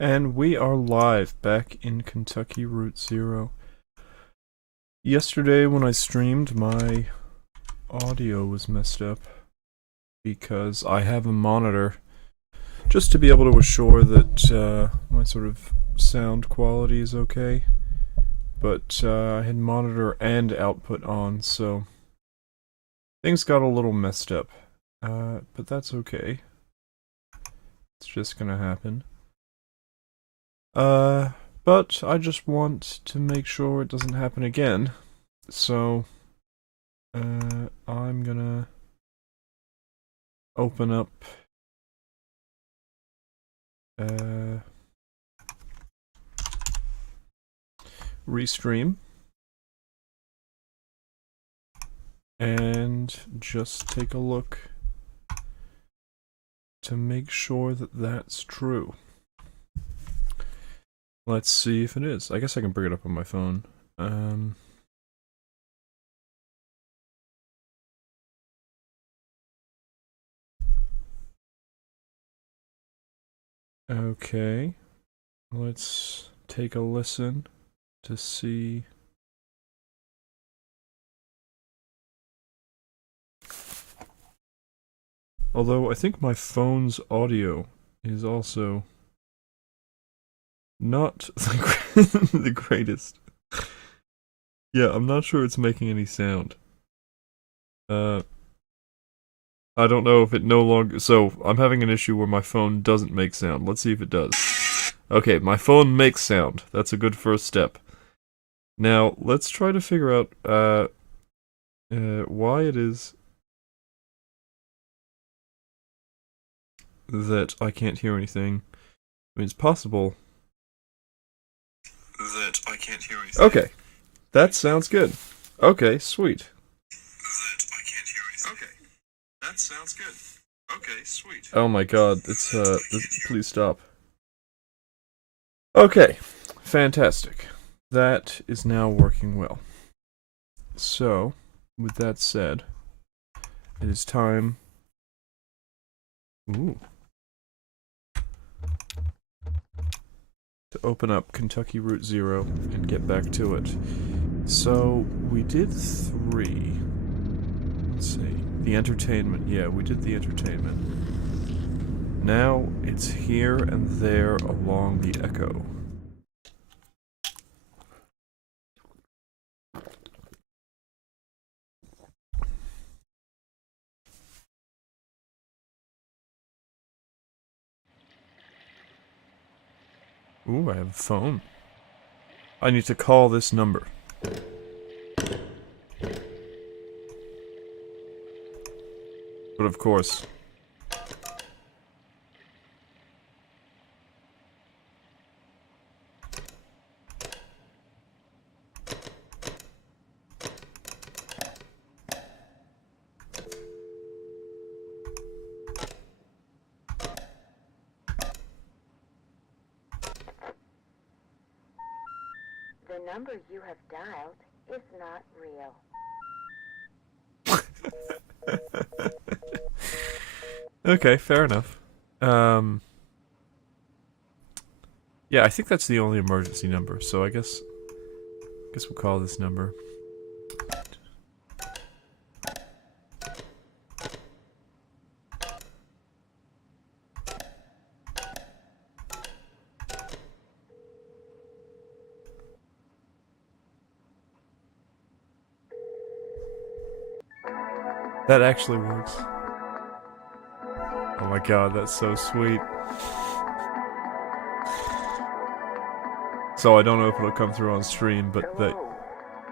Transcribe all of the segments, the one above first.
And we are live back in Kentucky Route Zero. Yesterday when I streamed, my audio was messed up because I have a monitor just to be able to assure that my sort of sound quality is okay. But I had monitor and output on, so things got a little messed up. But that's okay. It's just gonna happen. But I just want to make sure it doesn't happen again. So, I'm gonna open up, Restream, and just take a look to make sure that that's true. Let's see if it is. I guess I can bring it up on my phone. Okay. Let's take a listen to see. Although I think my phone's audio is also not the greatest. Yeah, I'm not sure it's making any sound. I don't know if it no longer... So, I'm having an issue where my phone doesn't make sound. Let's see if it does. Okay, my phone makes sound. That's a good first step. Now, let's try to figure out, why it is that I can't hear anything. I mean, it's possible that I can't hear anything. Okay, that sounds good. Okay, sweet. That I can't hear anything. Okay, that sounds good. Okay, sweet. Oh my god, it's, please stop. Okay, fantastic. That is now working well. So, with that said, it is time... Ooh. To open up Kentucky Route Zero and get back to it. So, we did 3. Let's see. The entertainment. Yeah, we did the entertainment. Now, it's here and there along the echo. Ooh, I have a phone. I need to call this number. But of course... The number you have dialed is not real. Okay, fair enough. Yeah, I think that's the only emergency number, so I guess we'll call this number. That actually works. Oh my god, that's so sweet. So I don't know if it'll come through on stream, but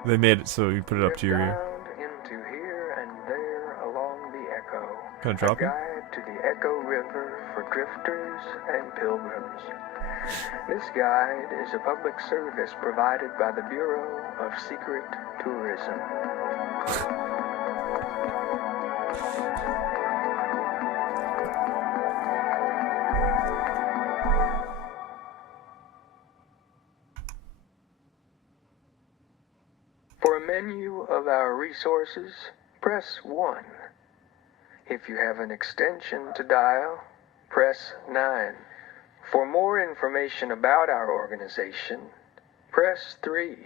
they made it so you put it up to your ear. Into here and there along the echo. Kind of dropping? A guide to the Echo River for drifters and pilgrims. This guide is a public service provided by the Bureau of Secret Tourism. For a menu of our resources, press 1. If you have an extension to dial, press 9. For more information about our organization, press 3.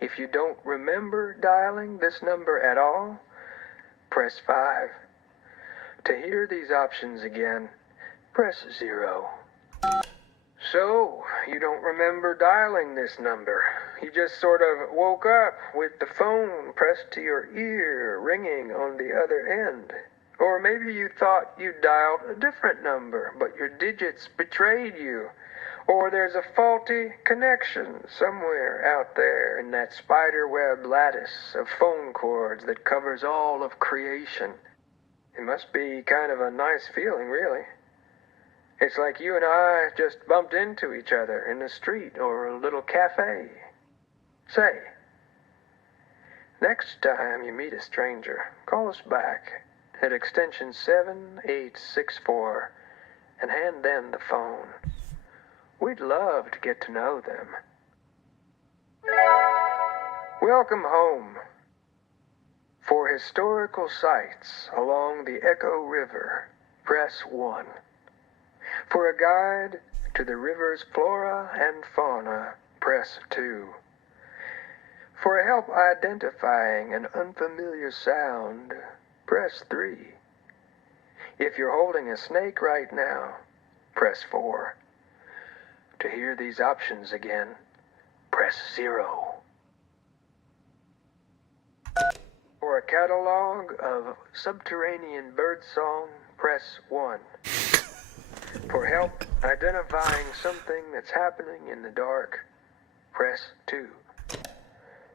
If you don't remember dialing this number at all, press 5. To hear these options again, press 0. So, you don't remember dialing this number. You just sort of woke up with the phone pressed to your ear, ringing on the other end. Or maybe you thought you dialed a different number, but your digits betrayed you. Or there's a faulty connection somewhere out there in that spiderweb lattice of phone cords that covers all of creation. It must be kind of a nice feeling, really. It's like you and I just bumped into each other in the street or a little cafe. Say, next time you meet a stranger, call us back at extension 7864 and hand them the phone. We'd love to get to know them. Welcome home. For historical sites along the Echo River, press 1. For a guide to the river's flora and fauna, press 2. For help identifying an unfamiliar sound, press 3. If you're holding a snake right now, press 4. To hear these options again, press 0. For a catalog of subterranean birdsong, press 1. For help identifying something that's happening in the dark, press 2.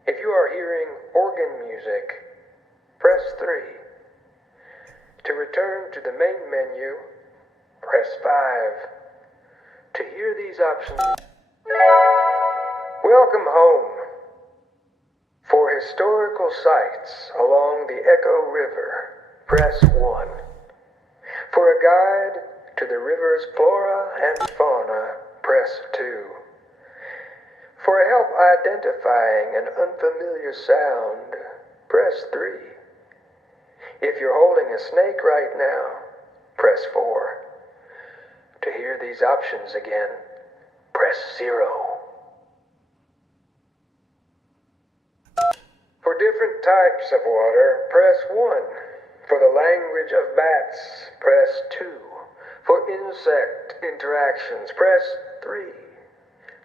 If you are hearing organ music, press 3. To return to the main menu, press 5. To hear these options, welcome home. For historical sites along the Echo River, press 1. For a guide to the river's flora and fauna, press 2. For help identifying an unfamiliar sound, press 3. If you're holding a snake right now, press 4. To hear these options again, press 0. For different types of water, press 1. For the language of bats, press 2. For insect interactions, press 3.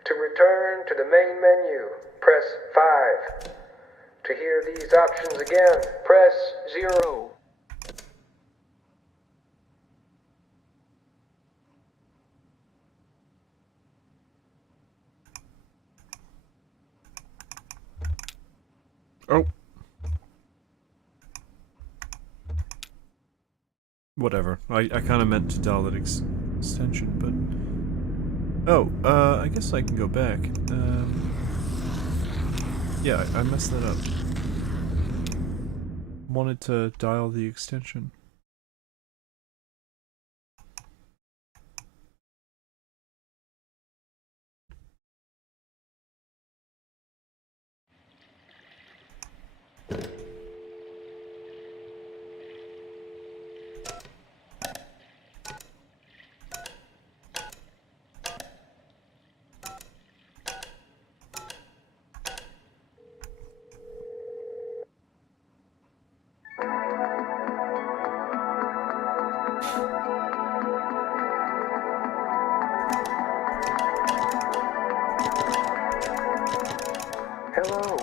To return to the main menu, press 5. To hear these options again, press 0. Oh. Whatever. I kind of meant to dial that extension, but... Oh, I guess I can go back. Yeah, I messed that up. Wanted to dial the extension. Hello.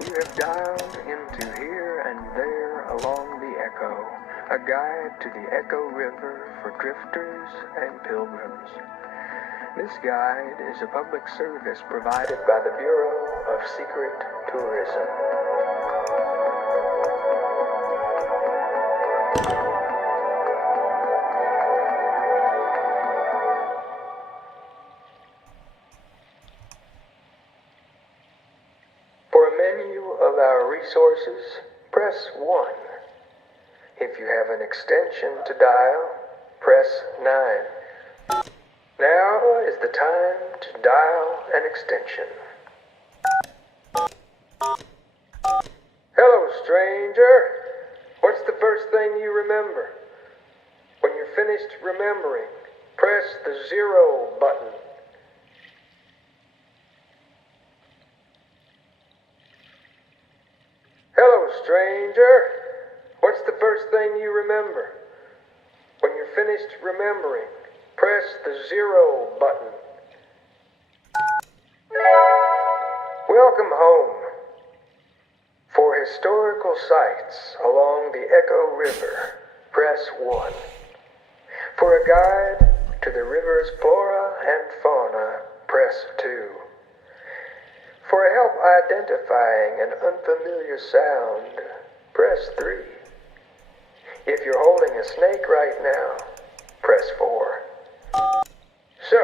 You have dialed into Here and There Along the Echo, a guide to the Echo River for drifters and pilgrims. This guide is a public service provided by the Bureau of Secret Tourism. For a menu of our resources, press 1. If you have an extension to dial, press 9. Now is the time to dial an extension. Hello, stranger. What's the first thing you remember? When you're finished remembering, press the 0 button. Hello, stranger. What's the first thing you remember? When you're finished remembering, press the 0 button. Welcome home. For historical sites along the Echo River, press 1. For a guide to the river's flora and fauna, press 2. For help identifying an unfamiliar sound, press 3. If you're holding a snake right now, press 4. So,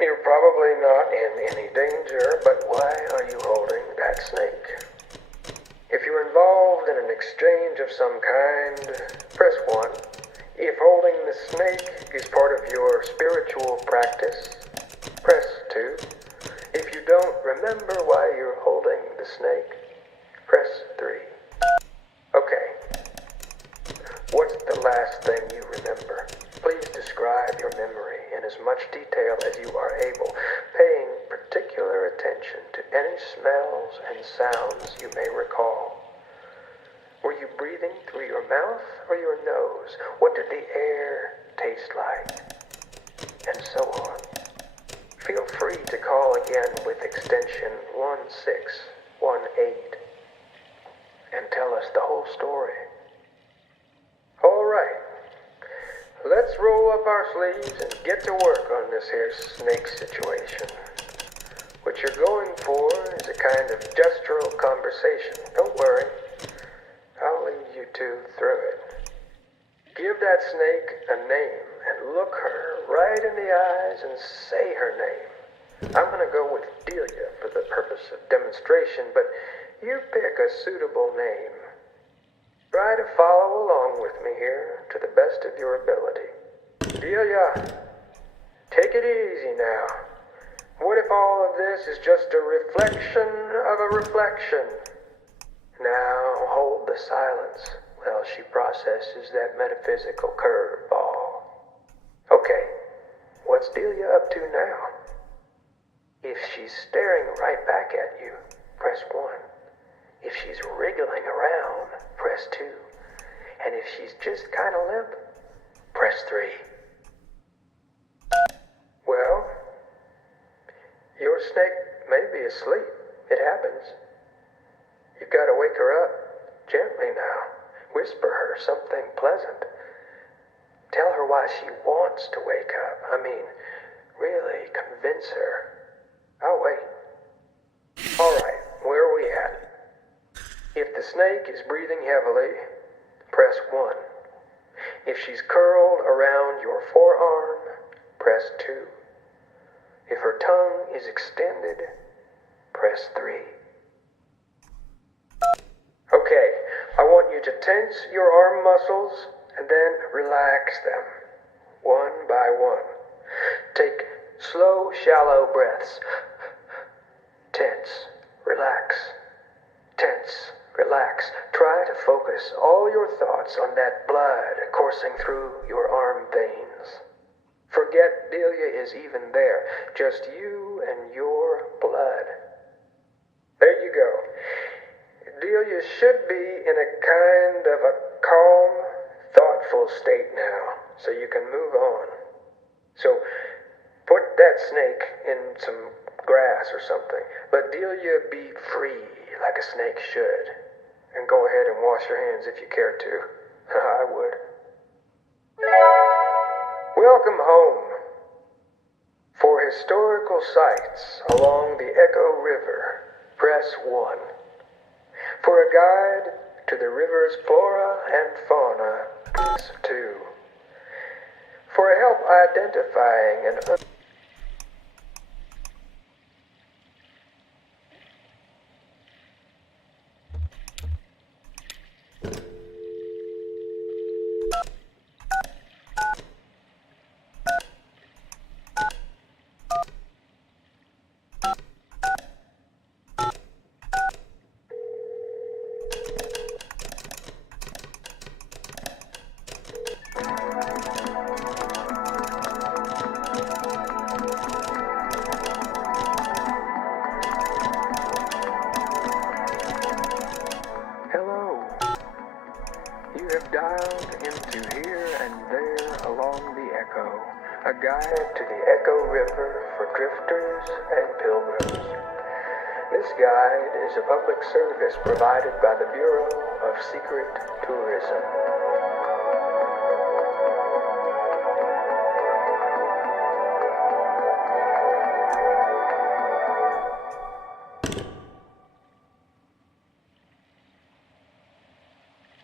you're probably not in any danger, but why are you holding that snake? If you're involved in an exchange of some kind, press 1. If holding the snake is part of your spiritual practice, press 2. If you don't remember why you're holding the snake, press 3. Okay. What's the last thing you remember? Please describe your memory in as much detail as you are able, paying particular attention to any smells and sounds you may recall. Were you breathing through your mouth or your nose? What did the air taste like? And so on. Feel free to call again with extension 1618 and tell us the whole story. All right. Let's roll up our sleeves and get to work on this here snake situation. What you're going for is a kind of gestural conversation. Don't worry. I'll lead you two through it. Give that snake a name and look her right in the eyes and say her name. I'm going to go with Delia for the purpose of demonstration, but you pick a suitable name. Try to follow along with me here to the best of your ability. Delia, take it easy now. What if all of this is just a reflection of a reflection? Now hold the silence while she processes that metaphysical curveball. Okay, what's Delia up to now? If she's staring right back at you, press 1. If she's wriggling around, press 2. And if she's just kind of limp, press 3. Well, your snake may be asleep. It happens. You've got to wake her up gently now. Whisper her something pleasant. Tell her why she wants to wake up. I mean, really convince her. I'll wait. All right, where are we at? If the snake is breathing heavily, press 1. If she's curled around your forearm, press 2. If her tongue is extended, press 3. Okay, I want you to tense your arm muscles and then relax them, one by one. Take slow, shallow breaths. Tense, relax. Tense, relax. Try to focus all your thoughts on that blood coursing through your arm veins. Forget Delia is even there. Just you and your blood. There you go. Delia should be in a kind of a calm, thoughtful state now, so you can move on. So, put that snake in some grass or something. Let Delia be free, like a snake should. And go ahead and wash your hands if you care to. I would. Welcome home. For historical sites along the Echo River, press 1. For a guide to the river's flora and fauna, press 2. For help identifying an travelers and pilgrims. This guide is a public service provided by the Bureau of Secret Tourism.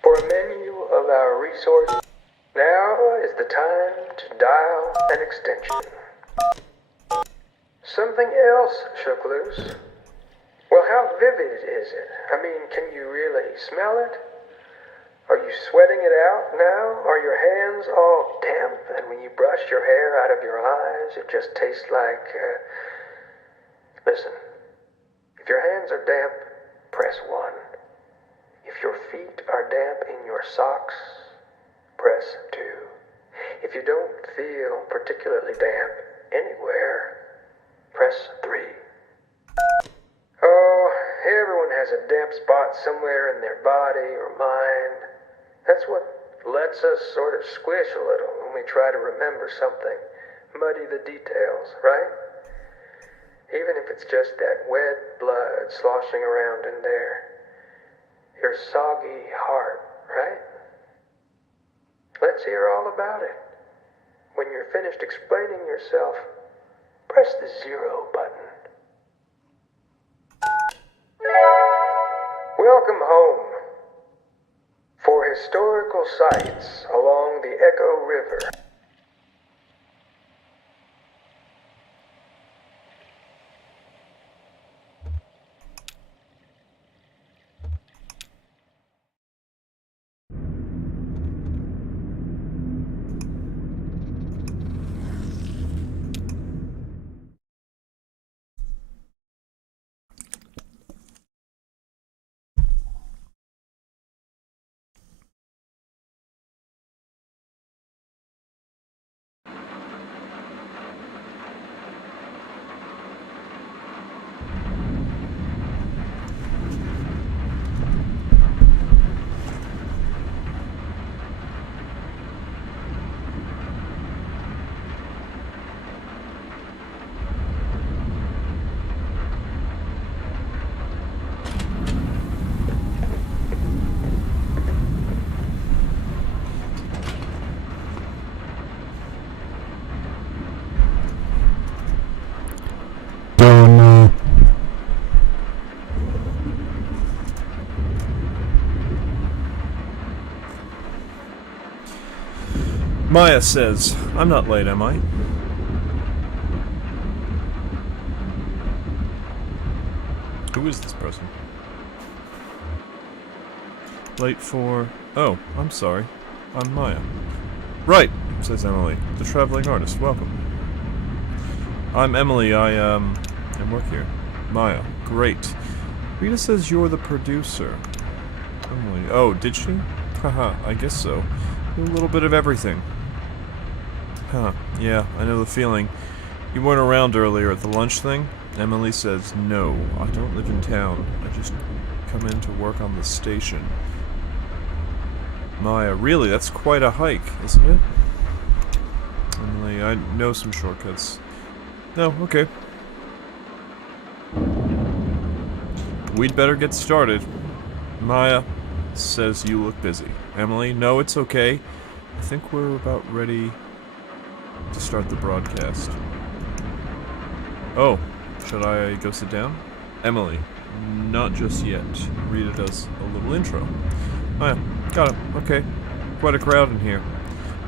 For a menu of our resources, now is the time to dial an extension. Something else shook loose. Well, how vivid is it? I mean, can you really smell it? Are you sweating it out now? Are your hands all damp, and when you brush your hair out of your eyes, it just tastes like... Listen, if your hands are damp, press 1. If your feet are damp in your socks, press 2. If you don't feel particularly damp anywhere, press 3. Oh, everyone has a damp spot somewhere in their body or mind. That's what lets us sort of squish a little when we try to remember something, muddy the details, right? Even if it's just that wet blood sloshing around in there. Your soggy heart, right? Let's hear all about it. When you're finished explaining yourself, press the 0 button. Welcome home. For historical sites along the Echo River. Maya says, I'm not late, am I? Who is this person? Late for... Oh, I'm sorry. I'm Maya. Right, says Emily, the traveling artist. Welcome. I'm Emily, I work here. Maya, great. Rita says you're the producer. Emily, oh, did she? Haha, I guess so. A little bit of everything. Huh, yeah, I know the feeling. You weren't around earlier at the lunch thing? Emily says, no, I don't live in town. I just come in to work on the station. Maya, really, that's quite a hike, isn't it? Emily, I know some shortcuts. No, okay. We'd better get started. Maya says you look busy. Emily, no, it's okay. I think we're about ready to start the broadcast. Oh, should I go sit down? Emily, not just yet. Rita does a little intro. Maya, got it, okay. Quite a crowd in here.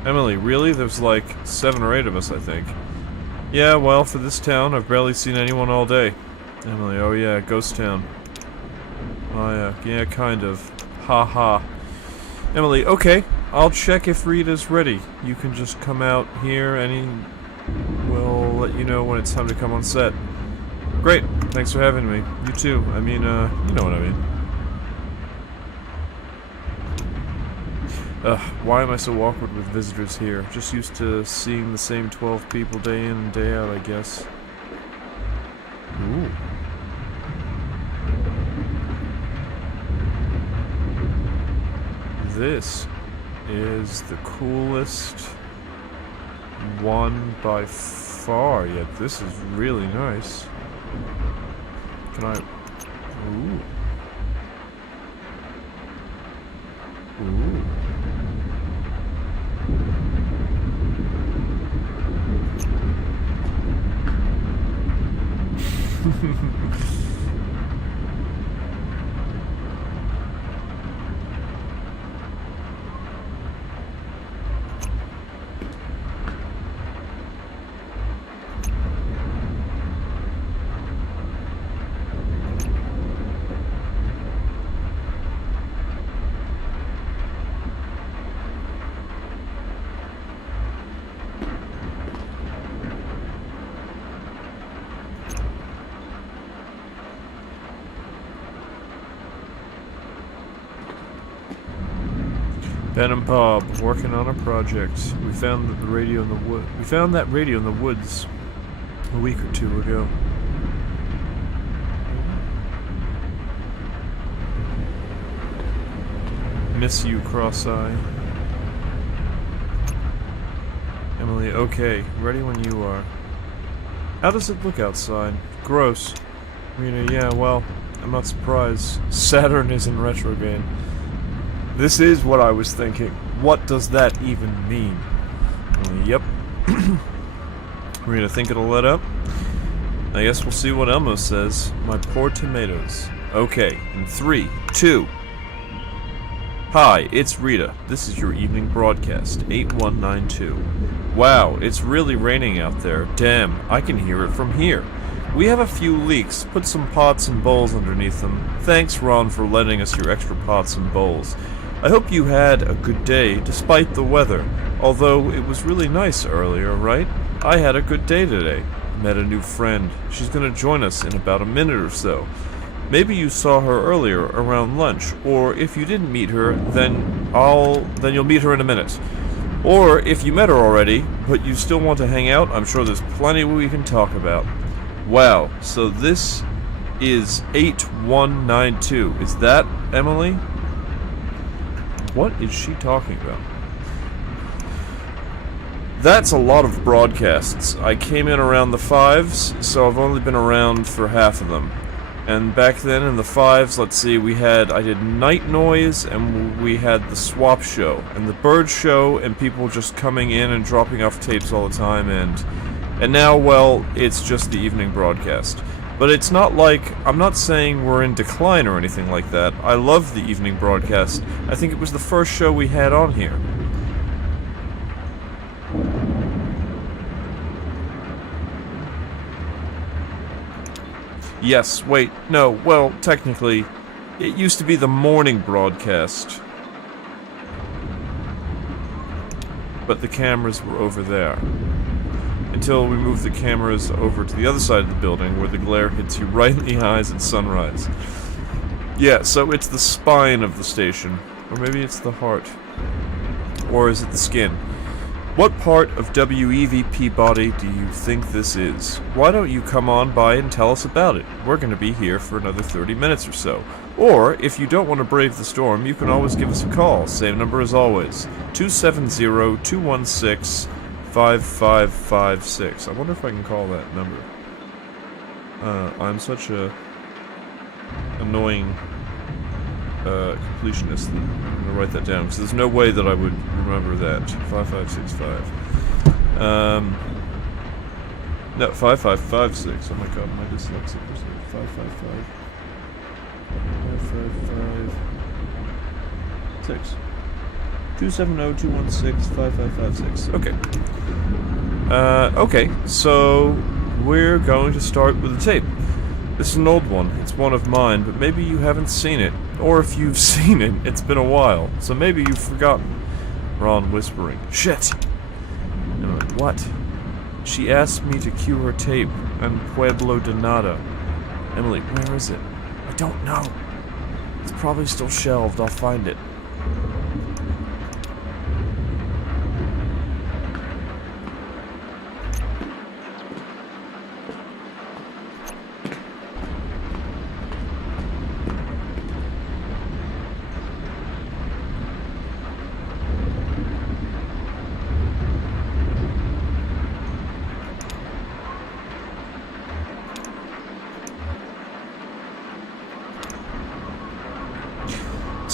Emily, really? There's like 7 or 8 of us, I think. Yeah, well, for this town, I've barely seen anyone all day. Emily, oh yeah, ghost town. Maya, yeah, kind of. Ha ha. Emily, okay, I'll check if Rita's ready. You can just come out here and we'll let you know when it's time to come on set. Great, thanks for having me. You too. I mean, you know what I mean. Why am I so awkward with visitors here? Just used to seeing the same 12 people day in and day out, I guess. Ooh. This is the coolest one by far. far yet. This is really nice. Can I... Ooh. Ooh. Ben and Bob working on a project. We found that radio in the wood. We found that radio in the woods a week or two ago. Miss you, Cross-Eye. Emily, okay, ready when you are. How does it look outside? Gross. Rita, yeah, well, I'm not surprised. Saturn is in retrograde. This is what I was thinking. What does that even mean? Yep. Rita, think it'll let up? I guess we'll see what Elmo says. My poor tomatoes. Okay, in 3, 2. Hi, it's Rita. This is your evening broadcast, 8192. Wow, it's really raining out there. Damn, I can hear it from here. We have a few leaks. Put some pots and bowls underneath them. Thanks, Ron, for lending us your extra pots and bowls. I hope you had a good day, despite the weather. Although it was really nice earlier, right? I had a good day today. Met a new friend. She's gonna join us in about a minute or so. Maybe you saw her earlier around lunch, or if you didn't meet her, then you'll meet her in a minute. Or if you met her already, but you still want to hang out, I'm sure there's plenty we can talk about. Wow, so this is 8192. Is that Emily? What is she talking about? That's a lot of broadcasts. I came in around the 5s, so I've only been around for half of them. And back then in the 5s, let's see, I did Night Noise, and we had the Swap Show, and the Bird Show, and people just coming in and dropping off tapes all the time, and now, well, it's just the evening broadcast. But it's not like, I'm not saying we're in decline or anything like that. I love the evening broadcast. I think it was the first show we had on here. Yes, wait, no, well, technically, it used to be the morning broadcast. But the cameras were over there. Until we moved the cameras over to the other side of the building, where the glare hits you right in the eyes at sunrise. Yeah, so it's the spine of the station. Or maybe it's the heart. Or is it the skin? What part of WEVP body do you think this is? Why don't you come on by and tell us about it? We're going to be here for another 30 minutes or so. Or, if you don't want to brave the storm, you can always give us a call. Same number as always. 270-216-5556. I wonder if I can call that number. I'm such a annoying completionist that I'm gonna write that down, because there's no way that I would remember that. 5565. No, 5556. Oh my god, my dyslexia. 555. 5556. 270-216-5556. Okay. Okay, so we're going to start with the tape. This is an old one. It's one of mine, but maybe you haven't seen it. Or if you've seen it, it's been a while. So maybe you've forgotten. Ron whispering. Shit! Emily, what? She asked me to cue her tape on Pueblo de Nada. Emily, where is it? I don't know. It's probably still shelved. I'll find it.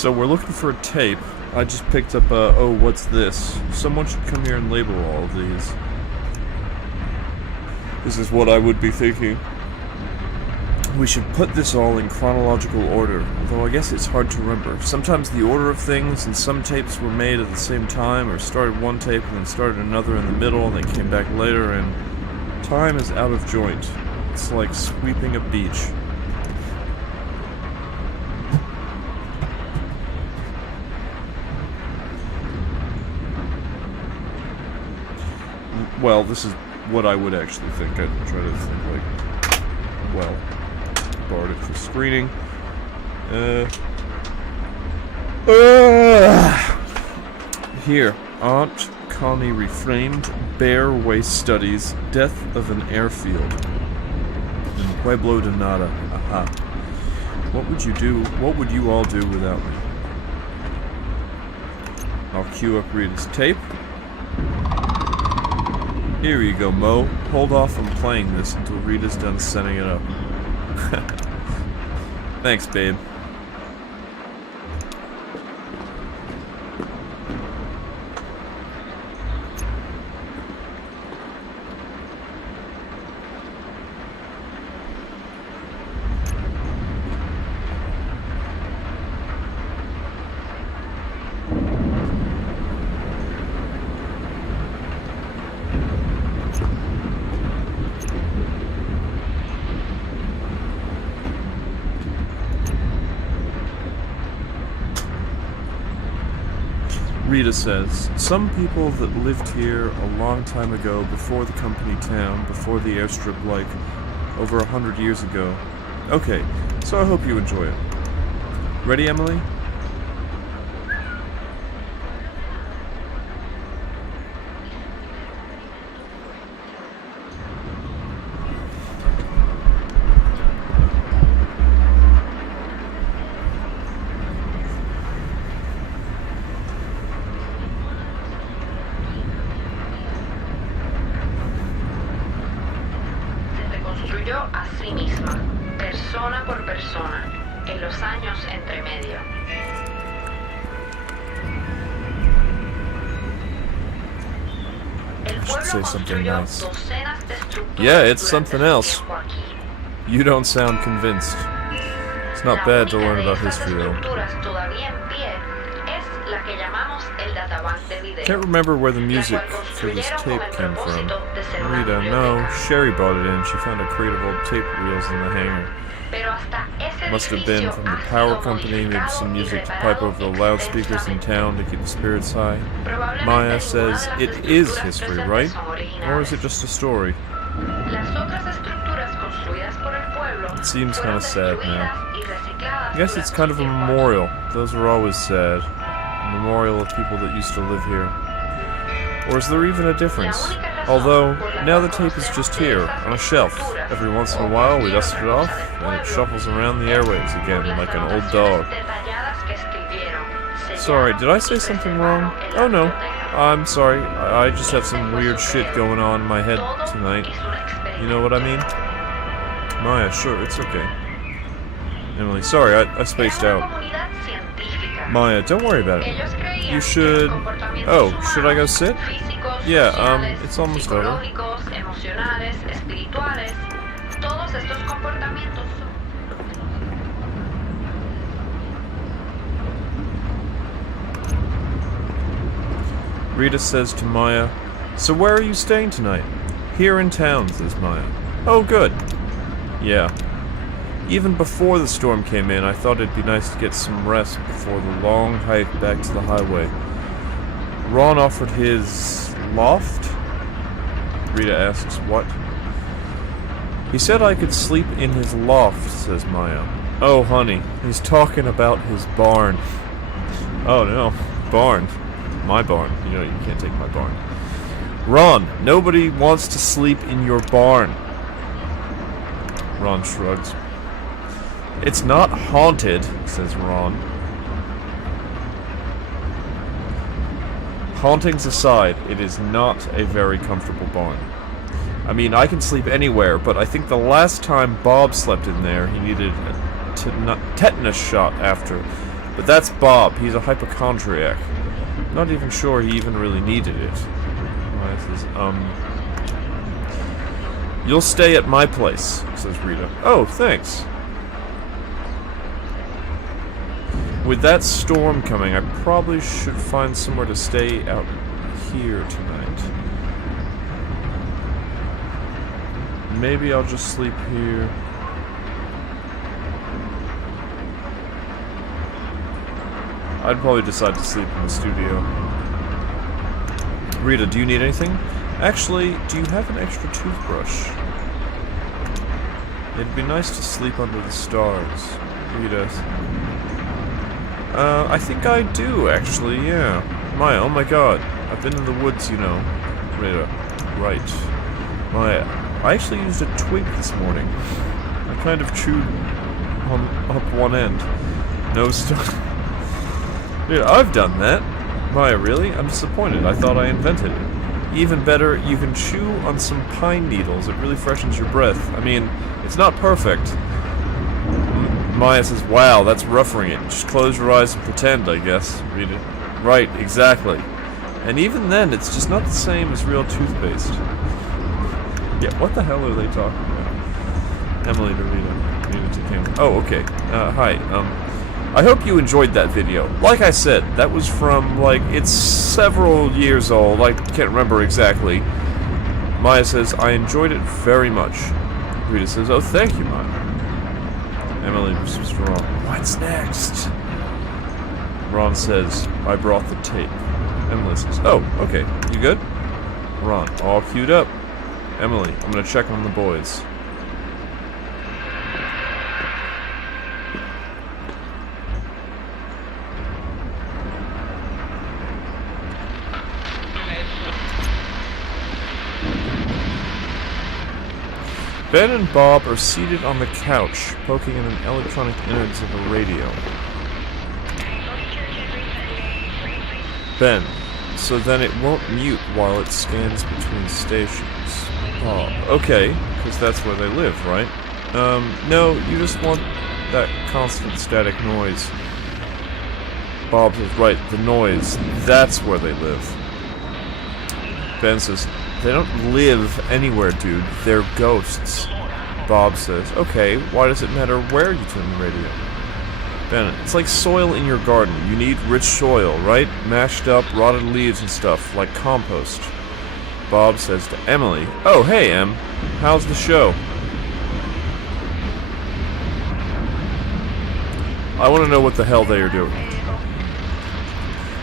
So we're looking for a tape. I just picked up a, oh, what's this? Someone should come here and label all of these. This is what I would be thinking. We should put this all in chronological order, although I guess it's hard to remember. Sometimes the order of things, and some tapes were made at the same time, or started one tape and then started another in the middle, and they came back later, and time is out of joint. It's like sweeping a beach. Well, this is what I would actually think. I'd try to think like, well, borrowed it for screening. Here, Aunt Connie reframed Bear Waste Studies, Death of an Airfield. In Pueblo de Nada. Aha. What would you do? What would you all do without me? I'll cue up Rita's tape. Here you go, Mo. Hold off on playing this until Rita's done setting it up. Thanks, babe. Rita says, some people that lived here a long time ago, before the company town, before the airstrip, like over 100 years ago. Okay, so I hope you enjoy it. Ready, Emily? Construyó a sí misma, persona por persona, en los años entre medio. El pueblo say something construyó nice. docenas de estructuras Yeah, it's durante something su else. tiempo aquí. You don't sound convinced. It's not La bad to única learn de about esas history, though. estructuras todavía en pie es la que llamamos el databank de video. Can't remember where the la music cual for this construyeron tape con el came from. propósito de ser una Rita, no. biblioteca. Sherry brought it in. She found a crate of old tape reels in the hangar. Pero hasta ese Must have been edificio from the ha power sido company, maybe some modificado y music to reparado pipe over the loudspeakers in town to keep the spirits high. Probablemente Maya ninguna says de las it is estructuras history, presentes right? son Or is it originales. just a story? Las otras estructuras construidas por el pueblo It seems fueron kinda sad destruidas now. y recicladas I guess it's durante kind of su a tiempo aquí. memorial. Those are always sad. A memorial of people that used to live here. Or is there even a difference? Although, now the tape is just here, on a shelf. Every once in a while we dust it off, and it shuffles around the airwaves again like an old dog. Sorry, did I say something wrong? Oh no, I'm sorry. I just have some weird shit going on in my head tonight. You know what I mean? Maya, sure, it's okay. Emily, sorry, I spaced out. Maya, don't worry about it. You should... Oh, should I go sit? Yeah, it's almost over. Rita says to Maya, so where are you staying tonight? Here in town, says Maya. Oh, good. Yeah. Even before the storm came in, I thought it'd be nice to get some rest before the long hike back to the highway. Ron offered his loft? Rita asks, what? He said I could sleep in his loft, says Maya. Oh, honey, he's talking about his barn. Oh, no. Barn. My barn. You know, you can't take my barn. Ron, nobody wants to sleep in your barn. Ron shrugs. It's not haunted, says Ron. Hauntings aside, it is not a very comfortable barn. I mean, I can sleep anywhere, but I think the last time Bob slept in there, he needed a tetanus shot after But that's Bob. He's a hypochondriac. Not even sure he even really needed it. Maya says, you'll stay at my place, says Rita. Oh, thanks. With that storm coming, I probably should find somewhere to stay out here tonight. Maybe I'll just sleep here. I'd probably decide to sleep in the studio. Rita, do you need anything? Actually, do you have an extra toothbrush? It'd be nice to sleep under the stars. Rita. I think I do, actually, yeah. Maya, oh my god. I've been in the woods, you know. Rita. Right. Maya, I actually used a twig this morning. I kind of chewed up one end. No stuff. Dude, I've done that. Maya, really? I'm disappointed. I thought I invented it. Even better, you can chew on some pine needles. It really freshens your breath. I mean, it's not perfect. Maya says, wow, that's roughing it. Just close your eyes and pretend, I guess. Read it. Right, exactly. And even then, it's just not the same as real toothpaste. Yeah, what the hell are they talking about? Emily to Rita to Kim. Oh, okay. Hi. I hope you enjoyed that video. Like I said, that was from, like, it's several years old. I can't remember exactly. Maya says, I enjoyed it very much. Rita says, oh, thank you, Maya. Emily was wrong. What's next? Ron says, I brought the tape. Emily says, oh, okay. You good? Ron, all queued up. Emily, I'm gonna check on the boys. Ben and Bob are seated on the couch, poking in an electronic innards of a radio. Ben, so then it won't mute while it scans between stations. Bob, okay, because that's where they live, right? No, you just want that constant static noise. Bob says, right, the noise, that's where they live. Ben says, they don't live anywhere, dude. They're ghosts. Bob says, okay, why does it matter where you turn the radio? Ben, it's like soil in your garden. You need rich soil, right? Mashed up, rotted leaves and stuff, like compost. Bob says to Emily, oh, hey, Em. How's the show? I want to know what the hell they are doing.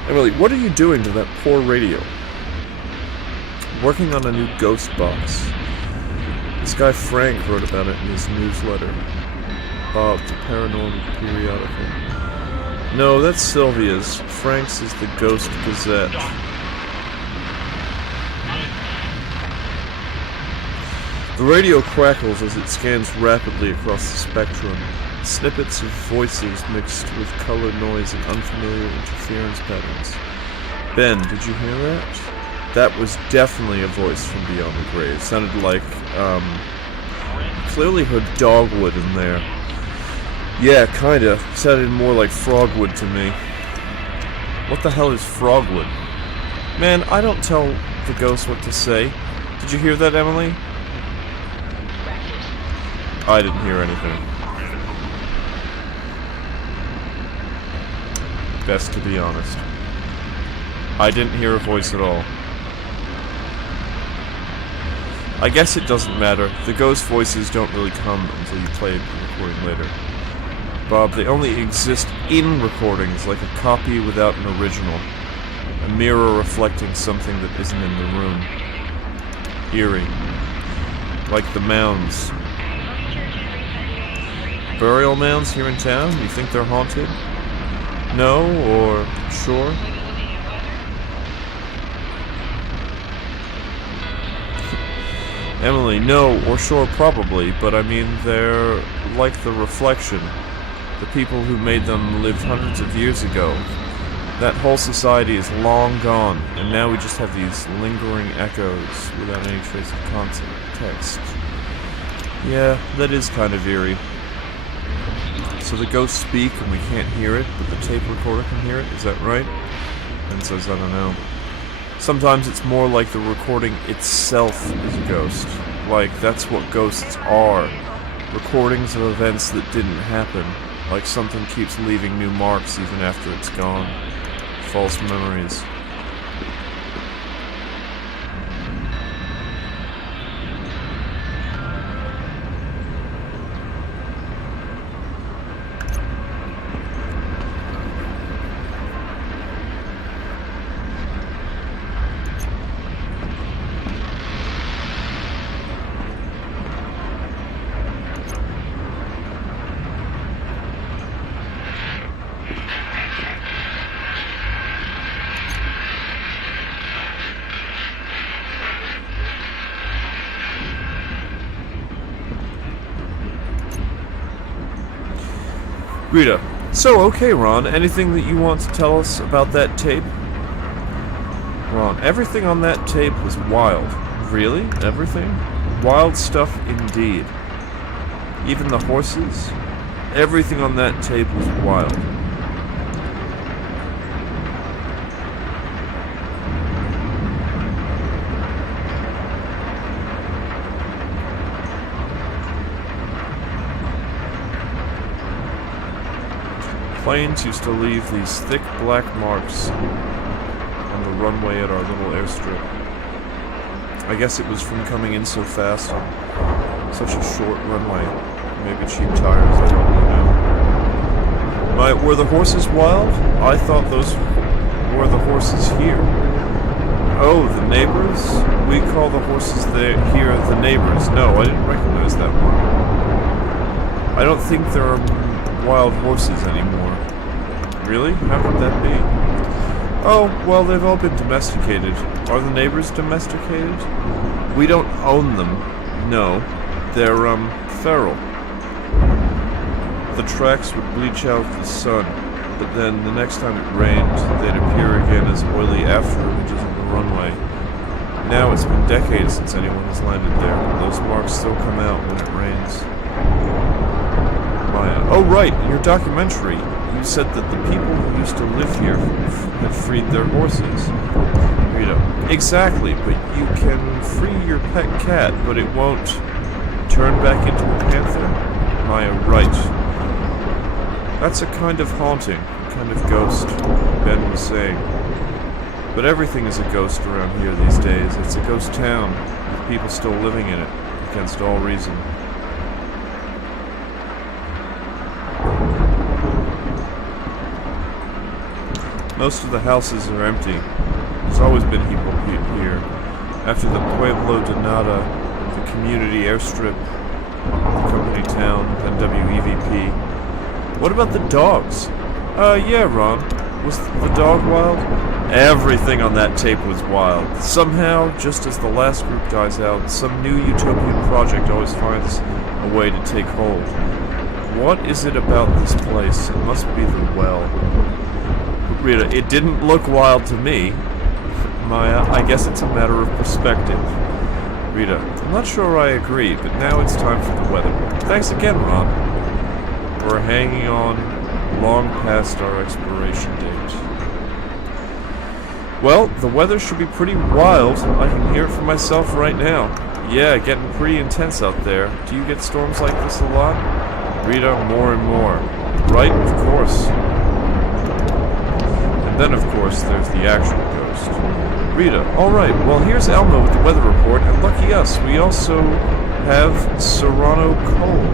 Emily, what are you doing to that poor radio? Working on a new ghost box. This guy Frank wrote about it in his newsletter. Bob, the Paranormal Periodical. No, that's Sylvia's. Frank's is the Ghost Gazette. The radio crackles as it scans rapidly across the spectrum. Snippets of voices mixed with color noise and unfamiliar interference patterns. Ben, did you hear that? That was definitely a voice from beyond the grave. Sounded like, clearly heard dogwood in there. Yeah, kinda. Sounded more like frogwood to me. What the hell is frogwood? Man, I don't tell the ghost what to say. Did you hear that, Emily? I didn't hear anything. Best to be honest. I didn't hear a voice at all. I guess it doesn't matter. The ghost voices don't really come until you play the recording later. Bob, they only exist in recordings, like a copy without an original. A mirror reflecting something that isn't in the room. Eerie. Like the mounds. Burial mounds here in town? You think they're haunted? No, or sure? Emily, no, or sure, probably, but I mean, they're like the reflection. The people who made them lived hundreds of years ago. That whole society is long gone, and now we just have these lingering echoes without any trace of context. Yeah, that is kind of eerie. So the ghosts speak and we can't hear it, but the tape recorder can hear it, is that right? Ben says, I don't know. Sometimes it's more like the recording itself is a ghost. Like, that's what ghosts are. Recordings of events that didn't happen. Like something keeps leaving new marks even after it's gone. False memories. Rita. So, okay, Ron, anything that you want to tell us about that tape? Ron, everything on that tape was wild. Really? Everything? Wild stuff indeed. Even the horses? Everything on that tape was wild. Planes used to leave these thick black marks on the runway at our little airstrip. I guess it was from coming in so fast on such a short runway. Maybe cheap tires, I don't really know. Were the horses wild? I thought those were the horses here. Oh, the neighbors? We call the horses here the neighbors. No, I didn't recognize that one. I don't think there are wild horses anymore. Really? How could that be? Oh, well, they've all been domesticated. Are the neighbors domesticated? We don't own them. No. They're, feral. The tracks would bleach out the sun, but then the next time it rained, they'd appear again as oily after images of the runway. Now it's been decades since anyone has landed there, but those marks still come out when it rains. Maya. Oh, right, in your documentary, you said that the people who used to live here had freed their horses. Rita. Exactly, but you can free your pet cat, but it won't turn back into a panther? Maya. Right. That's a kind of haunting, a kind of ghost, Ben was saying. But everything is a ghost around here these days. It's a ghost town, with people still living in it, against all reason. Most of the houses are empty. There's always been people here. After the Pueblo de Nada, the community airstrip, the company town, then WEVP. What about the dogs? Yeah, Ron. Was the dog wild? Everything on that tape was wild. Somehow, just as the last group dies out, some new utopian project always finds a way to take hold. What is it about this place? It must be the well. Rita, it didn't look wild to me. Maya, I guess it's a matter of perspective. Rita, I'm not sure I agree, but now it's time for the weather. Thanks again, Ron. We're hanging on long past our expiration date. Well, the weather should be pretty wild. I can hear it for myself right now. Yeah, getting pretty intense out there. Do you get storms like this a lot? Rita, more and more. Right, of course. And then, of course, there's the actual ghost. Rita, alright, well here's Elmo with the weather report, and lucky us, we also have Serrano Cole,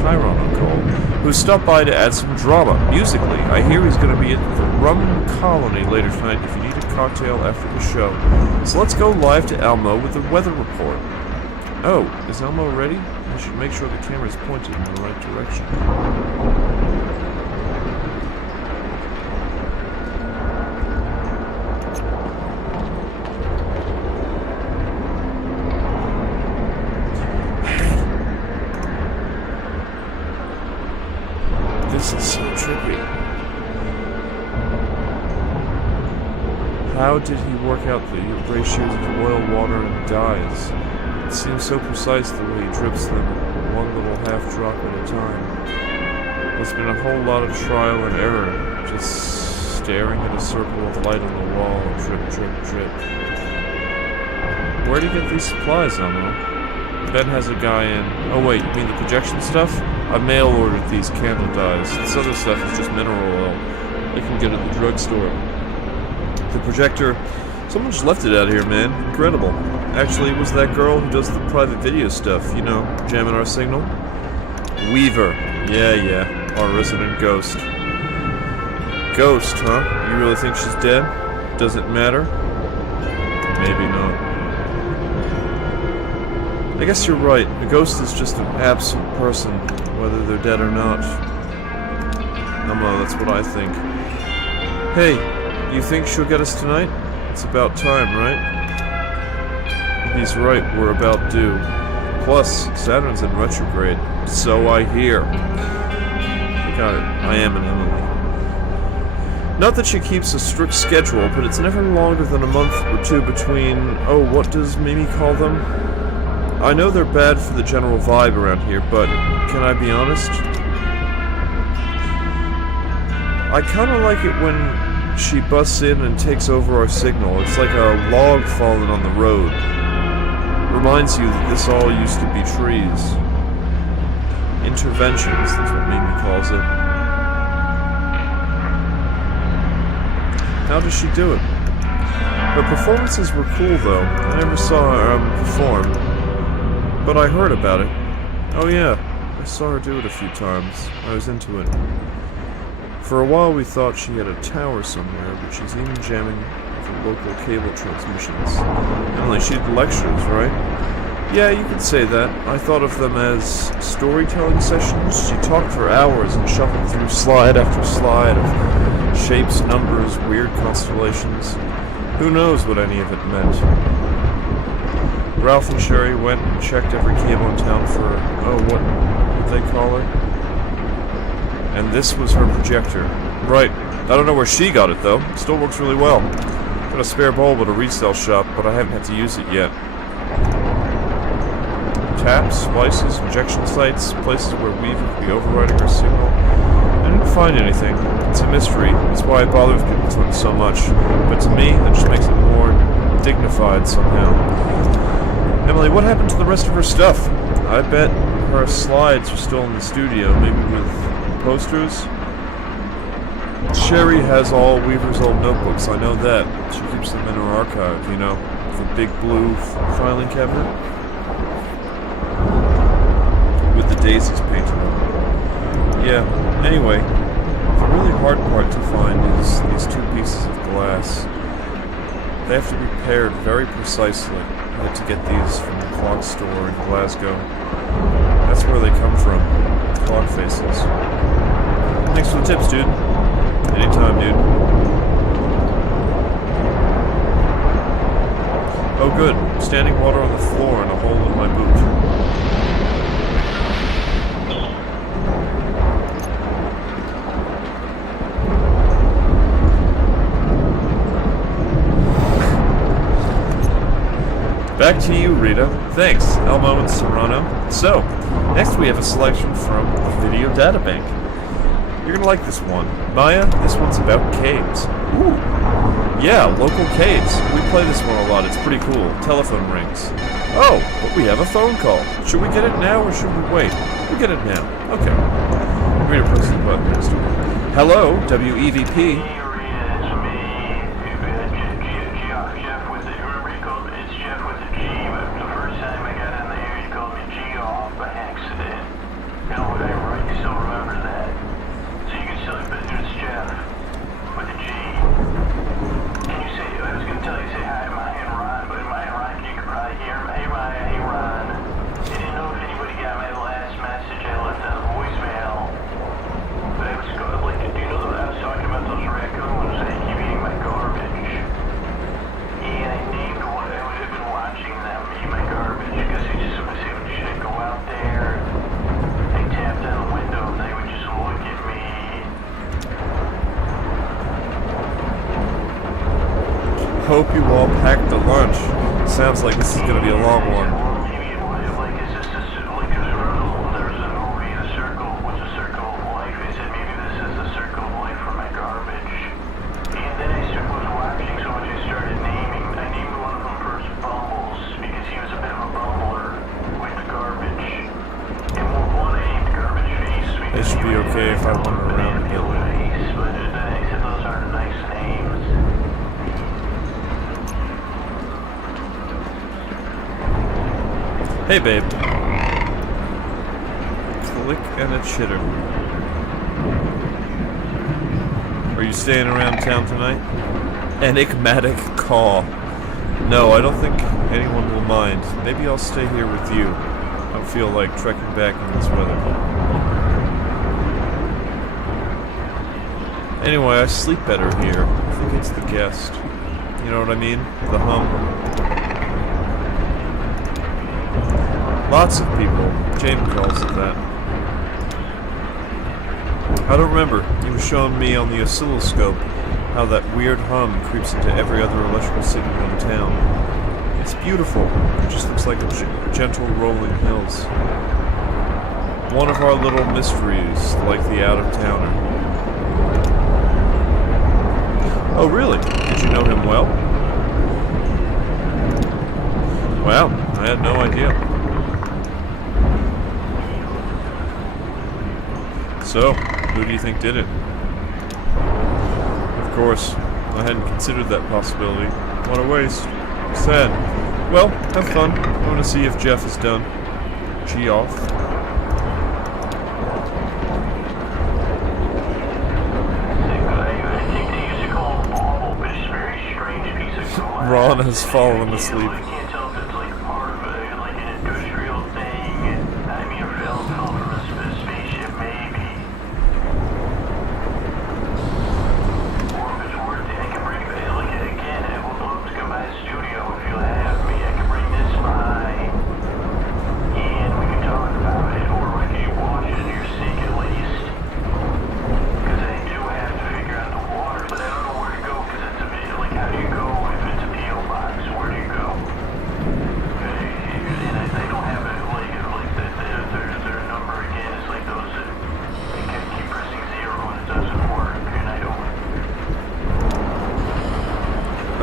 Chiron Cole, who stopped by to add some drama, musically. I hear he's going to be at the Rum Colony later tonight if you need a cocktail after the show. So let's go live to Elmo with the weather report. Oh, is Elmo ready? I should make sure the camera's pointed in the right direction. This is so trippy. How did he work out the ratios of oil, water, and dyes? It seems so precise the way he drips them, one little half drop at a time. It's been a whole lot of trial and error, just staring at a circle of light on the wall, drip, drip, drip. Where do you get these supplies, Elmo? Ben has a guy in... Oh wait, you mean the projection stuff? I mail-ordered these candle dyes. This other stuff is just mineral oil. I can get it at the drugstore. The projector... Someone just left it out here, man. Incredible. Actually, it was that girl who does the private video stuff, you know, jamming our signal. Weaver. Yeah, our resident ghost. Ghost, huh? You really think she's dead? Does it matter? Maybe not. I guess you're right. A ghost is just an absent person, whether they're dead or not. That's what I think. Hey, you think she'll get us tonight? It's about time, right? He's right, we're about due. Plus, Saturn's in retrograde. So I hear. Got it. I am an Emily. Not that she keeps a strict schedule, but it's never longer than a month or two between... Oh, what does Mimi call them? I know they're bad for the general vibe around here, but can I be honest? I kinda like it when she busts in and takes over our signal. It's like a log falling on the road. Reminds you that this all used to be trees. Interventions, that's what Mimi calls it. How does she do it? Her performances were cool though. I never saw her perform. But I heard about it. Oh yeah, I saw her do it a few times. I was into it. For a while we thought she had a tower somewhere, but she's even jamming the local cable transmissions. Emily, she did lectures, right? Yeah, you could say that. I thought of them as storytelling sessions. She talked for hours and shuffled through slide after slide of shapes, numbers, weird constellations. Who knows what any of it meant? Ralph and Sherry went and checked every cable in town for, what did they call it? And this was her projector. Right. I don't know where she got it, though. It still works really well. Got a spare bulb at a resale shop, but I haven't had to use it yet. Taps, splices, injection sites, places where Weaver could be overriding her signal. I didn't find anything. It's a mystery. That's why it bothers people to it so much. But to me, that just makes it more dignified somehow. Emily, what happened to the rest of her stuff? I bet her slides are still in the studio, maybe with posters. Sherry has all Weaver's old notebooks, I know that. She keeps them in her archive, you know, with a big blue filing cabinet. With the daisies painted on it. Yeah, anyway, the really hard part to find is these two pieces of glass. They have to be paired very precisely. I had to get these from the clock store in Glasgow. That's where they come from, clock faces. Thanks for the tips, dude. Anytime, dude. Oh good, standing water on the floor and a hole in my boot. Back to you, Rita. Thanks, Elmo and Serrano. So, next we have a selection from the Video Databank. You're gonna like this one. Maya, this one's about caves. Ooh. Yeah, local caves. We play this one a lot. It's pretty cool. Telephone rings. Oh, but we have a phone call. Should we get it now or should we wait? We'll get it now. Okay. Rita presses the button. Hello, WEVP. Hope you all packed a lunch. Sounds like this is going to be a long one. It should be okay if I wander around a bit. Those aren't nice names. Hey, babe. Click and a chitter. Are you staying around town tonight? Enigmatic caw. No, I don't think anyone will mind. Maybe I'll stay here with you. I don't feel like trekking back in this weather. Anyway, I sleep better here. I think it's the guest. You know what I mean? The hum. Lots of people. Jane calls it that. I don't remember. He was showing me on the oscilloscope how that weird hum creeps into every other electrical signal in town. It's beautiful. It just looks like a gentle rolling hills. One of our little mysteries, like the out-of-towner. Oh, really? Did you know him well? Wow, I had no idea. So, who do you think did it? Of course, I hadn't considered that possibility. What a waste. Sad. Well, have fun. I want to see if Jeff is done. Gee off. Ron has fallen asleep.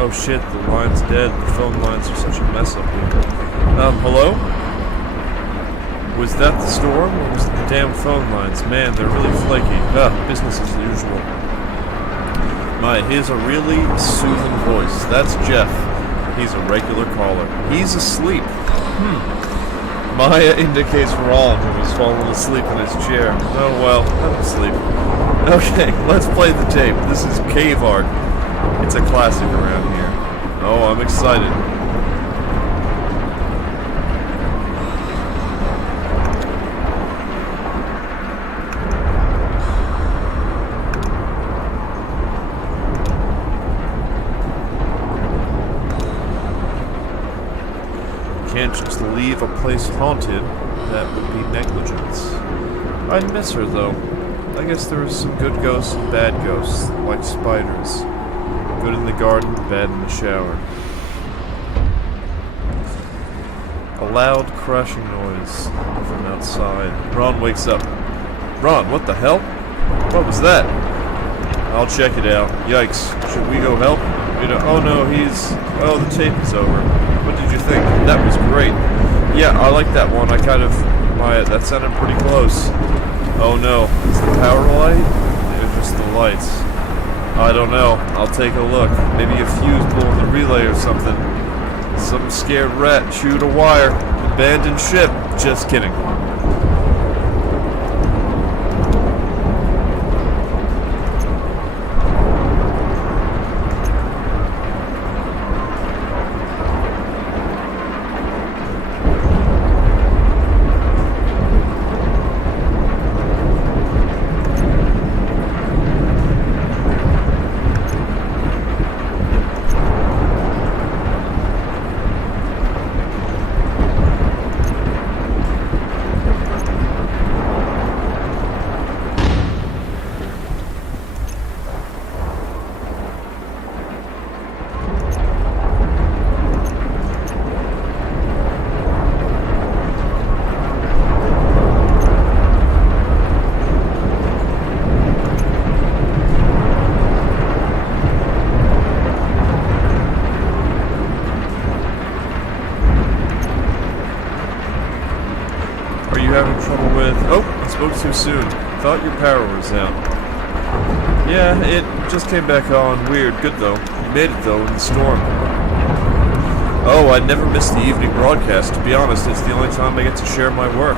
Oh shit, the line's dead. The phone lines are such a mess up here. Hello? Was that the storm, or was it the damn phone lines? Man, they're really flaky. Business as usual. My, he has a really soothing voice. That's Jeff. He's a regular caller. He's asleep. Maya indicates Ron, who has fallen asleep in his chair. Oh well, let him sleep. Okay, let's play the tape. This is Cave Art. It's a classic around here. Oh, I'm excited. Can't just leave a place haunted. That would be negligence. I'd miss her, though. I guess there are some good ghosts and bad ghosts, like spiders. Good in the garden, bad in the shower. A loud crashing noise from outside. Ron wakes up. Ron, what the hell? What was that? I'll check it out. Yikes. Should we go help? Oh no, oh, the tape is over. What did you think? That was great. Yeah, I like that one. That sounded pretty close. Oh no, is the power light? Or just the lights? I don't know. I'll take a look. Maybe a fuse blew in the relay or something. Some scared rat chewed a wire. Abandoned ship. Just kidding. Are you having trouble with... Oh, I spoke too soon. Thought your power was out. Yeah, it just came back on. Weird. Good though. You made it though in the storm. Oh, I'd never miss the evening broadcast. To be honest, it's the only time I get to share my work.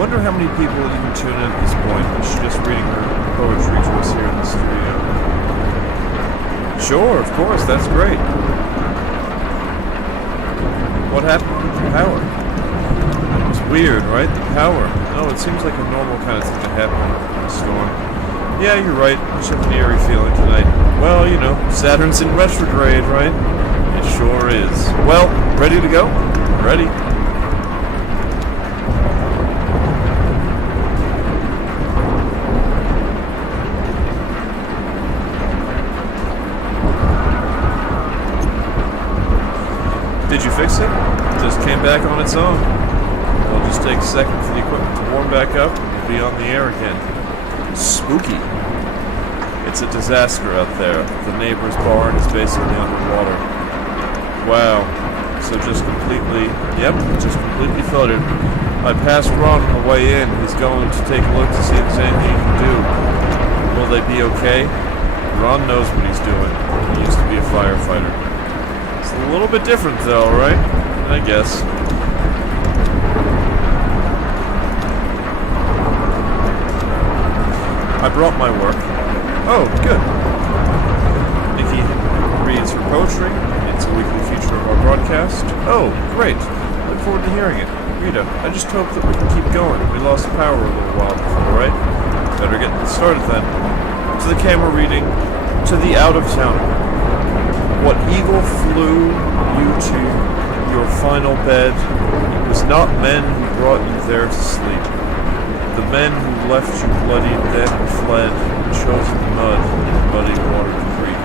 Wonder how many people even tune in at this point. She's just reading her poetry to us here in the studio. Sure, of course, that's great. What happened with the power? It's weird, right? The power. No, it seems like a normal kind of thing to happen in a storm. Yeah, you're right. I just have an eerie feeling tonight. Well, you know, Saturn's in retrograde, right? It sure is. Well, ready to go? Ready. Did you fix it? Just came back on its own. It'll just take a second for the equipment to warm back up and we'll be on the air again. Spooky. It's a disaster out there. The neighbor's barn is basically underwater. Wow. So just completely flooded. I passed Ron on the way in. He's going to take a look to see if there's anything he can do. Will they be okay? Ron knows what he's doing. He used to be a firefighter. It's a little bit different though, right? I guess. I brought my work. Oh, good. Nikki reads her poetry. It's a weekly feature of our broadcast. Oh, great. Look forward to hearing it. Rita, I just hope that we can keep going. We lost power a little while before, right? Better get started then. To the camera reading. To the out-of-towner. What evil flew you to your final bed? It was not men who brought you there to sleep. The men who left you bloodied then fled, chosen mud in muddy watered creek.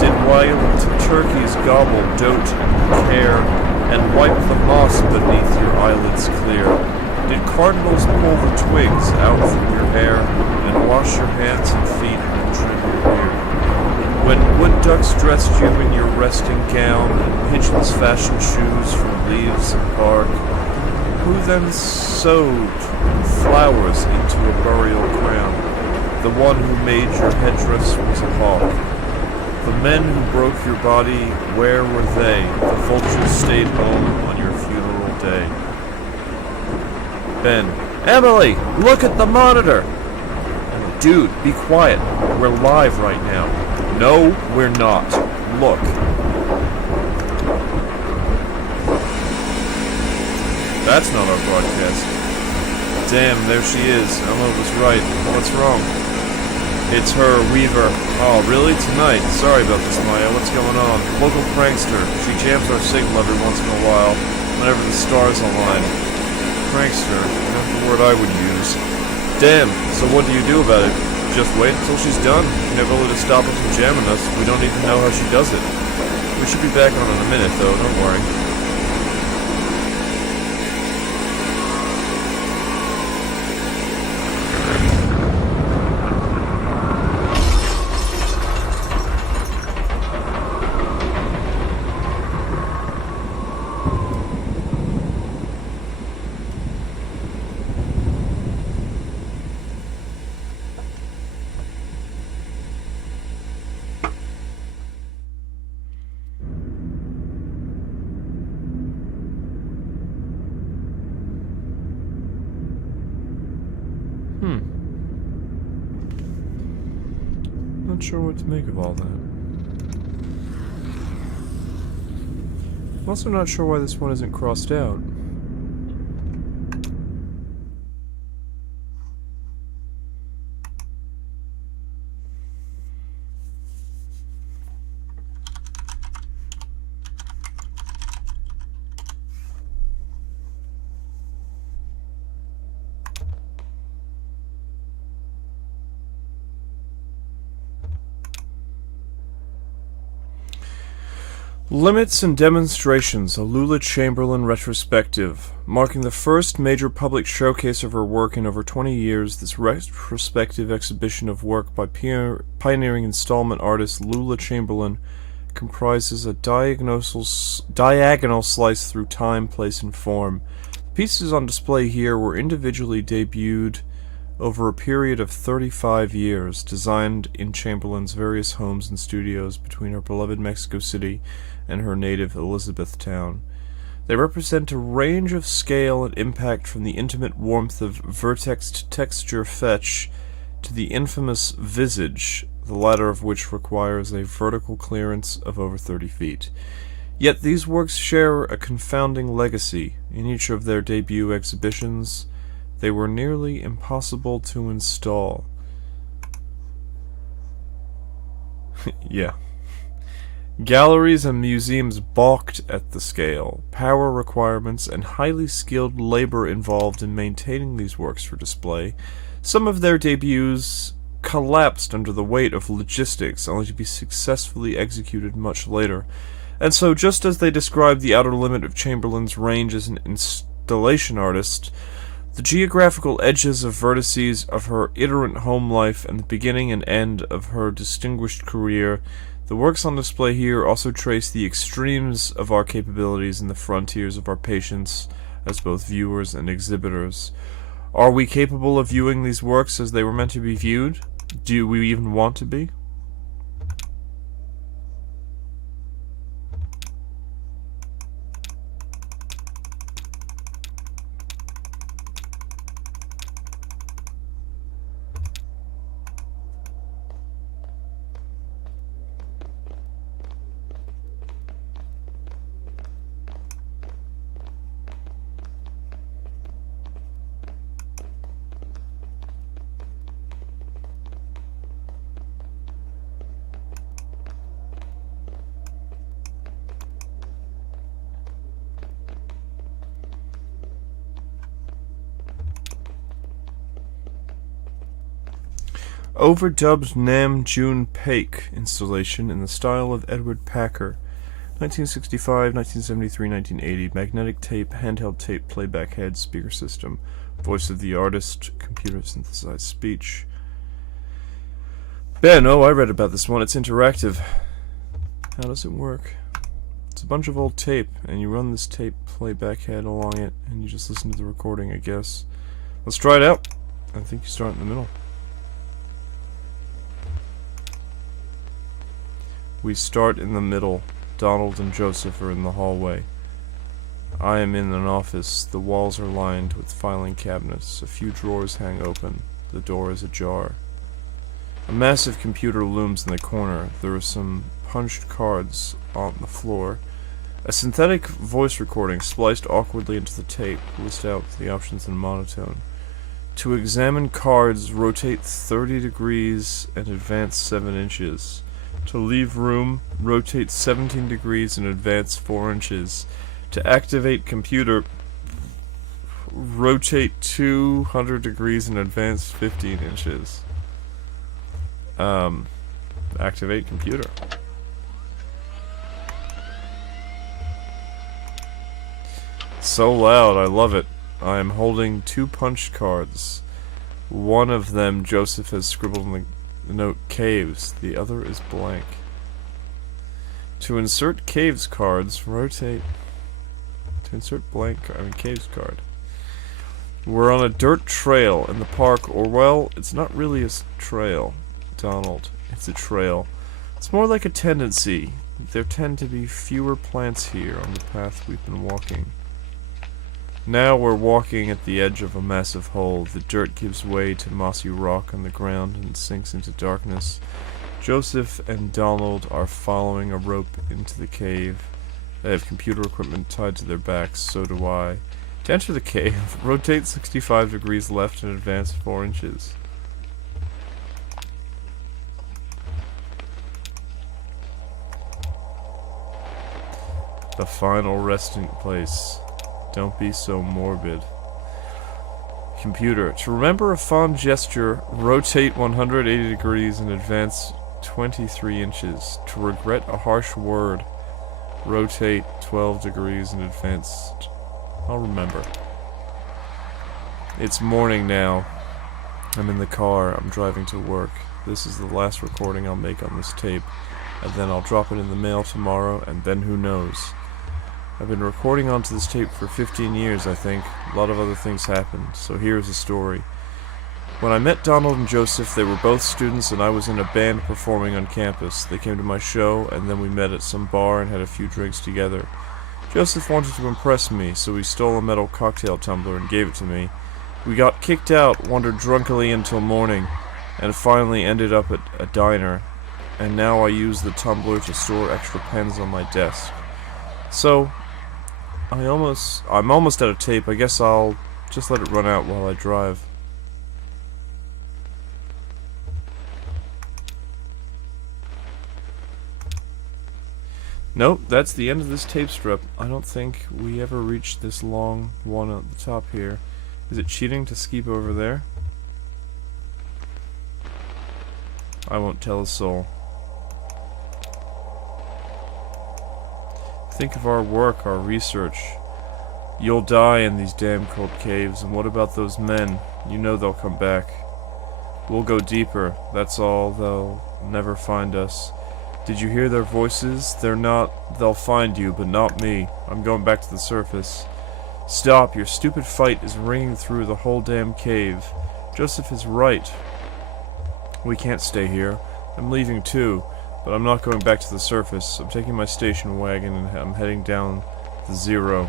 Did wild turkeys gobble dote and care, and wipe the moss beneath your eyelids clear? Did cardinals pull the twigs out from your hair, and wash your hands and feet and trim your beard? When wood ducks dressed you in your resting gown, and pigeons fashioned shoes from leaves and bark, who then sewed flowers into a burial crown? The one who made your headdress was a hawk. The men who broke your body, where were they? The vultures stayed home on your funeral day. Ben. Emily, look at the monitor! Dude, be quiet. We're live right now. No, we're not. Look. That's not our broadcast. Damn, there she is. Emma was right. What's wrong? It's her, Weaver. Oh, really? Tonight? Sorry about this, Maya. What's going on? Local prankster. She jams our signal every once in a while, whenever the stars align. Prankster? Not the word I would use. Damn, so what do you do about it? Just wait until she's done. You never let her stop us from jamming us. We don't even know how she does it. We should be back on in a minute, though. Don't worry. Not sure what to make of all that. I'm also not sure why this one isn't crossed out. Limits and Demonstrations, a Lula Chamberlain retrospective. Marking the first major public showcase of her work in over 20 years, this retrospective exhibition of work by pioneering installment artist Lula Chamberlain comprises a diagonal slice through time, place, and form. The pieces on display here were individually debuted over a period of 35 years, designed in Chamberlain's various homes and studios between her beloved Mexico City and her native Elizabethtown. They represent a range of scale and impact from the intimate warmth of vertexed texture fetch to the infamous visage, the latter of which requires a vertical clearance of over 30 feet. Yet these works share a confounding legacy. In each of their debut exhibitions, they were nearly impossible to install. Yeah. Galleries and museums balked at the scale, power requirements, and highly skilled labor involved in maintaining these works for display. Some of their debuts collapsed under the weight of logistics, only to be successfully executed much later. And so, just as they describe the outer limit of Chamberlain's range as an installation artist, the geographical edges of vertices of her iterant home life and the beginning and end of her distinguished career, the works on display here also trace the extremes of our capabilities and the frontiers of our patience as both viewers and exhibitors. Are we capable of viewing these works as they were meant to be viewed? Do we even want to be? Overdubbed Nam June Paik installation in the style of Edward Packer. 1965, 1973, 1980. Magnetic tape, handheld tape, playback head, speaker system. Voice of the artist, computer synthesized speech. Ben, oh, I read about this one. It's interactive. How does it work? It's a bunch of old tape, and you run this tape playback head along it, and you just listen to the recording, I guess. Let's try it out. I think you start in the middle. We start in the middle. Donald and Joseph are in the hallway. I am in an office. The walls are lined with filing cabinets. A few drawers hang open. The door is ajar. A massive computer looms in the corner. There are some punched cards on the floor. A synthetic voice recording spliced awkwardly into the tape lists out the options in monotone. To examine cards, rotate 30 degrees and advance 7 inches. To leave room, rotate 17 degrees and advance 4 inches. To activate computer, rotate 200 degrees and advance 15 inches. Activate computer. So loud, I love it. I am holding 2 punch cards. One of them Joseph has scribbled in the note caves, the other is blank. To insert caves cards, rotate. To insert blank caves card. We're on a dirt trail in the park, or well, it's not really a trail, Donald. It's a trail. It's more like a tendency. There tend to be fewer plants here on the path we've been walking. Now we're walking at the edge of a massive hole. The dirt gives way to mossy rock on the ground and sinks into darkness. Joseph and Donald are following a rope into the cave. They have computer equipment tied to their backs, so do I. To enter the cave, rotate 65 degrees left and advance 4 inches. The final resting place. Don't be so morbid. Computer. To remember a fond gesture, rotate 180 degrees and advance 23 inches. To regret a harsh word, rotate 12 degrees and advance... I'll remember. It's morning now. I'm in the car. I'm driving to work. This is the last recording I'll make on this tape, and then I'll drop it in the mail tomorrow, and then who knows. I've been recording onto this tape for 15 years, I think. A lot of other things happened, so here's the story. When I met Donald and Joseph, they were both students and I was in a band performing on campus. They came to my show, and then we met at some bar and had a few drinks together. Joseph wanted to impress me, so he stole a metal cocktail tumbler and gave it to me. We got kicked out, wandered drunkenly until morning, and finally ended up at a diner. And now I use the tumbler to store extra pens on my desk. So, I'm almost out of tape. I guess I'll just let it run out while I drive. Nope, that's the end of this tape strip. I don't think we ever reached this long one at the top here. Is it cheating to skip over there? I won't tell a soul. Think of our work, our research. You'll die in these damn cold caves, and what about those men? You know they'll come back. We'll go deeper, that's all. They'll never find us. Did you hear their voices? They'll find you, but not me. I'm going back to the surface. Stop, your stupid fight is ringing through the whole damn cave. Joseph is right. We can't stay here. I'm leaving too, but I'm not going back to the surface. I'm taking my station wagon and I'm heading down the Zero.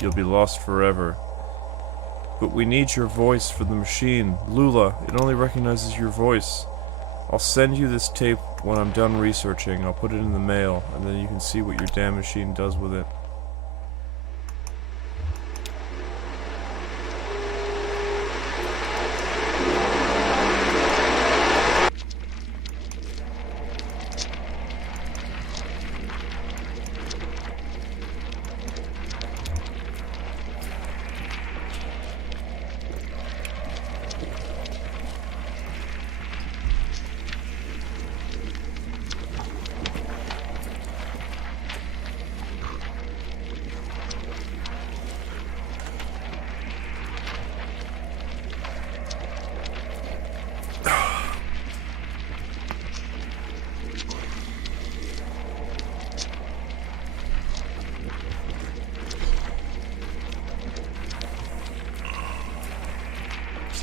You'll be lost forever. But we need your voice for the machine. Lula, it only recognizes your voice. I'll send you this tape when I'm done researching. I'll put it in the mail, and then you can see what your damn machine does with it.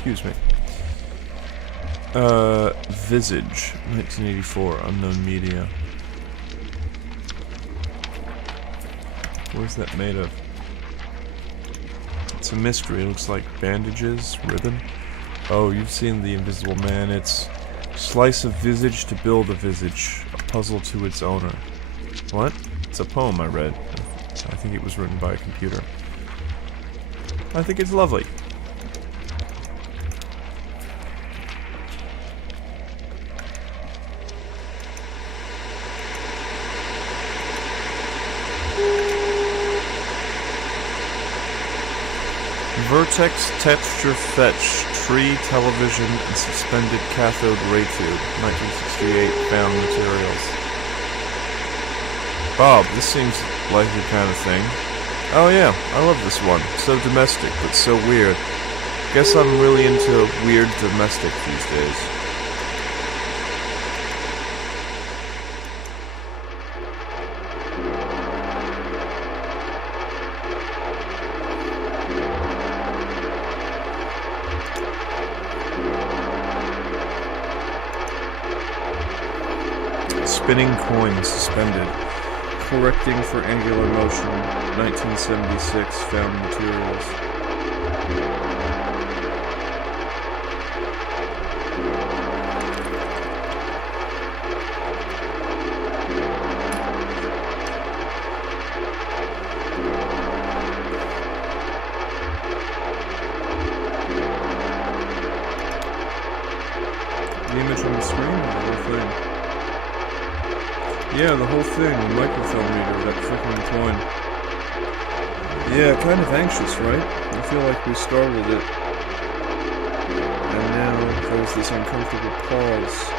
Excuse me. Visage, 1984, Unknown Media. What is that made of? It's a mystery. It looks like bandages, ribbon. Oh, you've seen The Invisible Man. It's slice of visage to build a visage, a puzzle to its owner. What? It's a poem I read. I think it was written by a computer. I think it's lovely. Vertex Texture Fetch, Tree, Television, and Suspended Cathode Ray Tube, 1968, found materials. Bob, this seems like your kind of thing. Oh yeah, I love this one. So domestic, but so weird. Guess I'm really into weird domestic these days. Spinning coin suspended. Correcting for angular motion. 1976 found materials. The image on the screen or the whole thing? Yeah, the whole thing, the microfilm reader, that freaking coin. Yeah, kind of anxious, right? I feel like we startled it. And now there's this uncomfortable pause.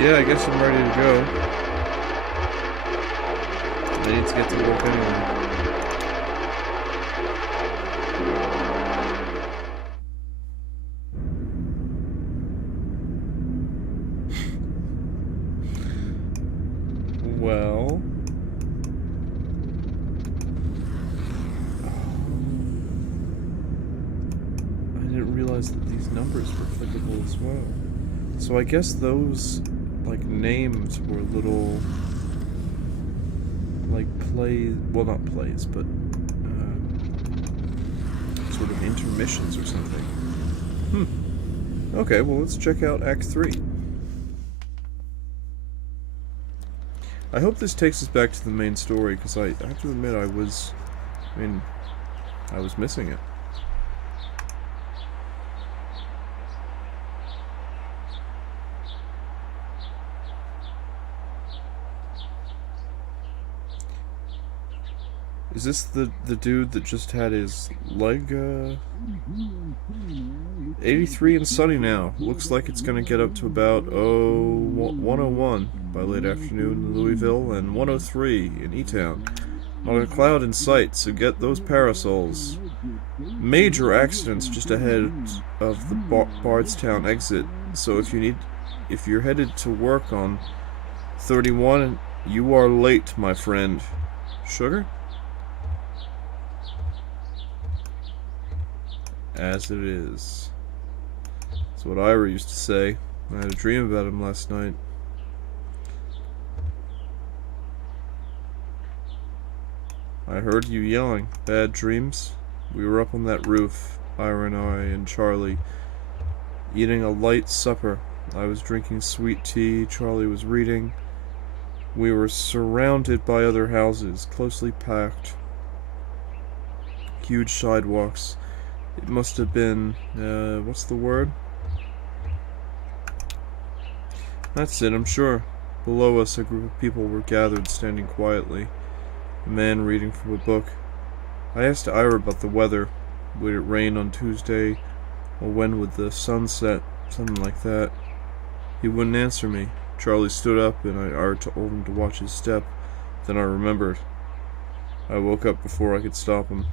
Yeah, I guess I'm ready to go. I need to get to work anyway. Well... I didn't realize that these numbers were clickable as well. So I guess those, like, names were little... like plays, well, not plays, but sort of intermissions or something. Okay, well, let's check out Act 3. I hope this takes us back to the main story, because I have to admit I was missing it. Is this the dude that just had his leg, 83 and sunny now. Looks like it's gonna get up to about, 101 by late afternoon in Louisville, and 103 in E-Town. Not a cloud in sight, so get those parasols. Major accidents just ahead of the Bardstown exit, so if you're headed to work on 31, you are late, my friend. Sugar? As it is. That's what Ira used to say. I had a dream about him last night. I heard you yelling. Bad dreams? We were up on that roof, Ira and I and Charlie, eating a light supper. I was drinking sweet tea, Charlie was reading. We were surrounded by other houses, closely packed. Huge sidewalks. It must have been, what's the word? That's it, I'm sure. Below us, a group of people were gathered, standing quietly. A man reading from a book. I asked Ira about the weather. Would it rain on Tuesday? Or when would the sun set? Something like that. He wouldn't answer me. Charlie stood up, and Ira told him to watch his step. Then I remembered. I woke up before I could stop him.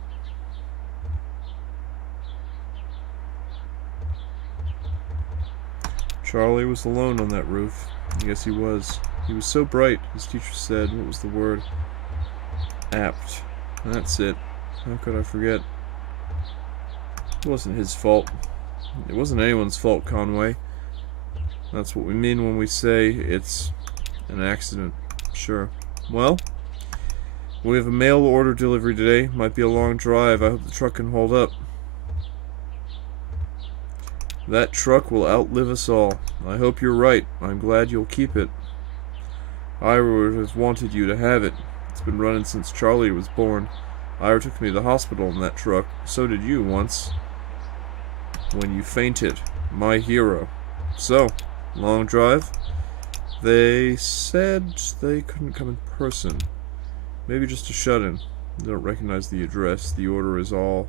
Charlie was alone on that roof. Yes, he was. He was so bright, his teacher said. What was the word? Apt. That's it. How could I forget? It wasn't his fault. It wasn't anyone's fault, Conway. That's what we mean when we say it's an accident. Sure. Well, we have a mail order delivery today. Might be a long drive. I hope the truck can hold up. That truck will outlive us all. I hope you're right. I'm glad you'll keep it. Ira would have wanted you to have it. It's been running since Charlie was born. Ira took me to the hospital in that truck. So did you once. When you fainted. My hero. So, long drive? They said they couldn't come in person. Maybe just a shut-in. They don't recognize the address. The order is all...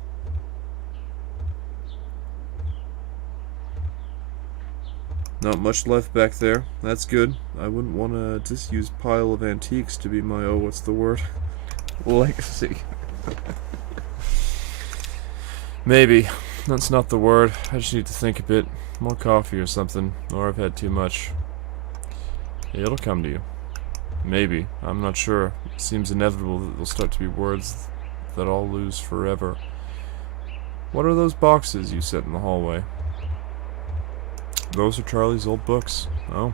Not much left back there. That's good. I wouldn't want a disused pile of antiques to be my, what's the word? Legacy. Maybe. That's not the word. I just need to think a bit. More coffee or something. Or I've had too much. It'll come to you. Maybe. I'm not sure. It seems inevitable that there'll start to be words that I'll lose forever. What are those boxes you set in the hallway? Those are Charlie's old books. Oh.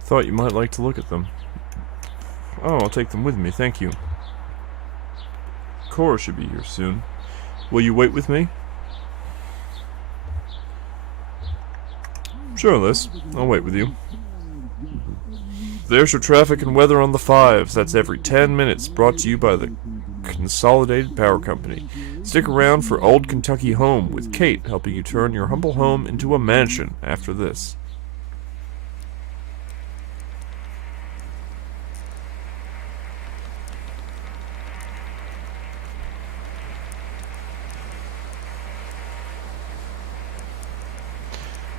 Thought you might like to look at them. Oh, I'll take them with me, thank you. Cora should be here soon. Will you wait with me? Sure, Liz. I'll wait with you. There's your traffic and weather on the 5s. That's every 10 minutes. Brought to you by the Consolidated Power Company. Stick around for Old Kentucky Home with Kate helping you turn your humble home into a mansion after this.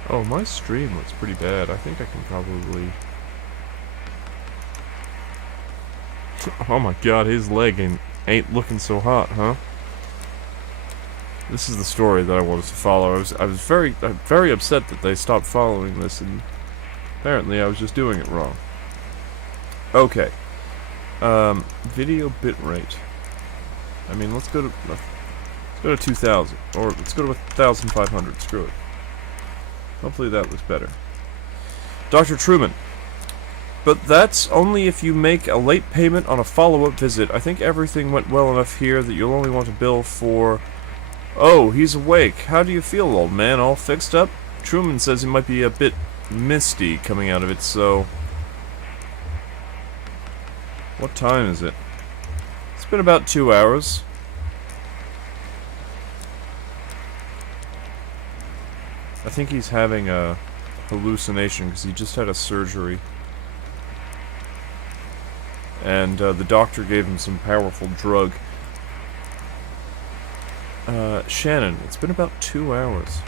Oh, my stream looks pretty bad. I think I can probably... Oh my god, his leg ain't looking so hot, huh? This is the story that I wanted to follow. I was very upset that they stopped following this, and apparently I was just doing it wrong. Okay. Video bitrate. I mean, let's go to 2,000, or let's go to 1,500. Screw it. Hopefully that looks better. Dr. Truman. But that's only if you make a late payment on a follow-up visit. I think everything went well enough here that you'll only want to bill for... Oh, he's awake. How do you feel, old man? All fixed up? Truman says he might be a bit misty coming out of it, so... What time is it? It's been about 2 hours. I think he's having a hallucination because he just had a surgery. And the doctor gave him some powerful drug. Shannon, it's been about 2 hours.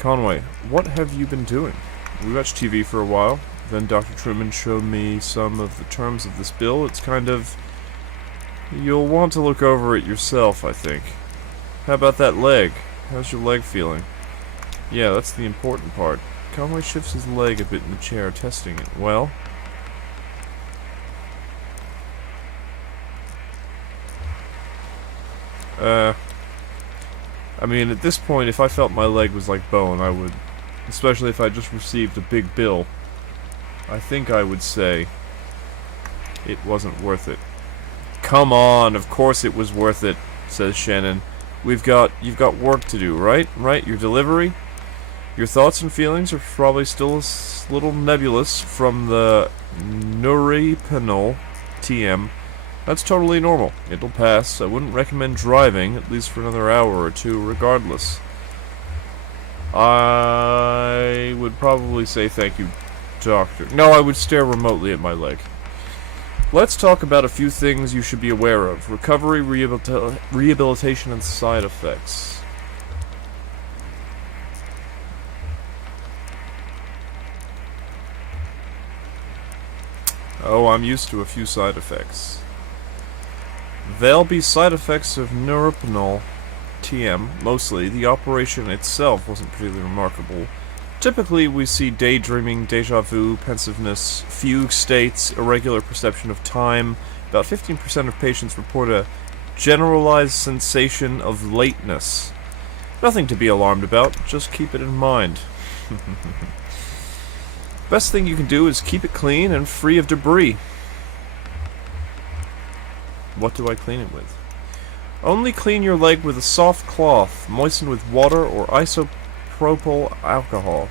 Conway, what have you been doing? We watched TV for a while. Then Dr. Truman showed me some of the terms of this bill. It's kind of... You'll want to look over it yourself, I think. How about that leg? How's your leg feeling? Yeah, that's the important part. Conway shifts his leg a bit in the chair, testing it. Well... I mean, at this point, if I felt my leg was like bone, I would... Especially if I just received a big bill. I think I would say... It wasn't worth it. Come on, of course it was worth it, says Shannon. You've got work to do, right? Right? Your delivery? Your thoughts and feelings are probably still a little nebulous from the Nuripenol TM. That's totally normal. It'll pass. I wouldn't recommend driving, at least for another hour or two, regardless. I would probably say thank you, doctor. No, I would stare remotely at my leg. Let's talk about a few things you should be aware of. Recovery, rehabilitation, and side effects. Oh, I'm used to a few side effects. There'll be side effects of Nuripenol TM, mostly. The operation itself wasn't particularly remarkable. Typically, we see daydreaming, deja vu, pensiveness, fugue states, irregular perception of time. About 15% of patients report a generalized sensation of lateness. Nothing to be alarmed about, just keep it in mind. Best thing you can do is keep it clean and free of debris. What do I clean it with? Only clean your leg with a soft cloth, moistened with water or isopropyl alcohol.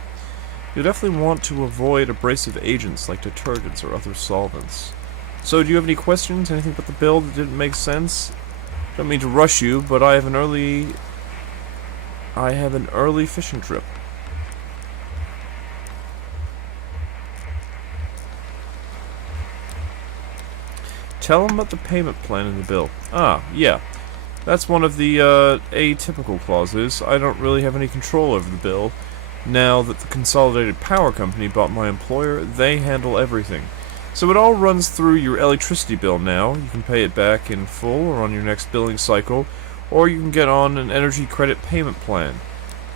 You'll definitely want to avoid abrasive agents like detergents or other solvents. So, do you have any questions? Anything about the bill that didn't make sense? Don't mean to rush you, but I have an early fishing trip. Tell them about the payment plan in the bill. Ah, yeah. That's one of the atypical clauses. I don't really have any control over the bill. Now that the Consolidated Power Company bought my employer, they handle everything. So it all runs through your electricity bill now. You can pay it back in full or on your next billing cycle, or you can get on an energy credit payment plan.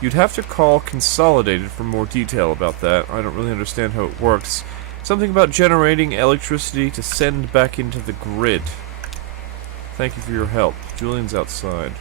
You'd have to call Consolidated for more detail about that. I don't really understand how it works. Something about generating electricity to send back into the grid. Thank you for your help. Julian's outside.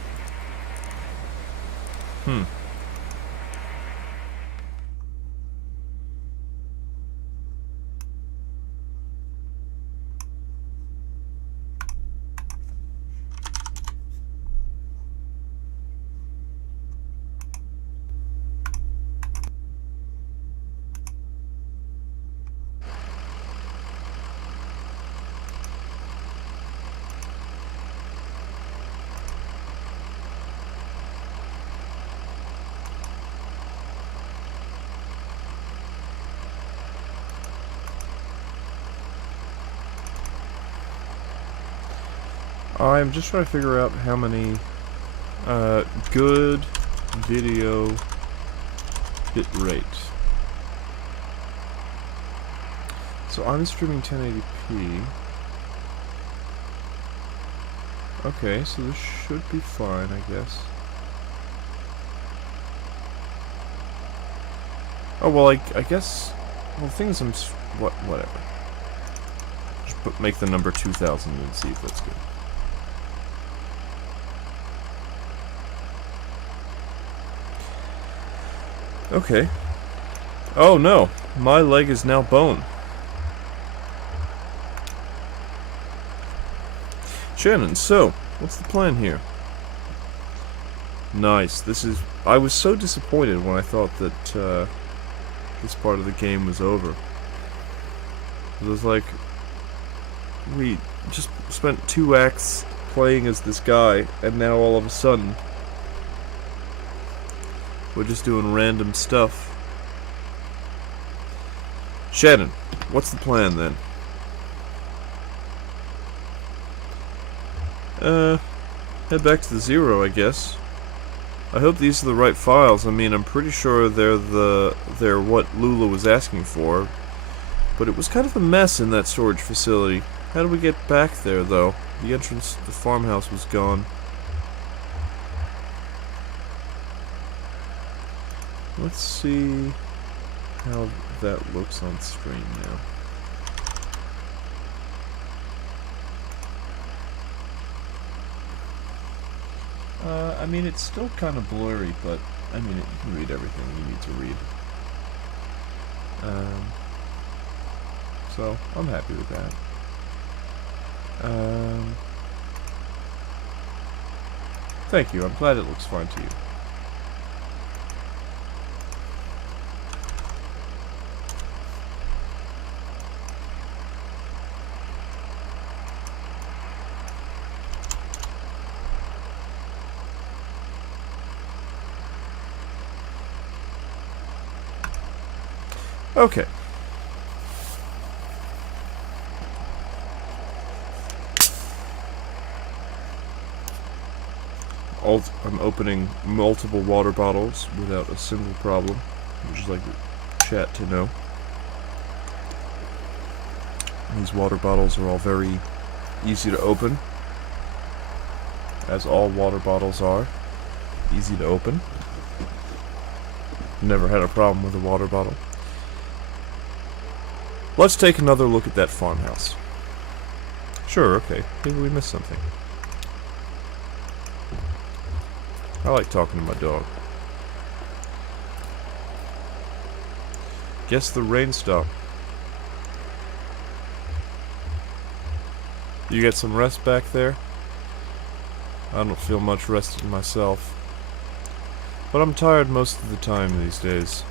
I'm just trying to figure out how many good video bit rate. So I'm streaming 1080p. Okay, so this should be fine, I guess. Oh, well, I guess... Well, the thing is, whatever. Just make the number 2000 and see if that's good. Okay. Oh, no. My leg is now bone. Shannon, so, what's the plan here? Nice. This is... I was so disappointed when I thought that, this part of the game was over. It was like... We just spent 2 acts playing as this guy, and now all of a sudden... We're just doing random stuff. Shannon, what's the plan then? Head back to the Zero, I guess. I hope these are the right files. I mean, I'm pretty sure they're what Lula was asking for. But it was kind of a mess in that storage facility. How do we get back there, though? The entrance to the farmhouse was gone. Let's see how that looks on screen now. I mean, it's still kind of blurry, but, I mean, you can read everything you need to read. So, I'm happy with that. Thank you, I'm glad it looks fine to you. Okay. I'm opening multiple water bottles without a single problem. I'd just like the chat to know. These water bottles are all very easy to open, as all water bottles are. Easy to open. Never had a problem with a water bottle. Let's take another look at that farmhouse. Sure, okay. Maybe we missed something. I like talking to my dog. Guess the rain stopped. You get some rest back there? I don't feel much rested myself. But I'm tired most of the time these days.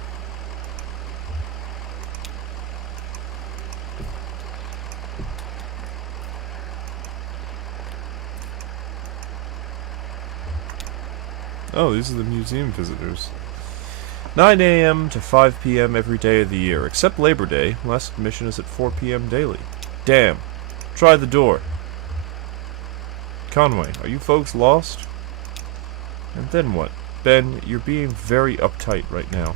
Oh, these are the museum visitors. 9 a.m. to 5 p.m. every day of the year, except Labor Day. Last admission is at 4 p.m. daily. Damn. Try the door. Conway, are you folks lost? And then what? Ben, you're being very uptight right now.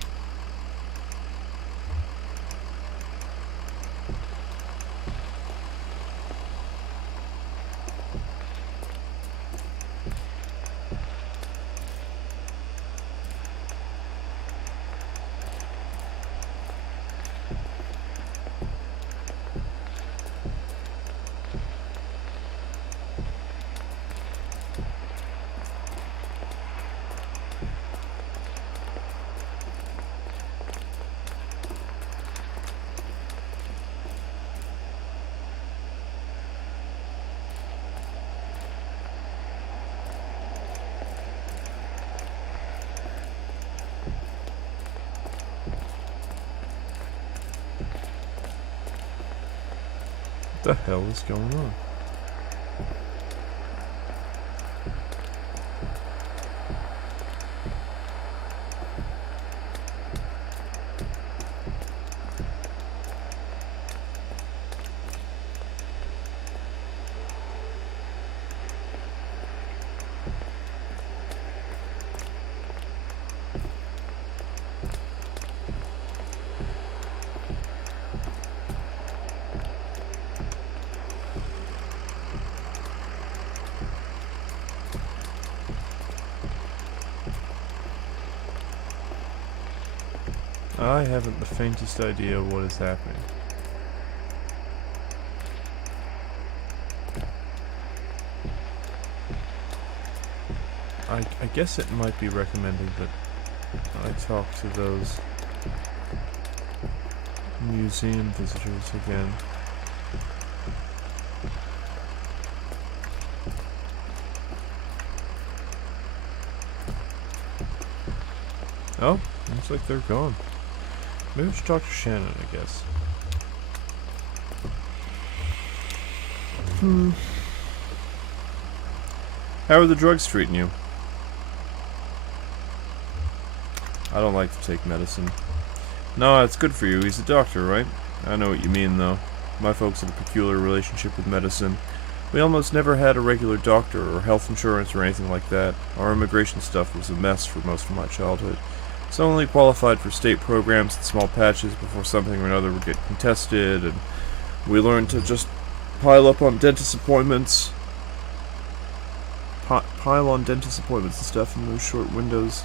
What the hell is going on? I haven't the faintest idea what is happening. I guess it might be recommended that I talk to those museum visitors again. Oh, looks like they're gone. Maybe we should talk to Shannon, I guess. How are the drugs treating you? I don't like to take medicine. No, it's good for you. He's a doctor, right? I know what you mean, though. My folks have a peculiar relationship with medicine. We almost never had a regular doctor or health insurance or anything like that. Our immigration stuff was a mess for most of my childhood. So only qualified for state programs in small patches before something or another would get contested, and we learned to just pile up on dentist appointments. Pile on dentist appointments and stuff in those short windows.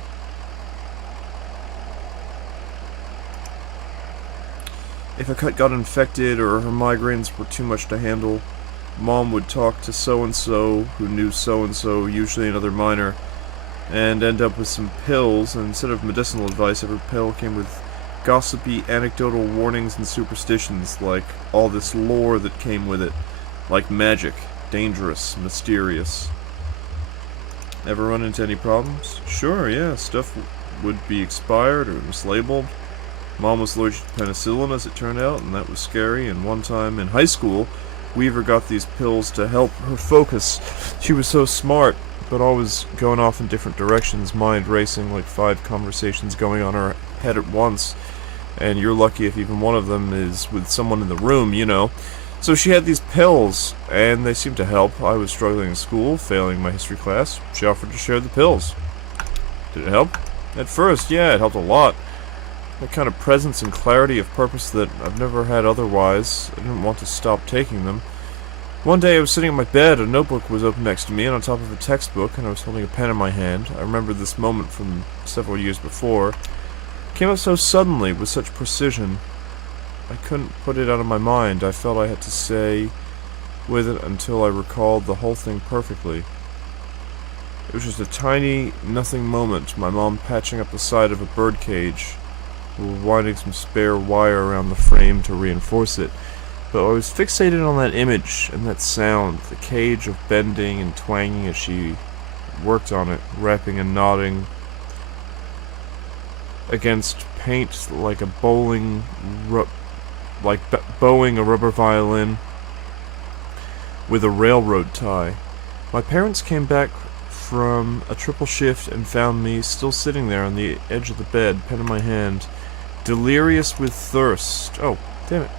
If a cut got infected or her migraines were too much to handle, Mom would talk to so-and-so who knew so-and-so, usually another minor, and end up with some pills, and instead of medicinal advice, every pill came with gossipy, anecdotal warnings and superstitions, like all this lore that came with it, like magic, dangerous, mysterious. Ever run into any problems? Sure, yeah, stuff would be expired or mislabeled. Mom was allergic to penicillin, as it turned out, and that was scary, and one time in high school, Weaver got these pills to help her focus. She was so smart, but always going off in different directions, mind racing, like 5 conversations going on her head at once, and you're lucky if even one of them is with someone in the room, you know. So she had these pills, and they seemed to help. I was struggling in school, failing my history class. She offered to share the pills. Did it help? At first, yeah, it helped a lot. That kind of presence and clarity of purpose that I've never had otherwise. I didn't want to stop taking them. One day I was sitting in my bed, a notebook was open next to me and on top of a textbook, and I was holding a pen in my hand. I remember this moment from several years before. It came up so suddenly, with such precision. I couldn't put it out of my mind. I felt I had to stay with it until I recalled the whole thing perfectly. It was just a tiny, nothing moment, my mom patching up the side of a bird cage, winding some spare wire around the frame to reinforce it. But I was fixated on that image and that sound, the cage of bending and twanging as she worked on it, rapping and nodding against paint like a bowing bowing a rubber violin with a railroad tie. My parents came back from a triple shift and found me still sitting there on the edge of the bed, pen in my hand, delirious with thirst. Oh, damn it.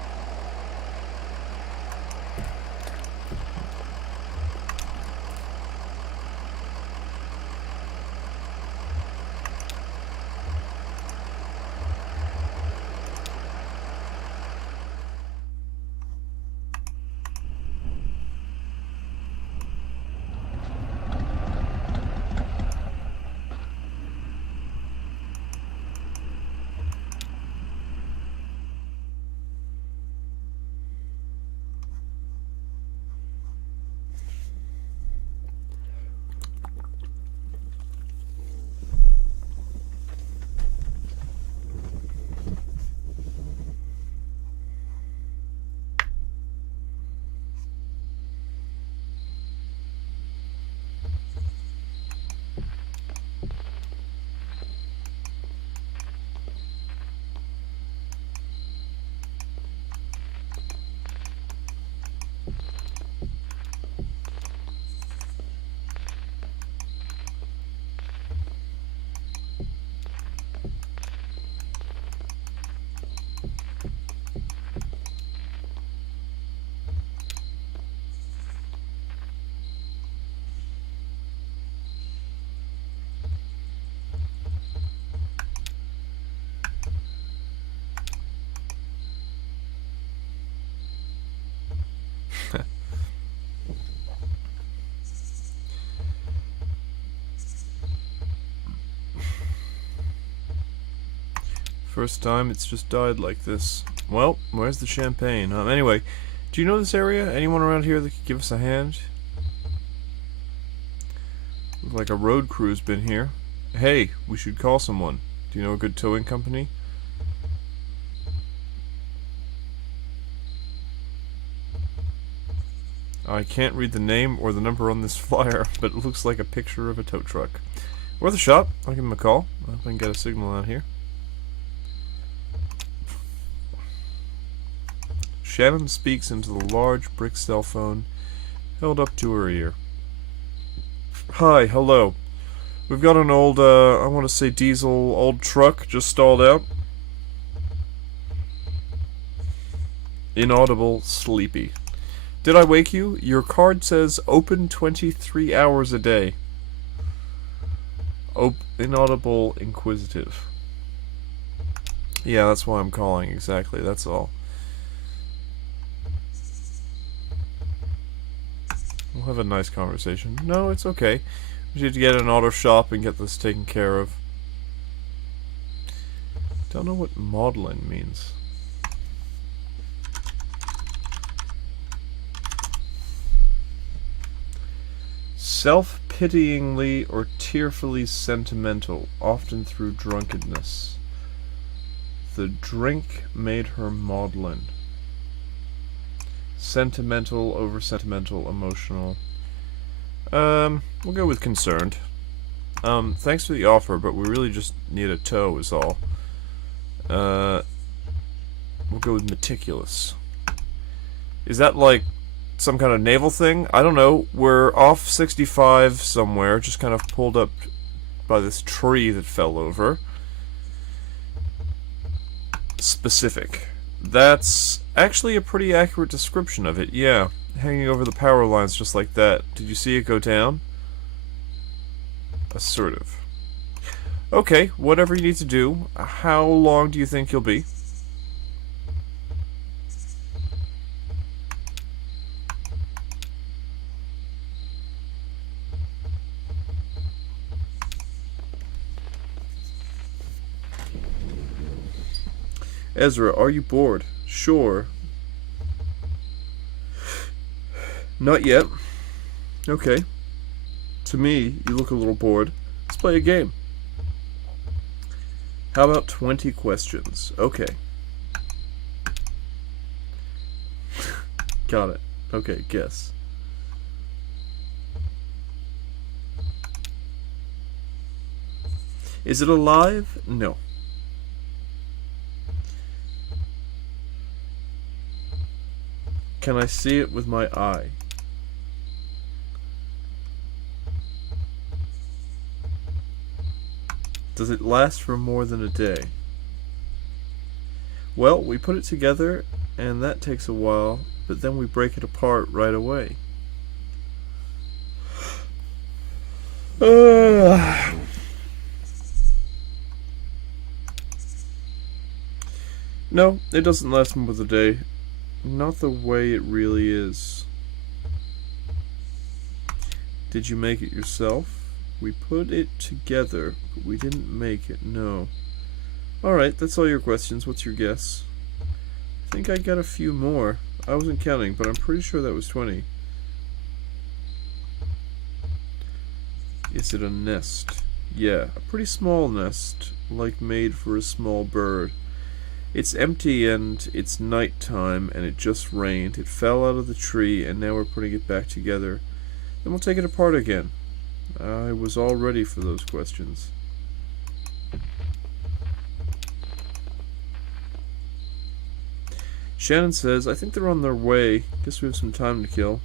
First time it's just died like this. Well, where's the champagne? Anyway, do you know this area? Anyone around here that could give us a hand? Looks like a road crew's been here. Hey, we should call someone. Do you know a good towing company? I can't read the name or the number on this flyer, but it looks like a picture of a tow truck. Or the shop. I'll give them a call. I hope I can get a signal out here. Shannon speaks into the large brick cell phone held up to her ear. Hi, hello. We've got an old, I want to say diesel old truck just stalled out. Inaudible, sleepy. Did I wake you? Your card says open 23 hours a day. Inaudible, inquisitive. Yeah, that's why I'm calling, exactly, that's all. We'll have a nice conversation. No, it's okay. We need to get an auto shop and get this taken care of. Don't know what maudlin means. Self-pityingly or tearfully sentimental, often through drunkenness. The drink made her maudlin. Sentimental, over-sentimental, emotional. We'll go with concerned. Thanks for the offer, but we really just need a tow is all. We'll go with meticulous. Is that like some kind of naval thing? I don't know. We're off 65 somewhere, just kind of pulled up by this tree that fell over. Specific. That's actually a pretty accurate description of it, yeah. Hanging over the power lines just like that. Did you see it go down? Assertive. Okay, whatever you need to do. How long do you think you'll be? Ezra, are you bored? Sure. Not yet. Okay. To me, you look a little bored. Let's play a game. How about 20 questions? Okay. Got it. Okay, guess. Is it alive? No. Can I see it with my eye? Does it last for more than a day? Well, we put it together, and that takes a while, but then we break it apart right away. No, it doesn't last more than a day. Not the way it really is. Did you make it yourself? We put it together, but we didn't make it, no. Alright, that's all your questions. What's your guess? I think I got a few more. I wasn't counting, but I'm pretty sure that was 20. Is it a nest? Yeah, a pretty small nest, like made for a small bird. It's empty and it's nighttime and it just rained. It fell out of the tree and now we're putting it back together. Then we'll take it apart again. I was all ready for those questions. Shannon says, I think they're on their way. Guess we have some time to kill.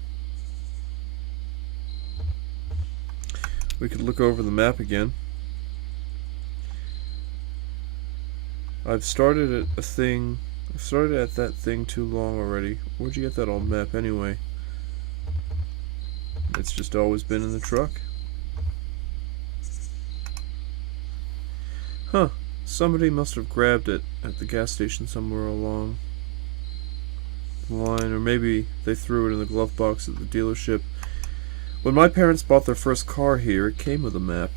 We could look over the map again. I've started at that thing too long already. Where'd you get that old map anyway? It's just always been in the truck. Huh. Somebody must have grabbed it at the gas station somewhere along the line, or maybe they threw it in the glove box at the dealership. When my parents bought their first car here, it came with a map.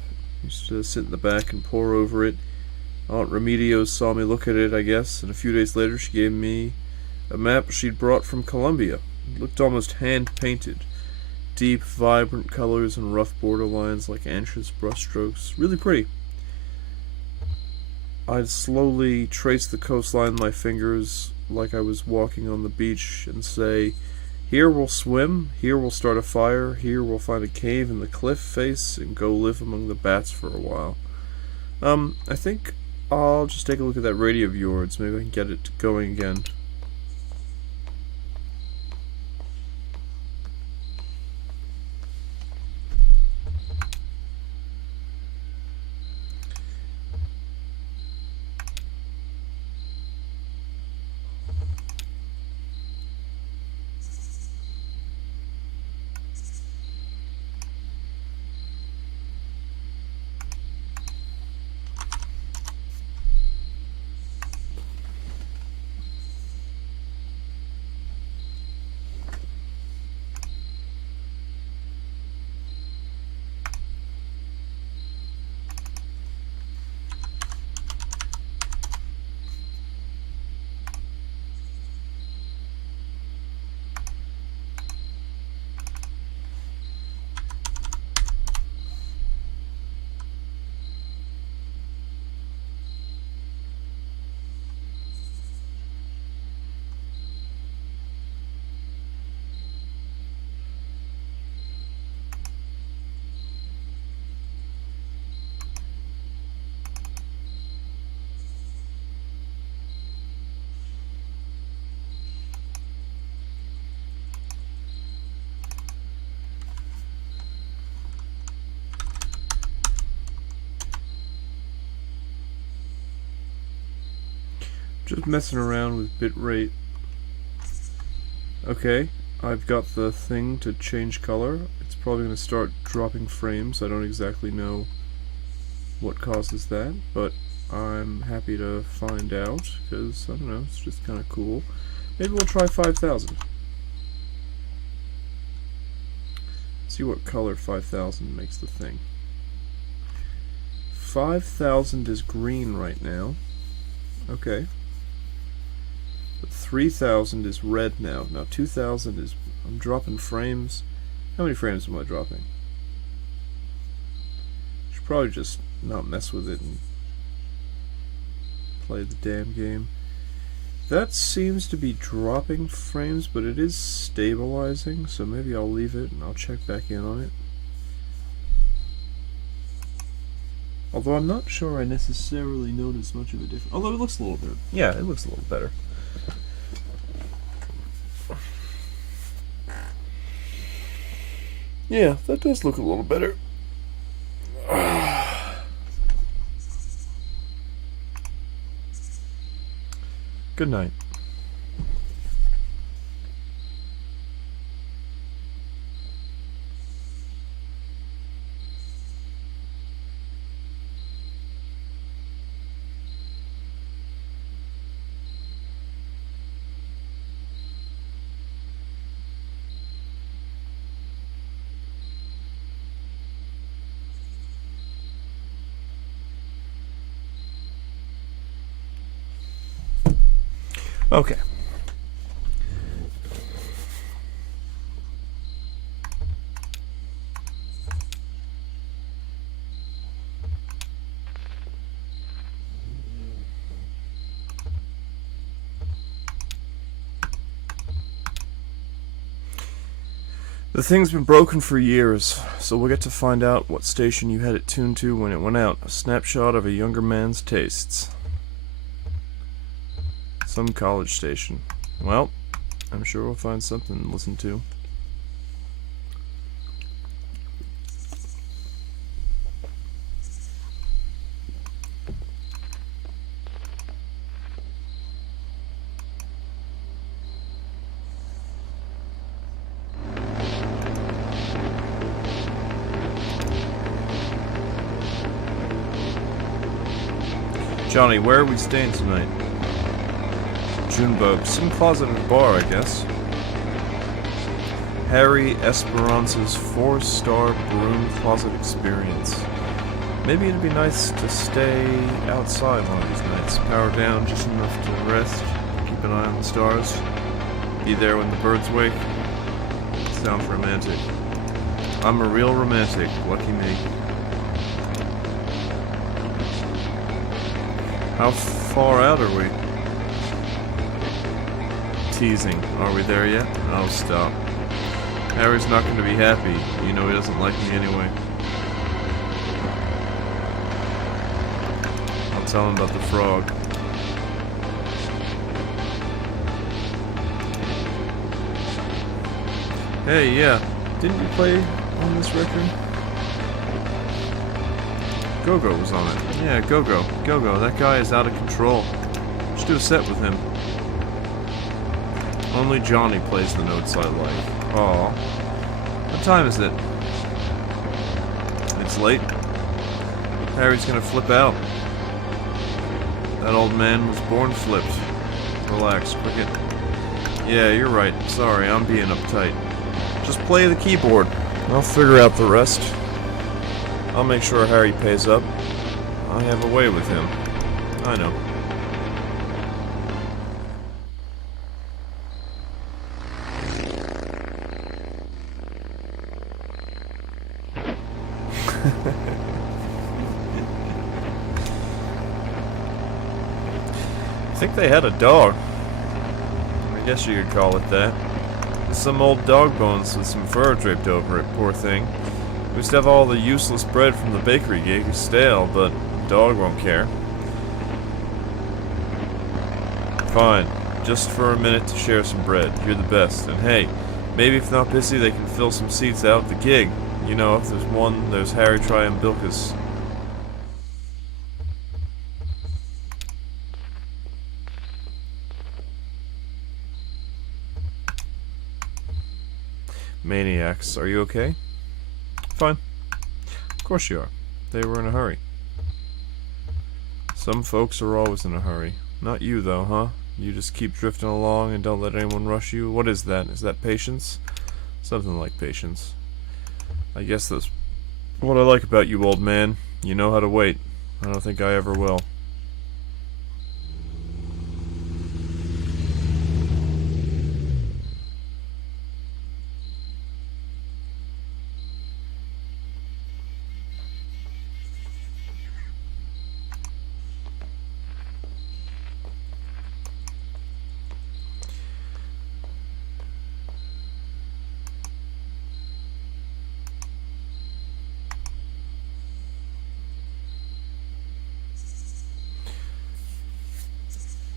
I used to sit in the back and pore over it. Aunt Remedios saw me look at it, I guess, and a few days later she gave me a map she'd brought from Colombia. It looked almost hand-painted. Deep, vibrant colors and rough borderlines like anxious brushstrokes. Really pretty. I'd slowly trace the coastline with my fingers like I was walking on the beach and say, here we'll swim, here we'll start a fire, here we'll find a cave in the cliff face and go live among the bats for a while. I think I'll just take a look at that radio of yours. Maybe I can get it going again. Just messing around with bitrate. Okay, I've got the thing to change color. It's probably going to start dropping frames. I don't exactly know what causes that, but I'm happy to find out, because, I don't know, it's just kind of cool. Maybe we'll try 5,000. See what color 5,000 makes the thing. 5,000 is green right now. Okay. But 3,000 is red now. Now 2,000 is... I'm dropping frames. How many frames am I dropping? Should probably just not mess with it and play the damn game. That seems to be dropping frames, but it is stabilizing, so maybe I'll leave it and I'll check back in on it. Although I'm not sure I necessarily notice much of a difference. Although it looks a little bit... Yeah, it looks a little better. Yeah, that does look a little better. Good night. Okay. The thing's been broken for years, so we'll get to find out what station you had it tuned to when it went out. A snapshot of a younger man's tastes. Some college station. Well, I'm sure we'll find something to listen to. Johnny, where are we staying tonight? Junebug. Some closet and bar, I guess. Harry Esperance's 4-star broom closet experience. Maybe it'd be nice to stay outside one of these nights. Power down just enough to rest. Keep an eye on the stars. Be there when the birds wake. Sounds romantic. I'm a real romantic. Lucky me. How far out are we? Teasing. Are we there yet? Oh, stop. Harry's not going to be happy. You know he doesn't like me anyway. I'll tell him about the frog. Hey, yeah. Didn't you play on this record? Go-Go was on it. Yeah, Go-Go. Go-Go. That guy is out of control. Should do a set with him. Only Johnny plays the notes I like. Aw. What time is it? It's late. Harry's gonna flip out. That old man was born flipped. Relax, Cricket. Yeah, you're right. Sorry, I'm being uptight. Just play the keyboard. I'll figure out the rest. I'll make sure Harry pays up. I have a way with him. I know. I think they had a dog. I guess you could call it that. Some old dog bones with some fur draped over it, poor thing. We used to have all the useless bread from the bakery gig stale, but the dog won't care. Fine, just for a minute to share some bread. You're the best. And hey, maybe if not busy, they can fill some seats out at the gig. You know, if there's one, there's Harry Triumbilcus. Maniacs, are you okay? Fine. Of course you are. They were in a hurry. Some folks are always in a hurry. Not you, though, huh? You just keep drifting along and don't let anyone rush you? What is that? Is that patience? Something like patience. I guess that's what I like about you, old man. You know how to wait. I don't think I ever will.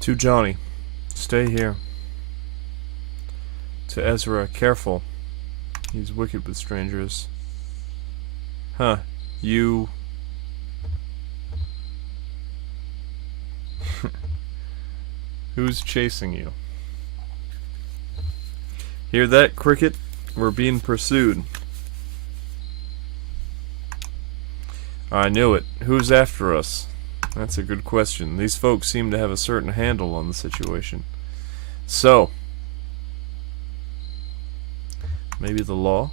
To Johnny, stay here. To Ezra, careful. He's wicked with strangers. Huh, you... Who's chasing you? Hear that, Cricket? We're being pursued. I knew it. Who's after us? That's a good question. These folks seem to have a certain handle on the situation. So, maybe the law?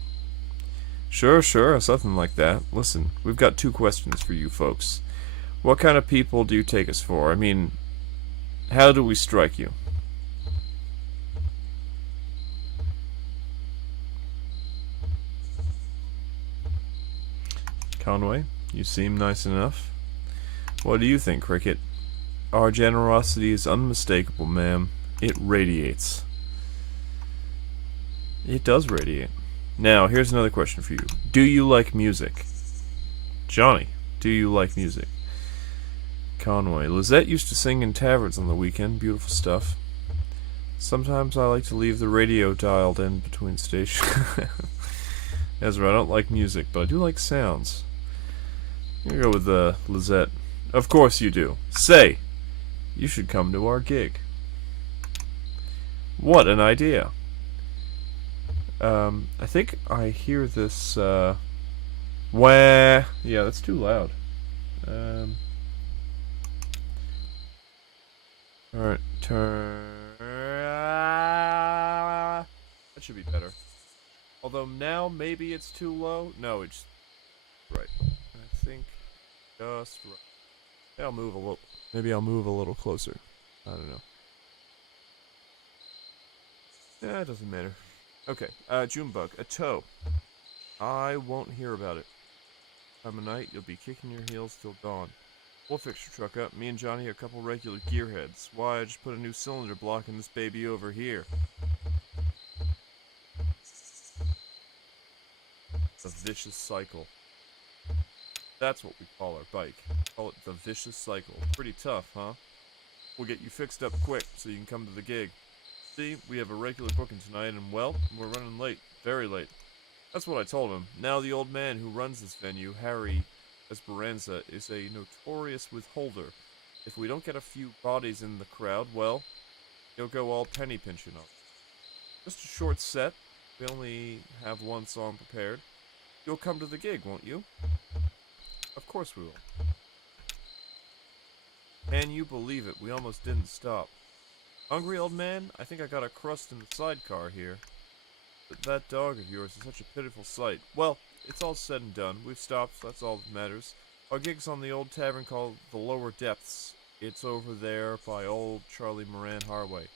Sure, something like that. Listen, we've got two questions for you folks. What kind of people do you take us for? I mean, how do we strike you? Conway, you seem nice enough. What do you think, Cricket? Our generosity is unmistakable, ma'am. It radiates. It does radiate. Now, here's another question for you. Do you like music? Johnny, do you like music? Conway, Lizette used to sing in taverns on the weekend. Beautiful stuff. Sometimes I like to leave the radio dialed in between stations. Ezra, I don't like music, but I do like sounds. I'm gonna go with Lizette. Of course you do. Say, you should come to our gig. What an idea. I think I hear this, wah. Yeah, that's too loud. Alright, turn. That should be better. Although now maybe it's too low. No, it's right. I think just right. Maybe I'll move a little. Maybe I'll move a little closer. I don't know. Yeah, it doesn't matter. Okay, Junebug, a tow. I won't hear about it. Time of night, you'll be kicking your heels till dawn. We'll fix your truck up. Me and Johnny are a couple regular gearheads. Why, I just put a new cylinder block in this baby over here. The vicious cycle. That's what we call our bike. Call it the vicious cycle. Pretty tough, huh? We'll get you fixed up quick so you can come to the gig. See, we have a regular booking tonight and, well, we're running late. Very late. That's what I told him. Now the old man who runs this venue, Harry Esperanza, is a notorious withholder. If we don't get a few bodies in the crowd, well, he'll go all penny pinching on us. Just a short set. We only have one song prepared. You'll come to the gig, won't you? Of course we will. Can you believe it? We almost didn't stop. Hungry, old man? I think I got a crust in the sidecar here. But that dog of yours is such a pitiful sight. Well, it's all said and done. We've stopped, that's all that matters. Our gig's on the old tavern called The Lower Depths. It's over there by old Charlie Moran Highway.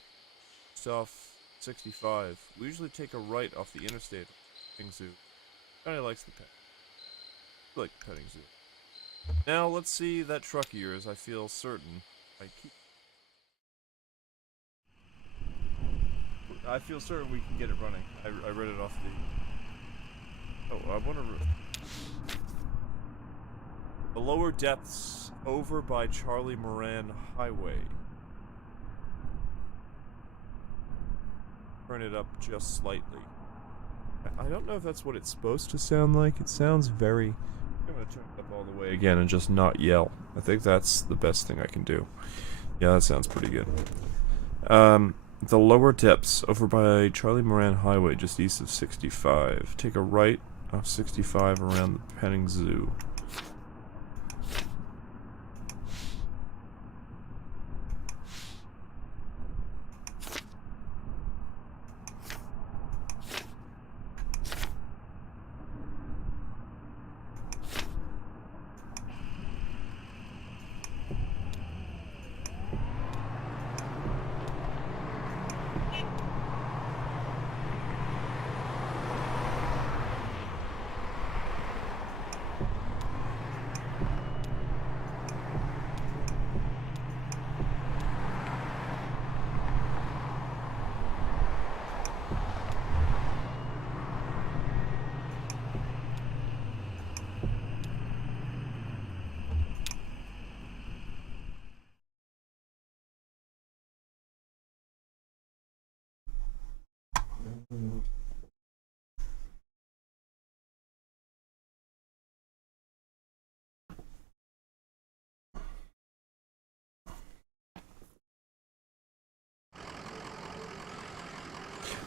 It's off 65. We usually take a right off the interstate. Petting zoo. Johnny likes the pet. I like the petting zoo. Now, let's see that truck of yours. I feel certain. I feel certain we can get it running. I read it off the... Oh, I wonder... The Lower Depths, over by Charlie Moran Highway. Turn it up just slightly. I don't know if that's what it's supposed to sound like. It sounds very... I'm gonna turn it up all the way again and just not yell. I think that's the best thing I can do. Yeah, that sounds pretty good. The Lower Depths, over by Charlie Moran Highway, just east of 65. Take a right off 65 around the petting zoo.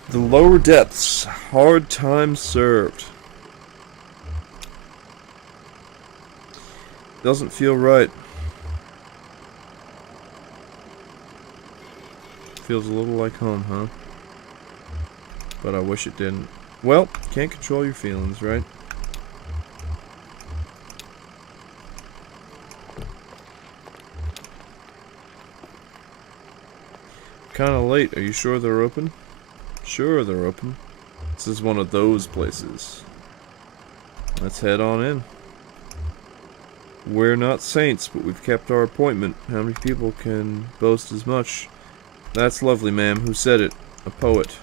The Lower Depths, hard time served. Doesn't feel right. Feels a little like home, huh? But I wish it didn't. Well, can't control your feelings, right? Kinda late. Are you sure they're open? Sure, they're open. This is one of those places. Let's head on in. We're not saints, but we've kept our appointment. How many people can boast as much? That's lovely, ma'am. Who said it? A poet.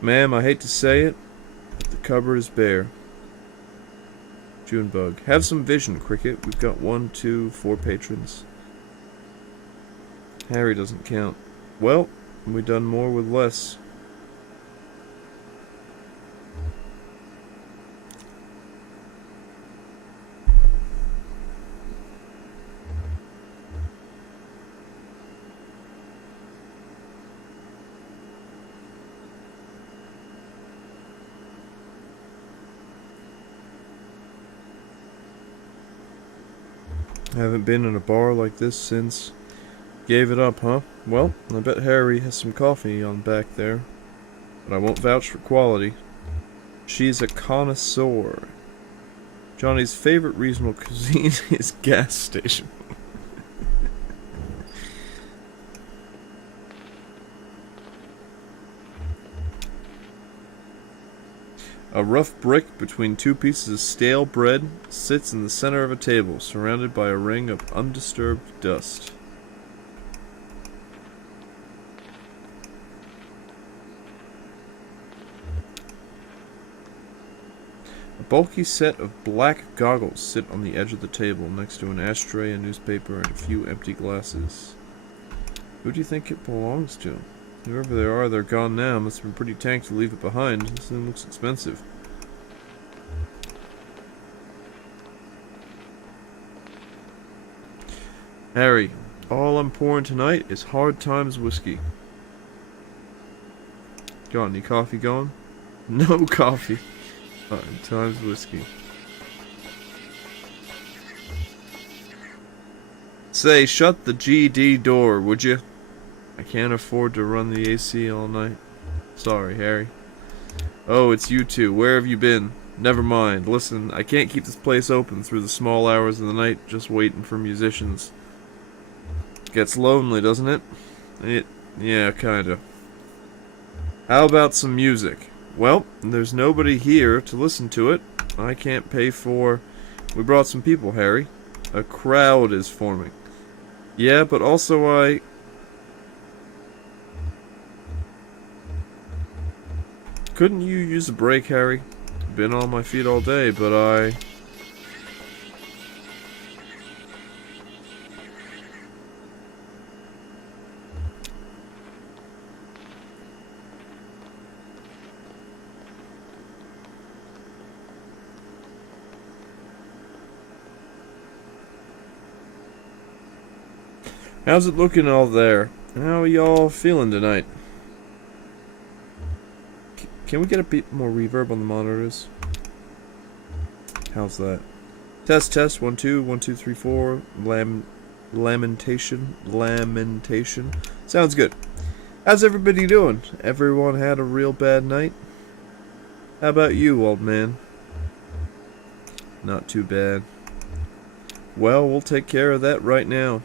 Ma'am, I hate to say it, but the cupboard is bare. Junebug. Have some vision, Cricket. We've got 1, 2, 4 patrons. Harry doesn't count. Well, we done more with less. I haven't been in a bar like this since Gave it up, huh? Well, I bet Harry has some coffee on back there. But I won't vouch for quality. She's a connoisseur. Johnny's favorite regional cuisine is gas station. A rough brick between two pieces of stale bread sits in the center of a table, surrounded by a ring of undisturbed dust. A bulky set of black goggles sit on the edge of the table, next to an ashtray, a newspaper, and a few empty glasses. Who do you think it belongs to? Whoever they are, they're gone now. Must have been pretty tanked to leave it behind. This thing looks expensive. Harry, all I'm pouring tonight is Hard Times whiskey. Got any coffee going? No coffee. Hard Times whiskey. Say, shut the GD door, would you? I can't afford to run the AC all night. Sorry, Harry. Oh, it's you two. Where have you been? Never mind. Listen, I can't keep this place open through the small hours of the night just waiting for musicians. Gets lonely, doesn't it? Yeah, kinda. How about some music? Well, there's nobody here to listen to it. I can't pay for... We brought some people, Harry. A crowd is forming. Yeah, but also I... Couldn't you use a break, Harry? Been on my feet all day, but I... How's it looking all there? How are y'all feeling tonight? Can we get a bit more reverb on the monitors? How's that? Test, test, 1 2, 1 2 3 4. Lamentation. Sounds good. How's everybody doing? Everyone had a real bad night? How about you, old man? Not too bad. Well, we'll take care of that right now.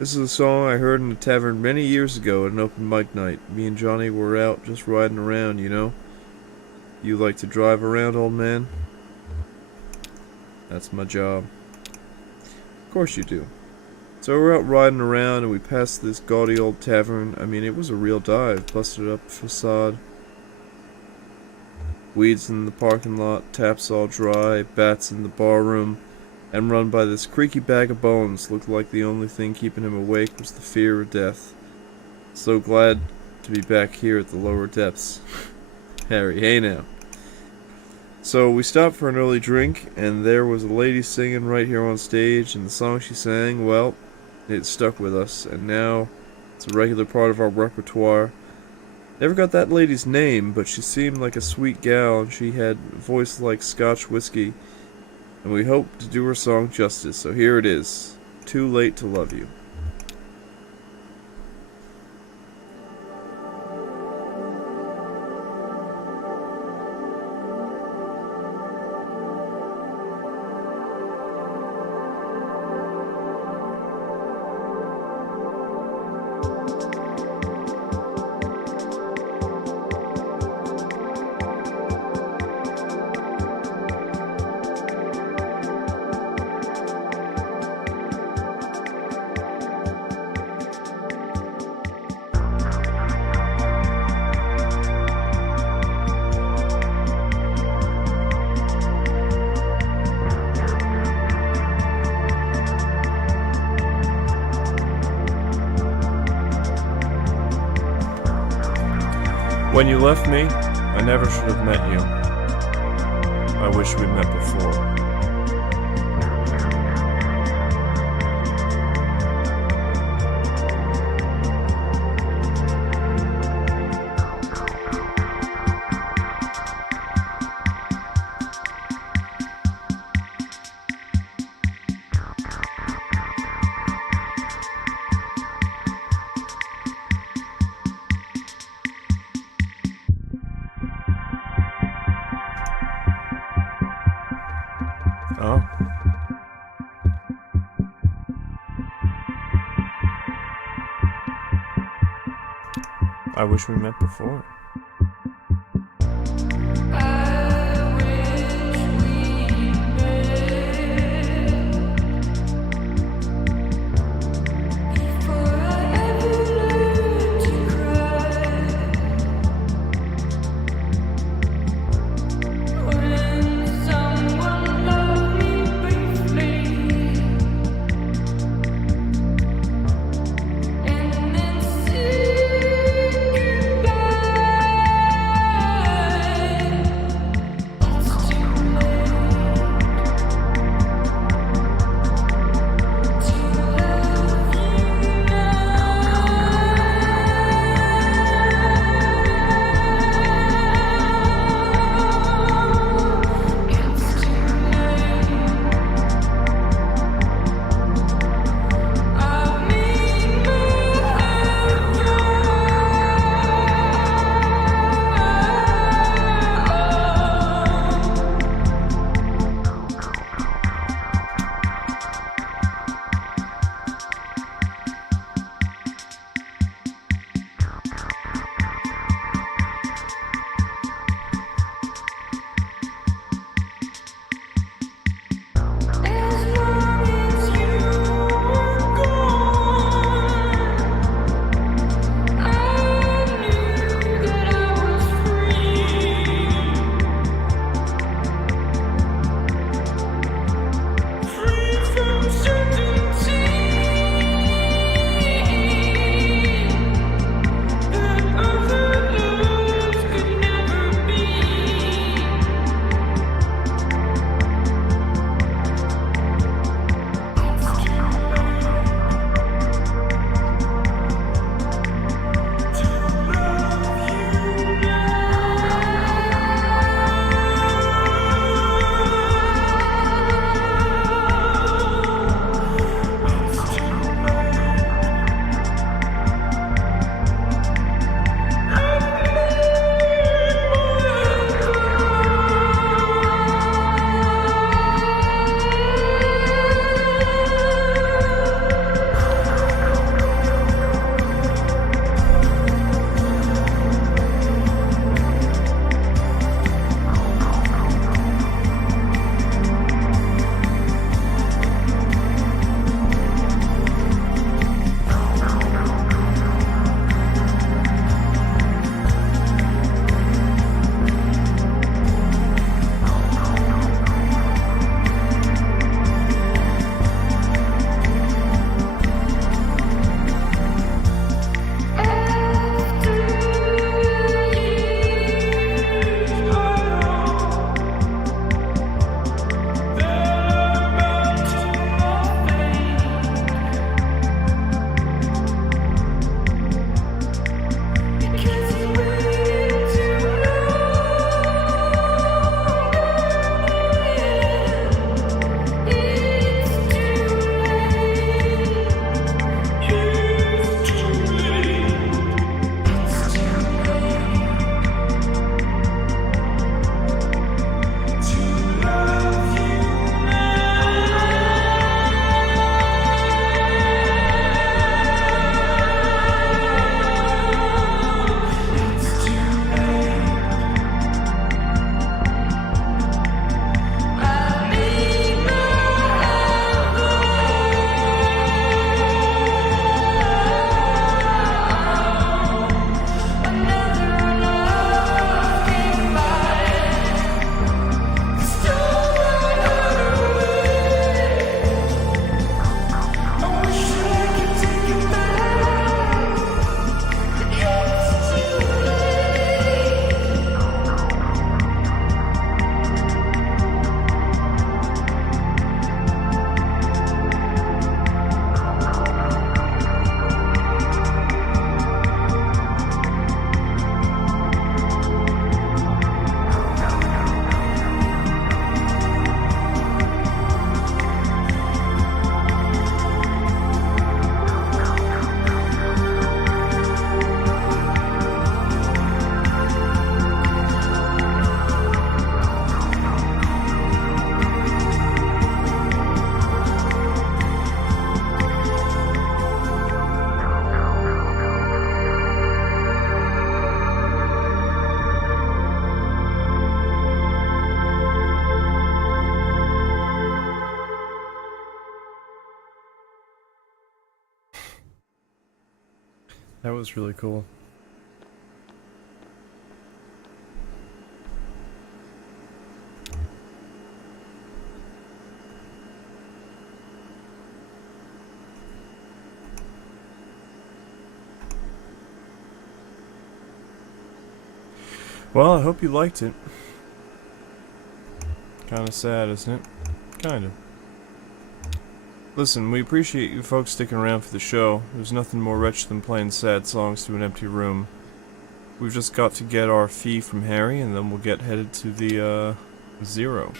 This is a song I heard in a tavern many years ago at an open mic night. Me and Johnny were out just riding around, you know. You like to drive around, old man? That's my job. Of course you do. So we're out riding around and we passed this gaudy old tavern. I mean, it was a real dive. Busted up facade. Weeds in the parking lot, taps all dry, bats in the bar room. And run by this creaky bag of bones. Looked like the only thing keeping him awake was the fear of death. So glad to be back here at the lower depths. Harry, hey now. So we stopped for an early drink, and there was a lady singing right here on stage, and the song she sang, well, it stuck with us, and now it's a regular part of our repertoire. Never got that lady's name, but she seemed like a sweet gal, and she had a voice like Scotch whiskey. And we hope to do her song justice, so here it is. Too Late to Love You. When you left me, I never should have met you. I wish we'd met before. I wish we met before. That was really cool. Well, I hope you liked it. Kinda sad, isn't it? Kinda. Listen, we appreciate you folks sticking around for the show. There's nothing more wretched than playing sad songs to an empty room. We've just got to get our fee from Harry, and then we'll get headed to the, Zero.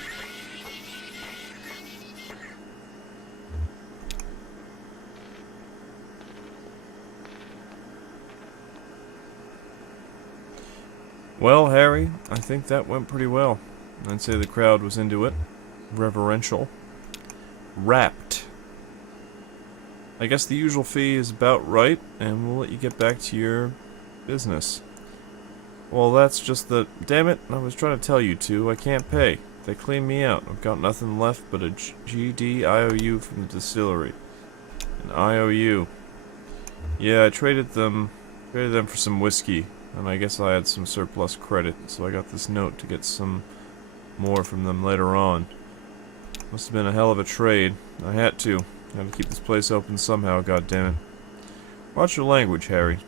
Well, Harry, I think that went pretty well. I'd say the crowd was into it. Reverential. Rapt. I guess the usual fee is about right, and we'll let you get back to your business. Well, that's just the... Damn it, I was trying to tell you two, I can't pay. They cleaned me out. I've got nothing left but a GD IOU from the distillery. An IOU. Yeah, I traded them for some whiskey, and I guess I had some surplus credit, so I got this note to get some more from them later on. Must have been a hell of a trade. I had to. Had to keep this place open somehow, goddammit. Watch your language, Harry.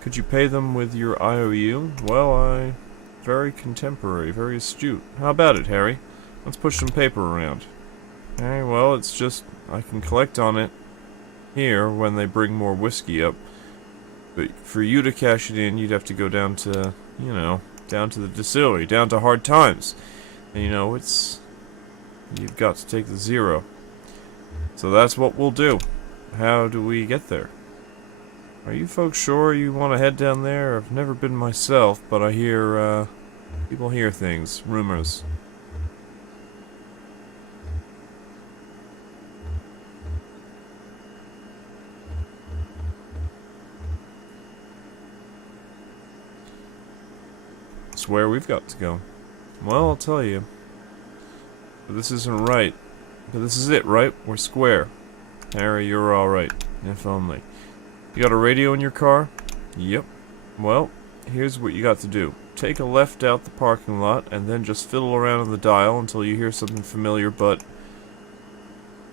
Could you pay them with your IOU? Well, very contemporary, very astute. How about it, Harry? Let's push some paper around. Okay, well, it's just... I can collect on it here when they bring more whiskey up. But for you to cash it in, you'd have to go down to, you know, down to the distillery, down to Hard Times. And, you know, it's... You've got to take the Zero. So that's what we'll do. How do we get there? Are you folks sure you want to head down there? I've never been myself, but I hear, people hear things, rumors. It's where we've got to go. Well, I'll tell you. But this isn't right. But this is it, right? We're square. Harry, you're alright. If only. You got a radio in your car? Yep. Well, here's what you got to do. Take a left out the parking lot, and then just fiddle around on the dial until you hear something familiar but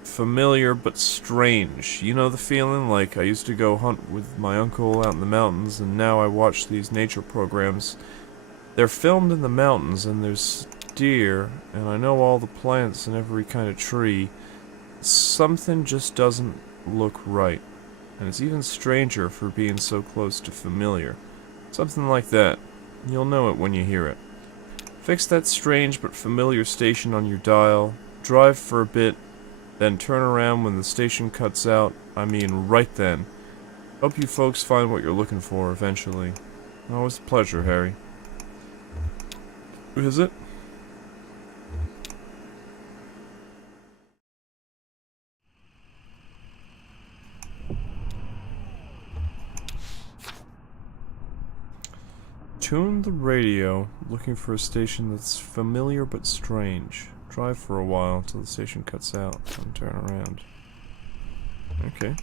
strange. You know the feeling? Like, I used to go hunt with my uncle out in the mountains, and now I watch these nature programs. They're filmed in the mountains, and there's deer, and I know all the plants and every kind of tree. Something just doesn't look right. And it's even stranger for being so close to familiar. Something like that. You'll know it when you hear it. Fix that strange but familiar station on your dial, drive for a bit, then turn around when the station cuts out. I mean, right then. Hope you folks find what you're looking for eventually. Always a pleasure, Harry. Is it? Tune the radio, looking for a station that's familiar but strange. Drive for a while until the station cuts out, and turn around. Okay.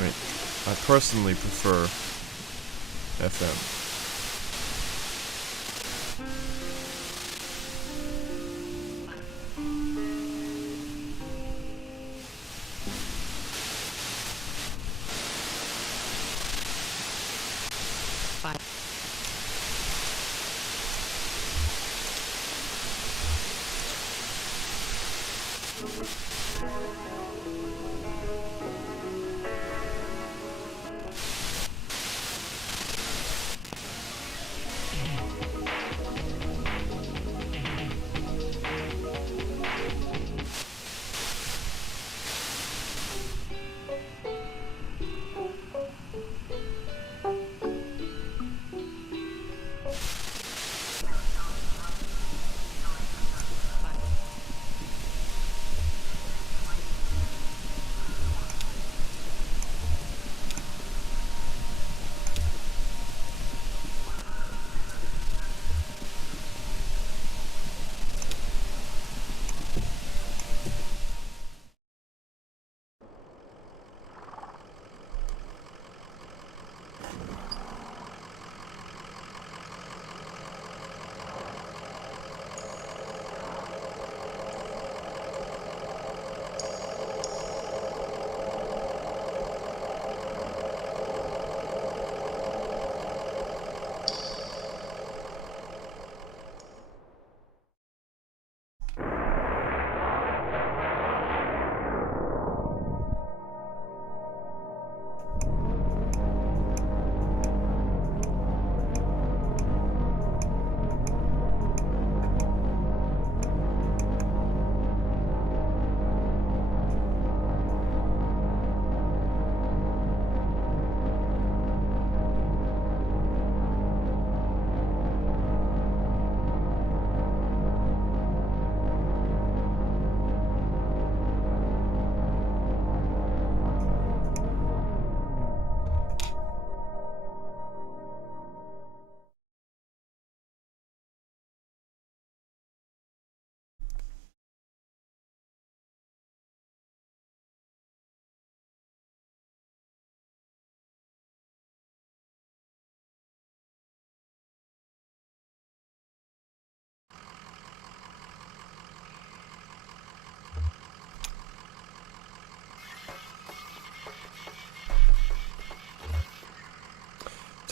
Wait, I personally prefer FM.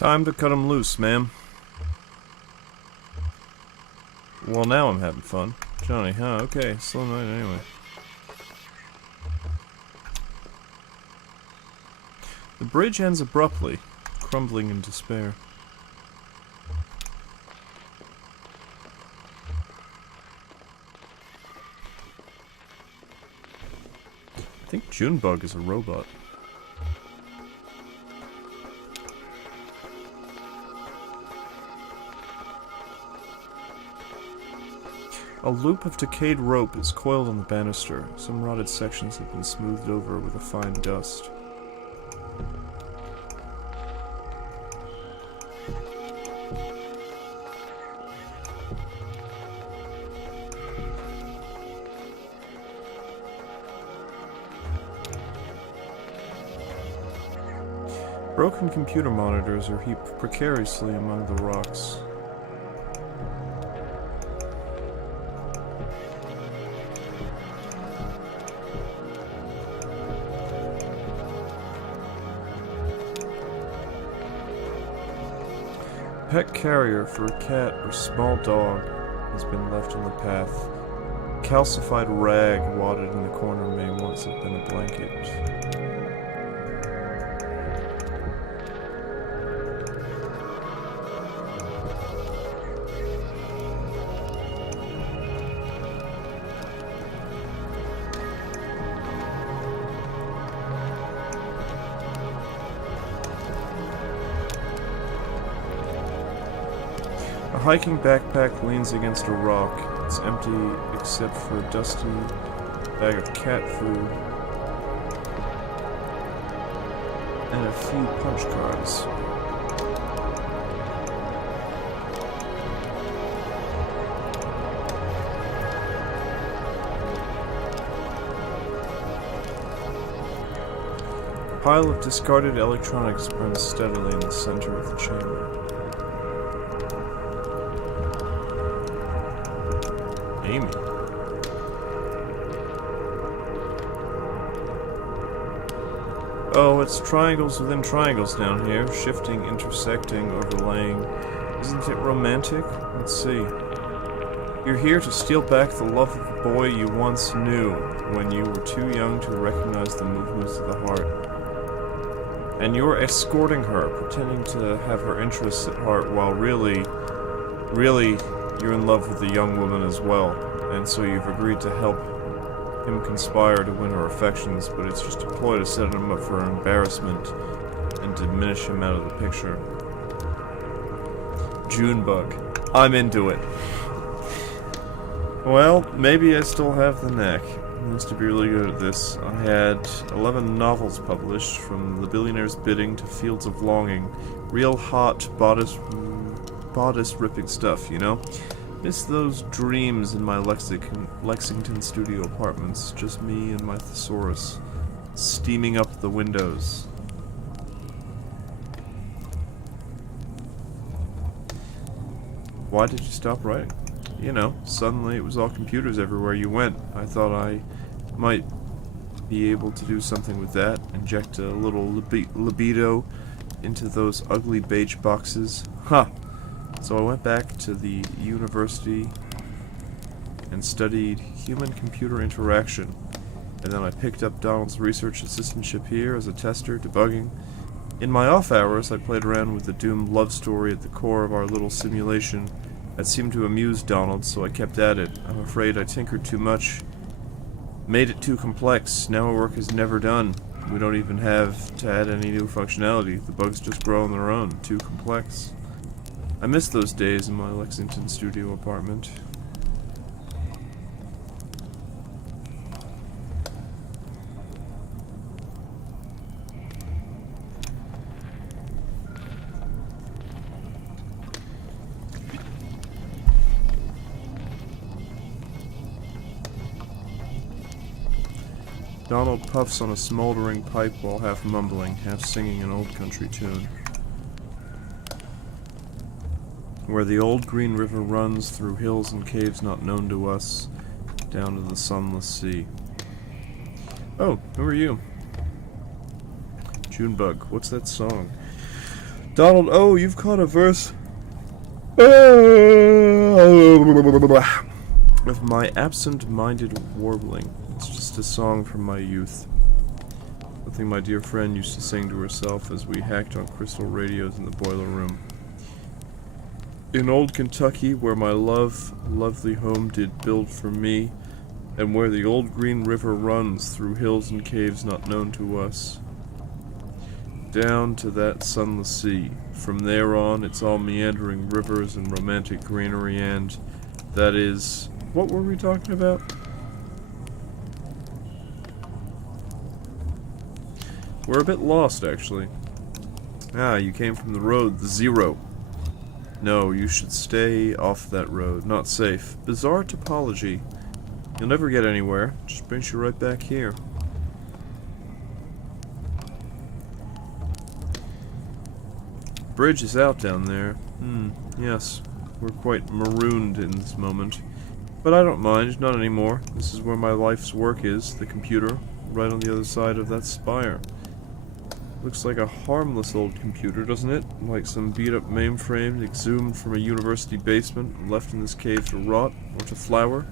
Time to cut him loose, ma'am. Well, now I'm having fun. Johnny, huh? Okay, slow night anyway. The bridge ends abruptly, crumbling in despair. I think Junebug is a robot. A loop of decayed rope is coiled on the banister. Some rotted sections have been smoothed over with a fine dust. Broken computer monitors are heaped precariously among the rocks. Pet carrier for a cat or small dog has been left on the path. Calcified rag wadded in the corner may once have been a blanket. A hiking backpack leans against a rock. It's empty except for a dusty bag of cat food and a few punch cards. A pile of discarded electronics burns steadily in the center of the chamber. Amy. Oh, it's triangles within triangles down here, shifting, intersecting, overlaying. Isn't it romantic? Let's see. You're here to steal back the love of a boy you once knew when you were too young to recognize the movements of the heart. And you're escorting her, pretending to have her interests at heart while really, you're in love with the young woman as well, and so you've agreed to help him conspire to win her affections, but it's just a ploy to set him up for embarrassment and diminish him out of the picture. Junebug. I'm into it. Well, maybe I still have the knack. I used to be really good at this. I had 11 novels published, from The Billionaire's Bidding to Fields of Longing. Real hot bodice-ripping stuff, you know? Miss those dreams in my Lexington studio apartments. Just me and my thesaurus, steaming up the windows. Why did you stop writing? You know, suddenly it was all computers everywhere you went. I thought I might be able to do something with that, inject a little libido into those ugly beige boxes. Ha! So I went back to the university and studied human-computer interaction, and then I picked up Donald's research assistantship here as a tester, debugging. In my off hours, I played around with the doomed love story at the core of our little simulation. That seemed to amuse Donald, so I kept at it. I'm afraid I tinkered too much, made it too complex. Now our work is never done. We don't even have to add any new functionality. The bugs just grow on their own. Too complex. I miss those days in my Lexington studio apartment. Donald puffs on a smoldering pipe while half mumbling, half singing an old country tune. Where the old green river runs through hills and caves not known to us, down to the sunless sea. Oh, who are you? Junebug, what's that song? Donald, oh, you've caught a verse of my absent-minded warbling. It's just a song from my youth. Something my dear friend used to sing to herself as we hacked on crystal radios in the boiler room. In old Kentucky, where my lovely home did build for me, and where the old green river runs through hills and caves not known to us, down to that sunless sea. From there on, it's all meandering rivers and romantic greenery and, that is, what were we talking about? We're a bit lost, actually. Ah, you came from the road, the zero. No, you should stay off that road. Not safe. Bizarre topology. You'll never get anywhere. Just brings you right back here. Bridge is out down there. Yes. We're quite marooned in this moment. But I don't mind, not anymore. This is where my life's work is, the computer, right on the other side of that spire. Looks like a harmless old computer, doesn't it? Like some beat-up mainframe exhumed from a university basement and left in this cave to rot or to flower.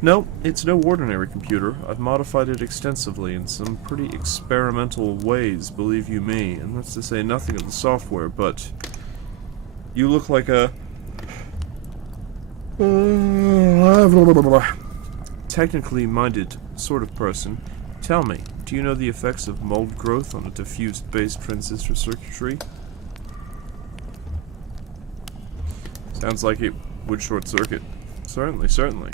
No, it's no ordinary computer. I've modified it extensively in some pretty experimental ways, believe you me, and that's to say nothing of the software, but you look like a technically minded sort of person. Tell me, do you know the effects of mold growth on a diffused base transistor circuitry? Sounds like it would short circuit. Certainly, certainly.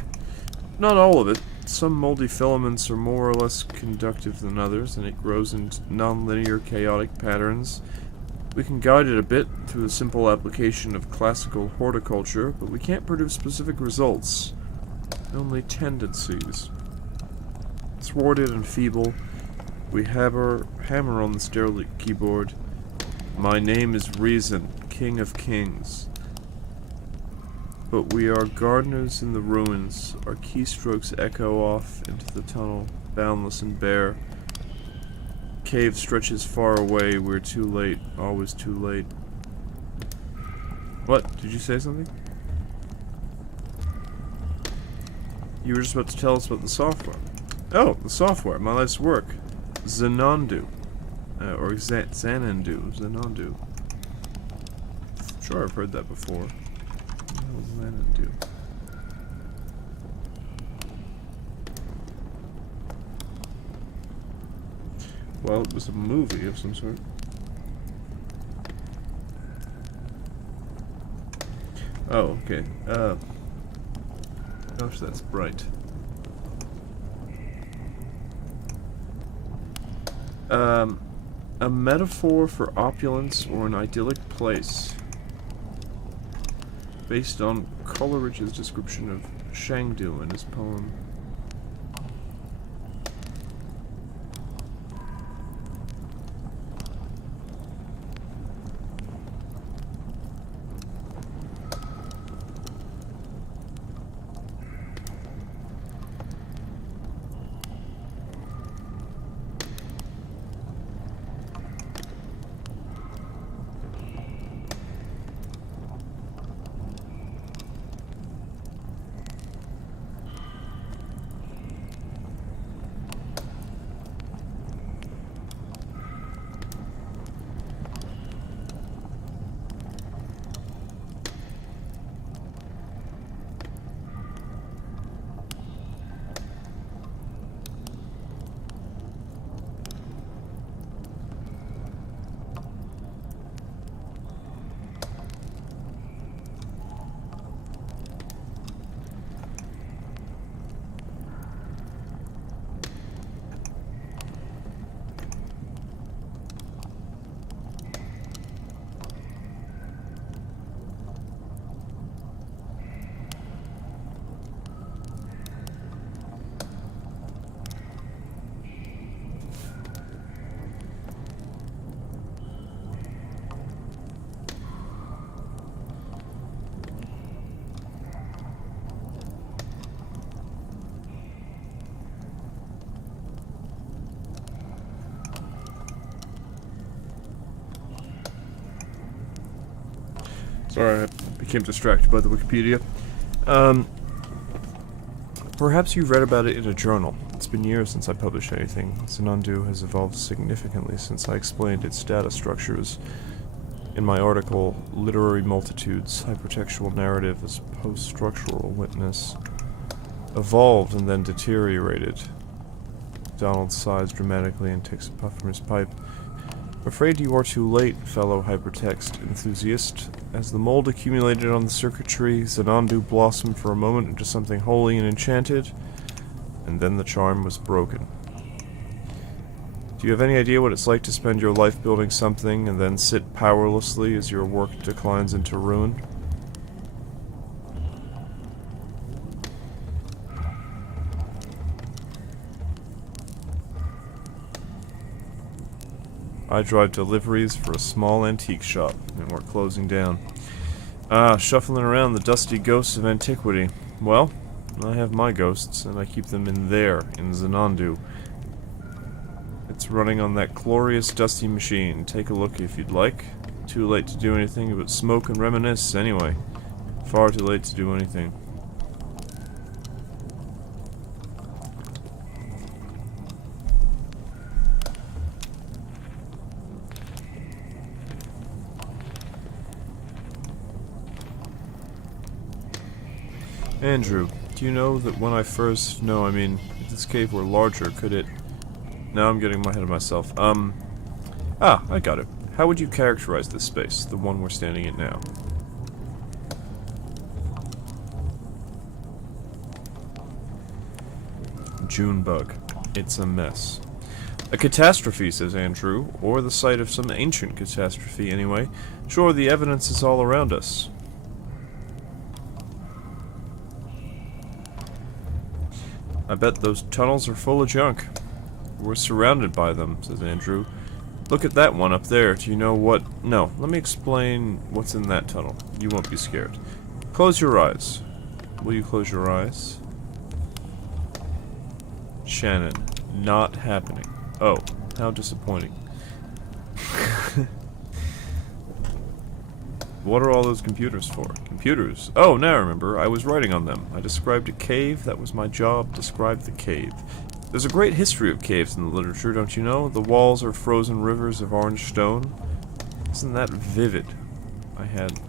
Not all of it. Some moldy filaments are more or less conductive than others, and it grows in nonlinear chaotic patterns. We can guide it a bit through the simple application of classical horticulture, but we can't produce specific results. Only tendencies. Thwarted and feeble, we hammer on the Sterling keyboard. My name is Reason, King of Kings. But we are gardeners in the ruins. Our keystrokes echo off into the tunnel, boundless and bare. Cave stretches far away. We're too late. Always too late. What? Did you say something? You were just about to tell us about the software. Oh, the software. My life's work. Xanadu. Or Xanadu. Xanadu. Sure, I've heard that before. Xanadu. Well, it was a movie of some sort. Oh, okay. Gosh, that's bright. A metaphor for opulence or an idyllic place, based on Coleridge's description of Shangdu in his poem. Sorry, I became distracted by the Wikipedia. Perhaps you've read about it in a journal. It's been years since I published anything. Zenondu has evolved significantly since I explained its data structures in my article, Literary Multitudes, Hypertextual Narrative as Post-Structural Witness. Evolved and then deteriorated. Donald sighs dramatically and takes a puff from his pipe. I'm afraid you are too late, fellow hypertext enthusiast. As the mold accumulated on the circuitry, Zenondu blossomed for a moment into something holy and enchanted, and then the charm was broken. Do you have any idea what it's like to spend your life building something and then sit powerlessly as your work declines into ruin? I drive deliveries for a small antique shop, and we're closing down. Shuffling around the dusty ghosts of antiquity. Well, I have my ghosts, and I keep them in Zenondu. It's running on that glorious dusty machine. Take a look if you'd like. Too late to do anything but smoke and reminisce anyway. Far too late to do anything. Andrew, do you know that when I first... No, I mean, if this cave were larger, could it... Now I'm getting ahead of myself. I got it. How would you characterize this space, the one we're standing in now? Junebug. It's a mess. A catastrophe, says Andrew, or the site of some ancient catastrophe anyway. Sure, the evidence is all around us. I bet those tunnels are full of junk. We're surrounded by them, says Andrew. Look at that one up there. Do you know what... No, let me explain what's in that tunnel. You won't be scared. Close your eyes. Will you close your eyes? Shannon. Not happening. Oh, how disappointing. What are all those computers for? Computers? Oh, now I remember. I was writing on them. I described a cave. That was my job. Describe the cave. There's a great history of caves in the literature, don't you know? The walls are frozen rivers of orange stone. Isn't that vivid? I had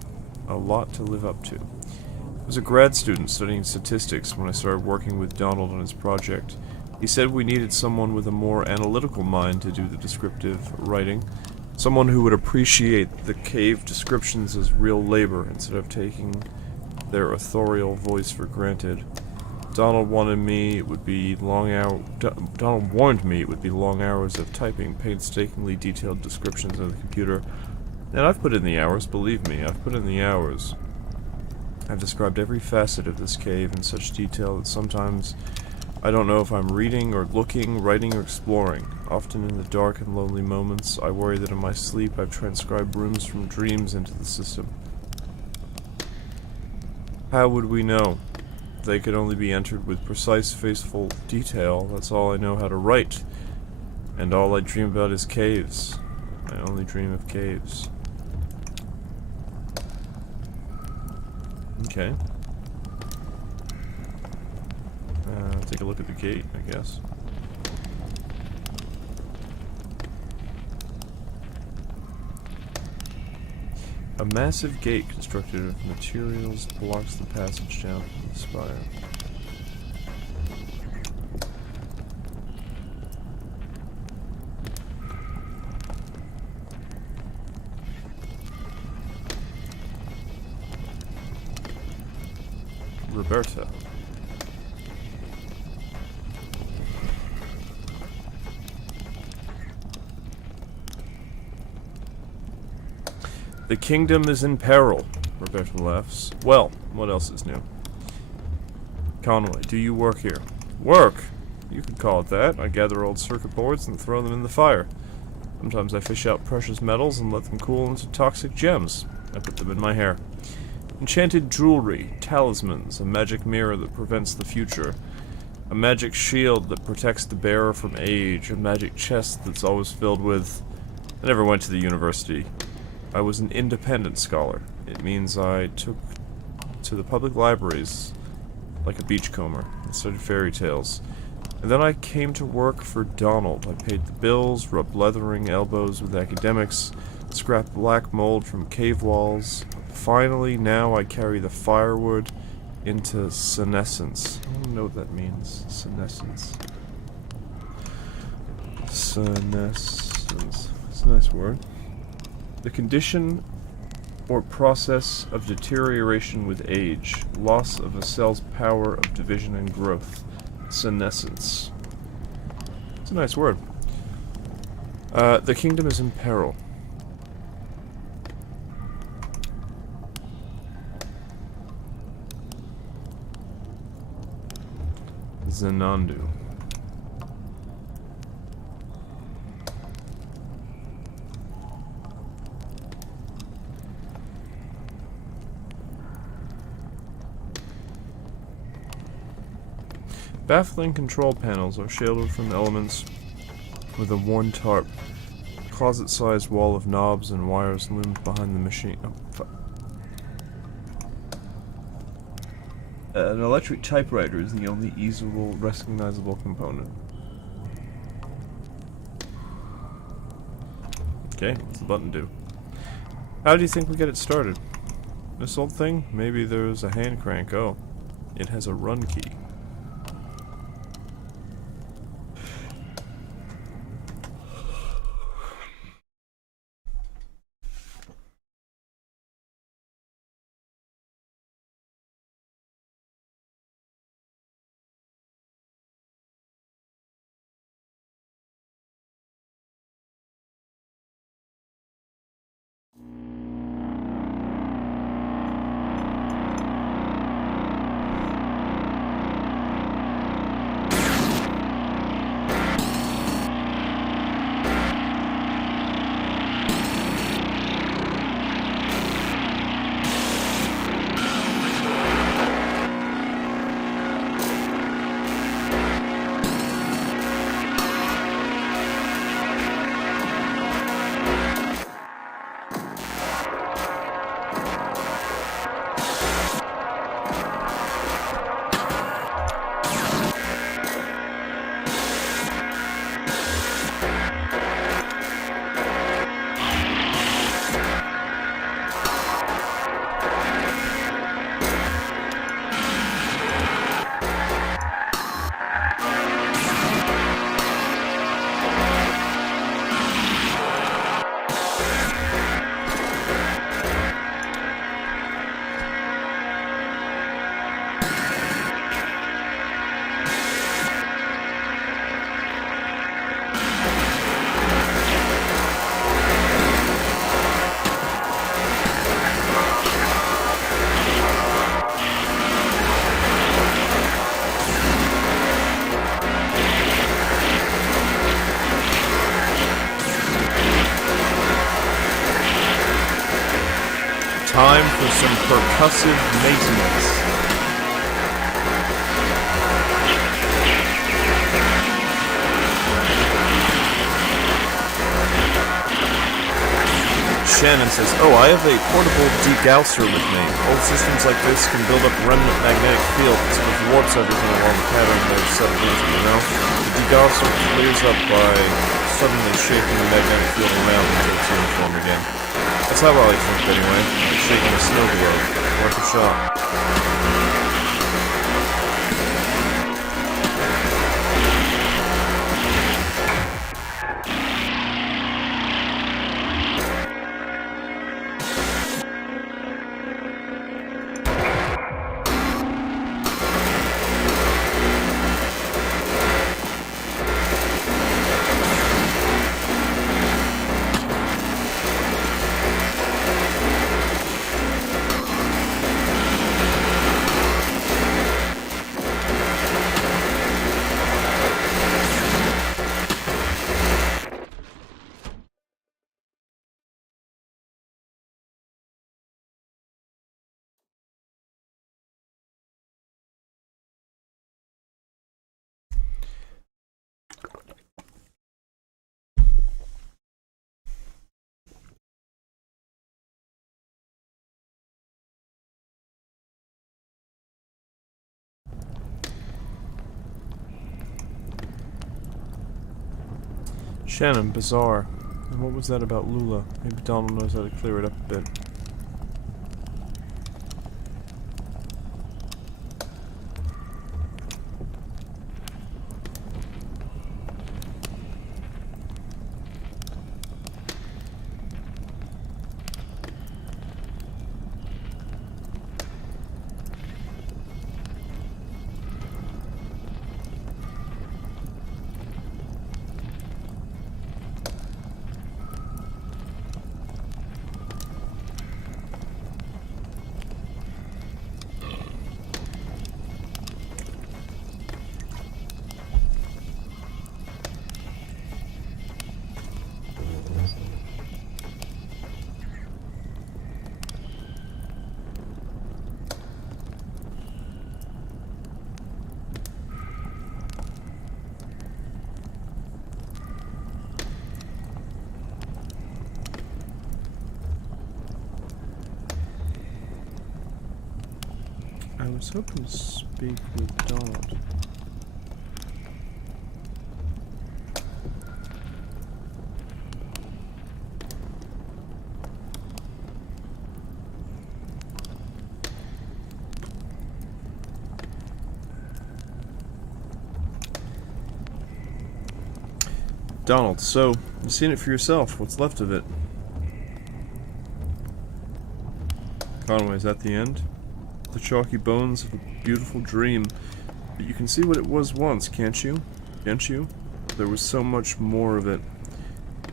a lot to live up to. I was a grad student studying statistics when I started working with Donald on his project. He said we needed someone with a more analytical mind to do the descriptive writing. Someone who would appreciate the cave descriptions as real labor instead of taking their authorial voice for granted. Donald warned me it would be long hours of typing painstakingly detailed descriptions on the computer. And I've put in the hours, believe me, I've put in the hours. I've described every facet of this cave in such detail that sometimes I don't know if I'm reading or looking, writing or exploring. Often in the dark and lonely moments, I worry that in my sleep I've transcribed rooms from dreams into the system. How would we know? They could only be entered with precise, faithful detail. That's all I know how to write. And all I dream about is caves. I only dream of caves. Okay. Take a look at the gate, I guess. A massive gate constructed of materials blocks the passage down from the spire. Roberta. The kingdom is in peril, Roberta laughs. Well, what else is new? Conway, do you work here? Work? You could call it that. I gather old circuit boards and throw them in the fire. Sometimes I fish out precious metals and let them cool into toxic gems. I put them in my hair. Enchanted jewelry, talismans, a magic mirror that prevents the future, a magic shield that protects the bearer from age, a magic chest that's always filled with... I never went to the university. I was an independent scholar. It means I took to the public libraries like a beachcomber and studied fairy tales. And then I came to work for Donald. I paid the bills, rubbed leathering elbows with academics, scrapped black mold from cave walls. Finally, now I carry the firewood into senescence. I don't know what that means. Senescence. Senescence. It's a nice word. The condition or process of deterioration with age, loss of a cell's power of division and growth. Senescence. It's a nice word. The kingdom is in peril. Zenandu. Baffling control panels are shielded from elements with a worn tarp. Closet-sized wall of knobs and wires looms behind the machine. An electric typewriter is the only easily recognizable component. Okay, what's the button do? How do you think we get it started? This old thing? Maybe there's a hand crank. Oh, it has a run key. Time for some percussive maintenance. Shannon says, oh, I have a portable degausser with me. Old systems like this can build up remnant magnetic fields, which warps everything along the pattern they've set against it, you know? The degausser clears up by suddenly shaking the magnetic field around until it's uniform again. That's how I think anyway. Shaking a snow globe. Worth a shot. Shannon, bizarre. And what was that about Lula? Maybe Donald knows how to clear it up a bit. I was hoping to speak with Donald. Donald, so, you've seen it for yourself. What's left of it? Conway, is that the end? The chalky bones of a beautiful dream. But you can see what it was once, can't you? Can't you? There was so much more of it.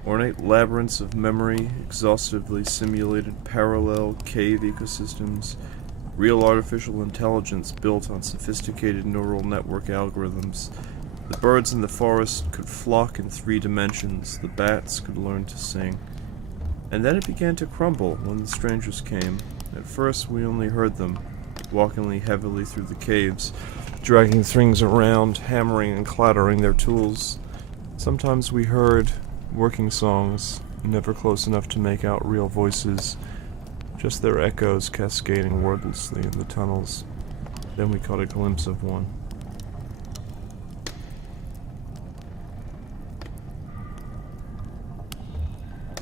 Ornate labyrinths of memory, exhaustively simulated parallel cave ecosystems, real artificial intelligence built on sophisticated neural network algorithms. The birds in the forest could flock in 3 dimensions, the bats could learn to sing. And then it began to crumble when the strangers came. At first we only heard them, walking heavily through the caves, dragging things around, hammering and clattering their tools. Sometimes we heard working songs, never close enough to make out real voices, just their echoes cascading wordlessly in the tunnels. Then we caught a glimpse of one.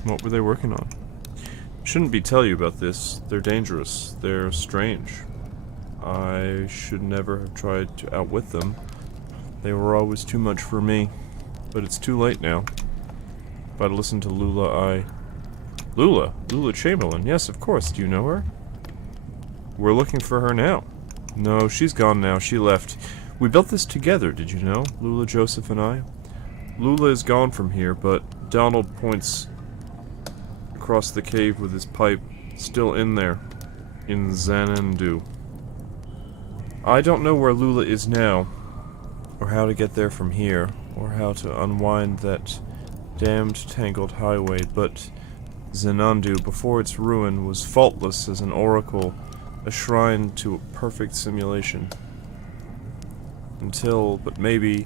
What were they working on? Shouldn't be tell you about this. They're dangerous. They're strange. I should never have tried to outwit them. They were always too much for me. But it's too late now. If I'd listened to Lula, Lula? Lula Chamberlain. Yes, of course. Do you know her? We're looking for her now. No, she's gone now. She left. We built this together, did you know? Lula, Joseph, and I. Lula is gone from here, but Donald points across the cave with his pipe, still in there, in Xanadu. I don't know where Lula is now, or how to get there from here, or how to unwind that damned tangled highway, but Xanadu, before its ruin, was faultless as an oracle, a shrine to a perfect simulation. But maybe,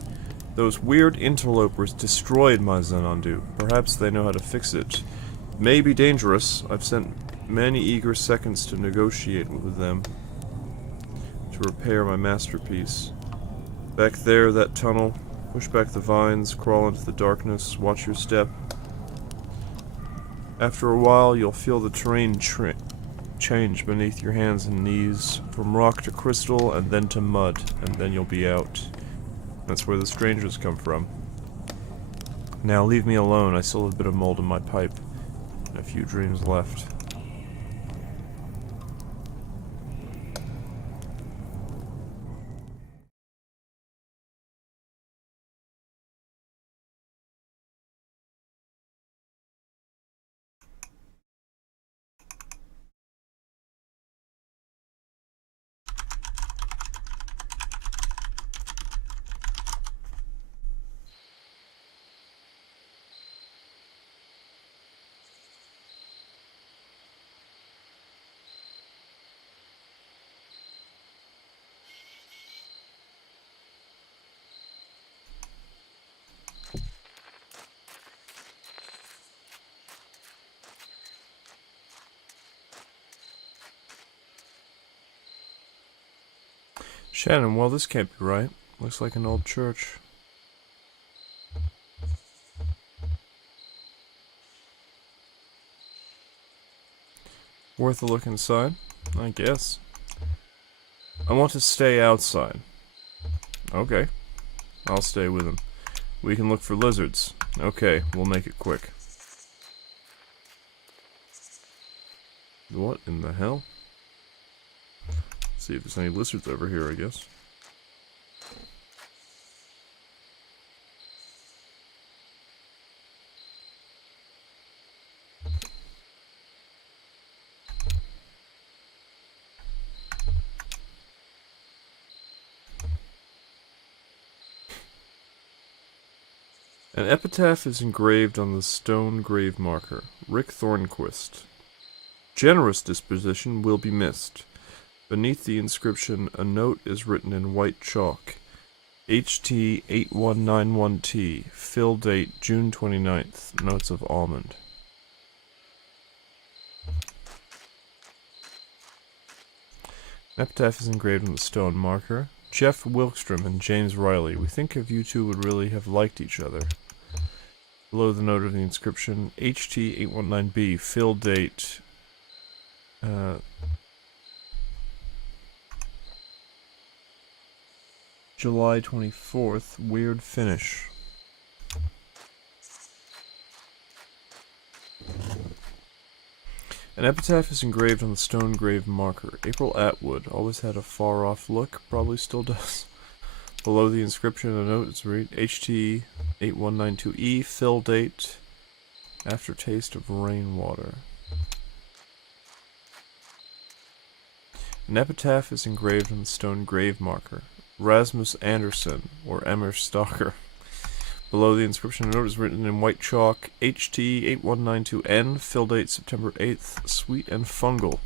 those weird interlopers destroyed my Xanadu. Perhaps they know how to fix it. May be dangerous. I've sent many eager seconds to negotiate with them, to repair my masterpiece. Back there, that tunnel. Push back the vines, crawl into the darkness, watch your step. After a while, you'll feel the terrain change beneath your hands and knees, from rock to crystal, and then to mud, and then you'll be out. That's where the strangers come from. Now leave me alone. I still have a bit of mold in my pipe, and a few dreams left. Shannon, well, this can't be right. Looks like an old church. Worth a look inside? I guess. I want to stay outside. Okay. I'll stay with him. We can look for lizards. Okay, we'll make it quick. What in the hell? See if there's any lizards over here, I guess. An epitaph is engraved on the stone grave marker. Rick Thornquist. Generous disposition will be missed. Beneath the inscription, a note is written in white chalk. HT8191T. Fill date June 29th. Notes of almond. An epitaph is engraved on the stone marker. Jeff Wilkstrom and James Riley. We think if you two would really have liked each other. Below the note of the inscription, HT819B, fill date, July 24th, weird finish. An epitaph is engraved on the stone grave marker. April Atwood always had a far-off look, probably still does. Below the inscription, a note is read HT8192E, fill date, aftertaste of rainwater. An epitaph is engraved on the stone grave marker. Rasmus Anderson, or Emmer Stalker. Below the inscription, a note is written in white chalk, HT8192N, fill date September 8th, sweet and fungal.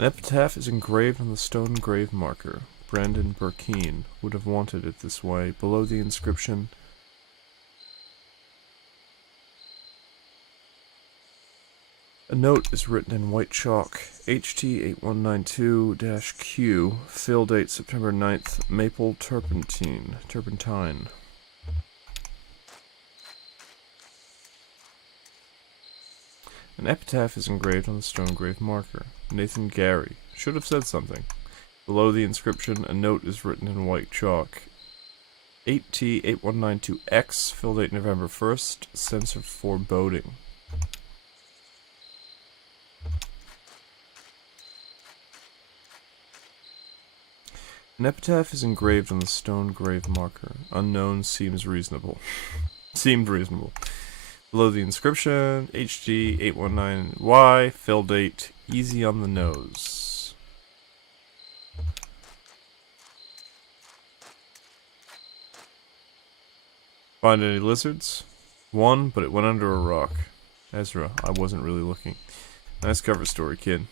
An epitaph is engraved on the stone grave marker. Brandon Burkeen would have wanted it this way. Below the inscription, a note is written in white chalk. HT8192-Q, fill date September 9th, maple turpentine. An epitaph is engraved on the stone grave marker. Nathan Gary should have said something. Below the inscription, a note is written in white chalk. 8T8192X, fill date November 1st, sense of foreboding. An epitaph is engraved on the stone grave marker. Unknown seemed reasonable. Below the inscription, HG819Y, fill date, easy on the nose. Find any lizards? One, but it went under a rock. Ezra, I wasn't really looking. Nice cover story, kid.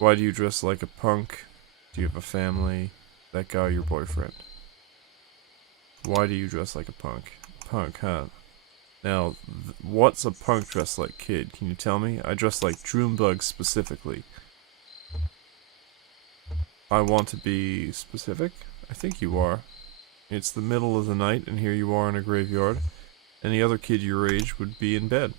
Why do you dress like a punk? Do you have a family? That guy your boyfriend. Why do you dress like a punk? Punk, huh? Now, what's a punk dress like, kid? Can you tell me? I dress like Droombug specifically. I want to be specific? I think you are. It's the middle of the night, and here you are in a graveyard. Any other kid your age would be in bed.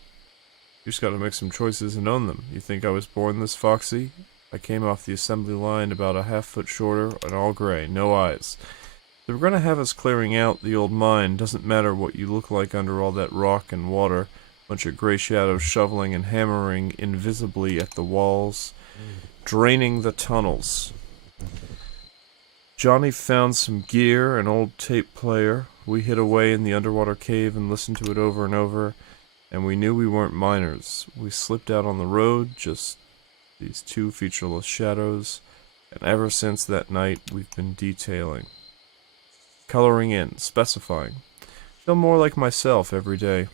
You just gotta make some choices and own them. You think I was born this foxy? I came off the assembly line about a half-foot shorter and all gray, no eyes. They're gonna have us clearing out the old mine. Doesn't matter what you look like under all that rock and water. Bunch of gray shadows shoveling and hammering invisibly at the walls, draining the tunnels. Johnny found some gear, an old tape player. We hid away in the underwater cave and listened to it over and over, and we knew we weren't miners. We slipped out on the road, just these two featureless shadows, and ever since that night we've been detailing. Coloring in, specifying. Feel more like myself every day.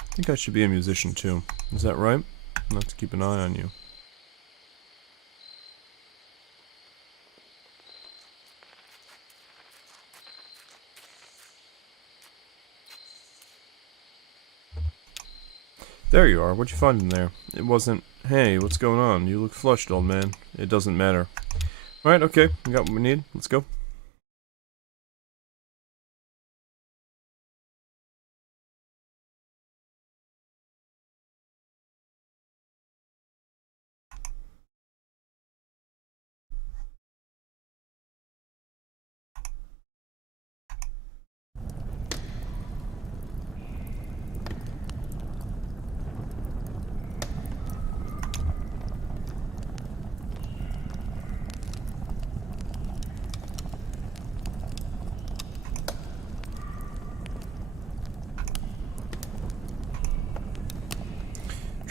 I think I should be a musician too. Is that right? I'll have to keep an eye on you. There you are. What'd you find in there? It wasn't, hey, what's going on? You look flushed, old man. It doesn't matter. Alright, okay. We got what we need. Let's go.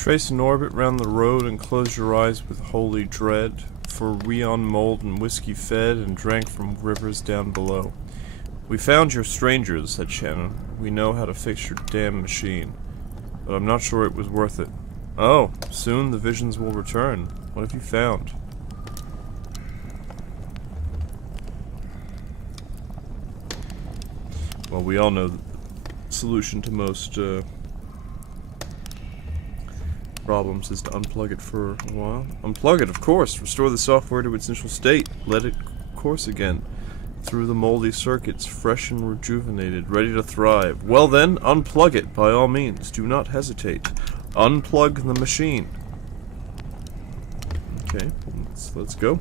Trace an orbit round the road and close your eyes with holy dread, for we on mold and whiskey fed and drank from rivers down below. We found your strangers, said Shannon. We know how to fix your damn machine. But I'm not sure it was worth it. Oh, soon the visions will return. What have you found? Well, we all know the solution to most, problems is to unplug it for a while. Unplug it, of course. Restore the software to its initial state. Let it course again through the moldy circuits, fresh and rejuvenated, ready to thrive. Well then, unplug it by all means. Do not hesitate. Unplug the machine. Okay, let's go.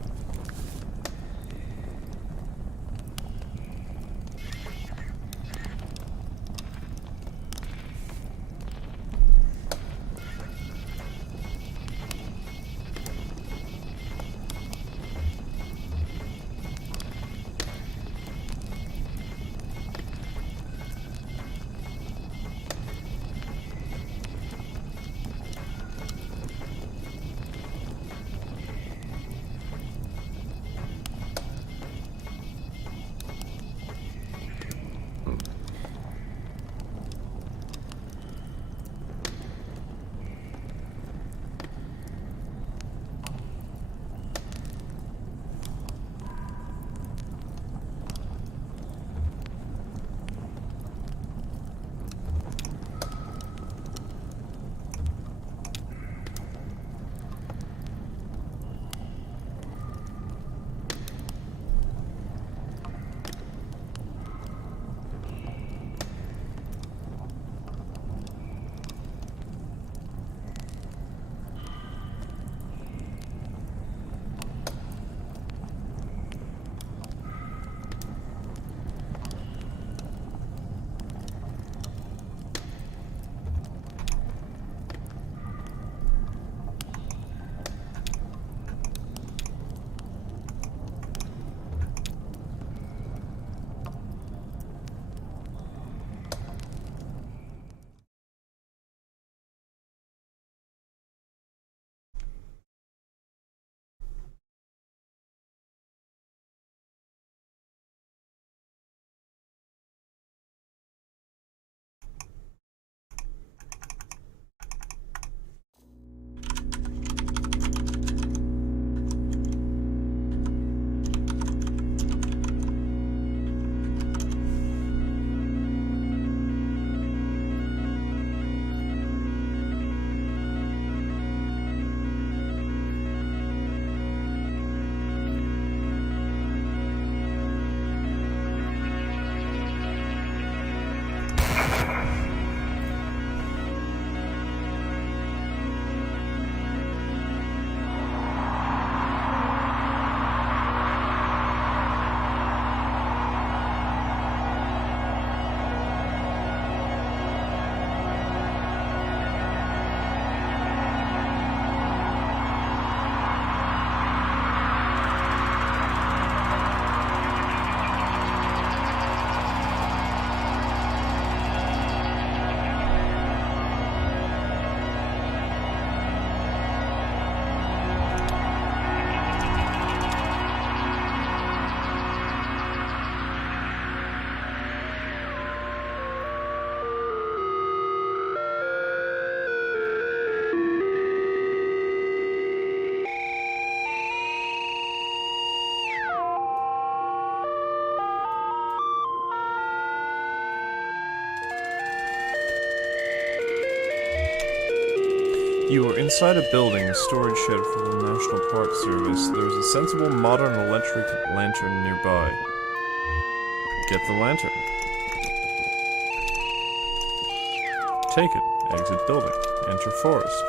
You are inside a building, a storage shed for the National Park Service. There's a sensible modern electric lantern nearby. Get the lantern. Take it. Exit building. Enter forest.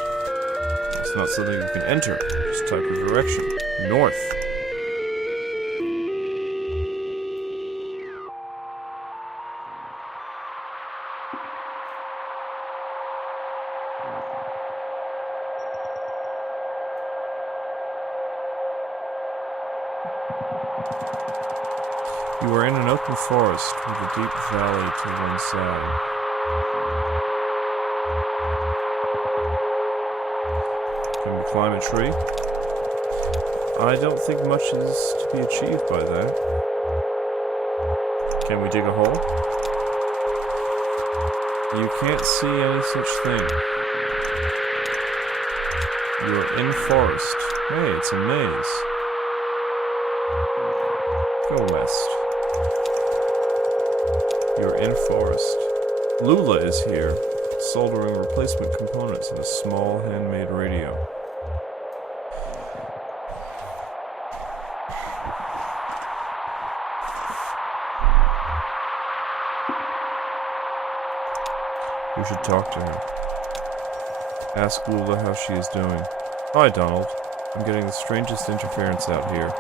It's not something you can enter. Just type your direction. North. You are in an open forest with a deep valley to one side. Can we climb a tree? I don't think much is to be achieved by that. Can we dig a hole? You can't see any such thing. You are in forest. Hey, it's a maze. Go west. You're in forest. Lula is here, soldering replacement components in a small handmade radio. You should talk to her. Ask Lula how she is doing. Hi, Donald. I'm getting the strangest interference out here.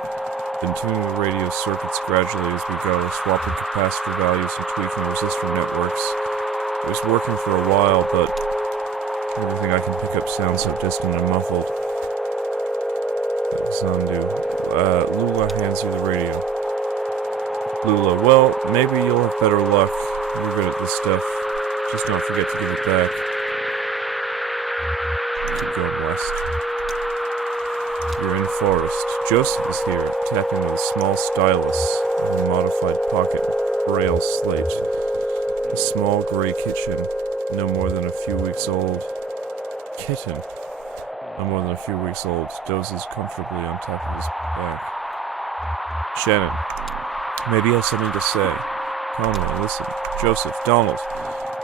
Been tuning the radio circuits gradually as we go, swapping capacitor values and tweaking resistor networks. It was working for a while, but everything I can pick up sounds so distant and muffled. Xandu. Lula hands you the radio. Lula, well, maybe you'll have better luck. You're good at this stuff. Just don't forget to give it back. Keep going west. You're in forest. Joseph is here, tapping with a small stylus on a modified pocket braille slate. A small gray kitchen, no more than a few weeks old. Kitten, no more than a few weeks old, dozes comfortably on top of his back. Shannon, maybe you have something to say. Conway, listen. Joseph, Donald,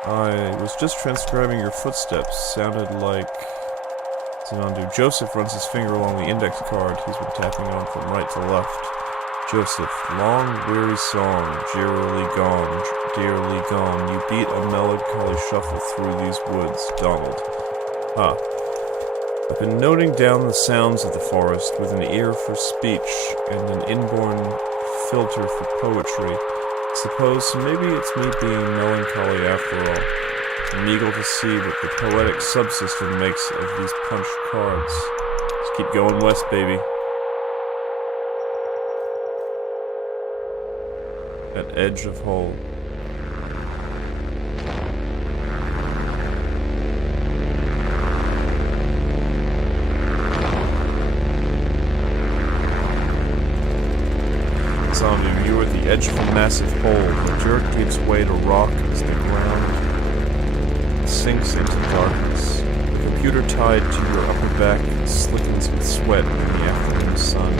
I was just transcribing your footsteps. Sounded like... Zanandu. Joseph runs his finger along the index card he's been tapping on from right to left. Joseph, long, weary song, dearly gone, you beat a melancholy shuffle through these woods, Donald. I've been noting down the sounds of the forest with an ear for speech and an inborn filter for poetry. Suppose maybe it's me being melancholy after all. I'm eager to see what the poetic subsystem makes of these punched cards. Just keep going west, baby. At edge of hole. Zombie, you are at the edge of a massive hole. The dirt gives way to rock as the ground sinks into darkness. The computer tied to your upper back slickens with sweat in the afternoon sun.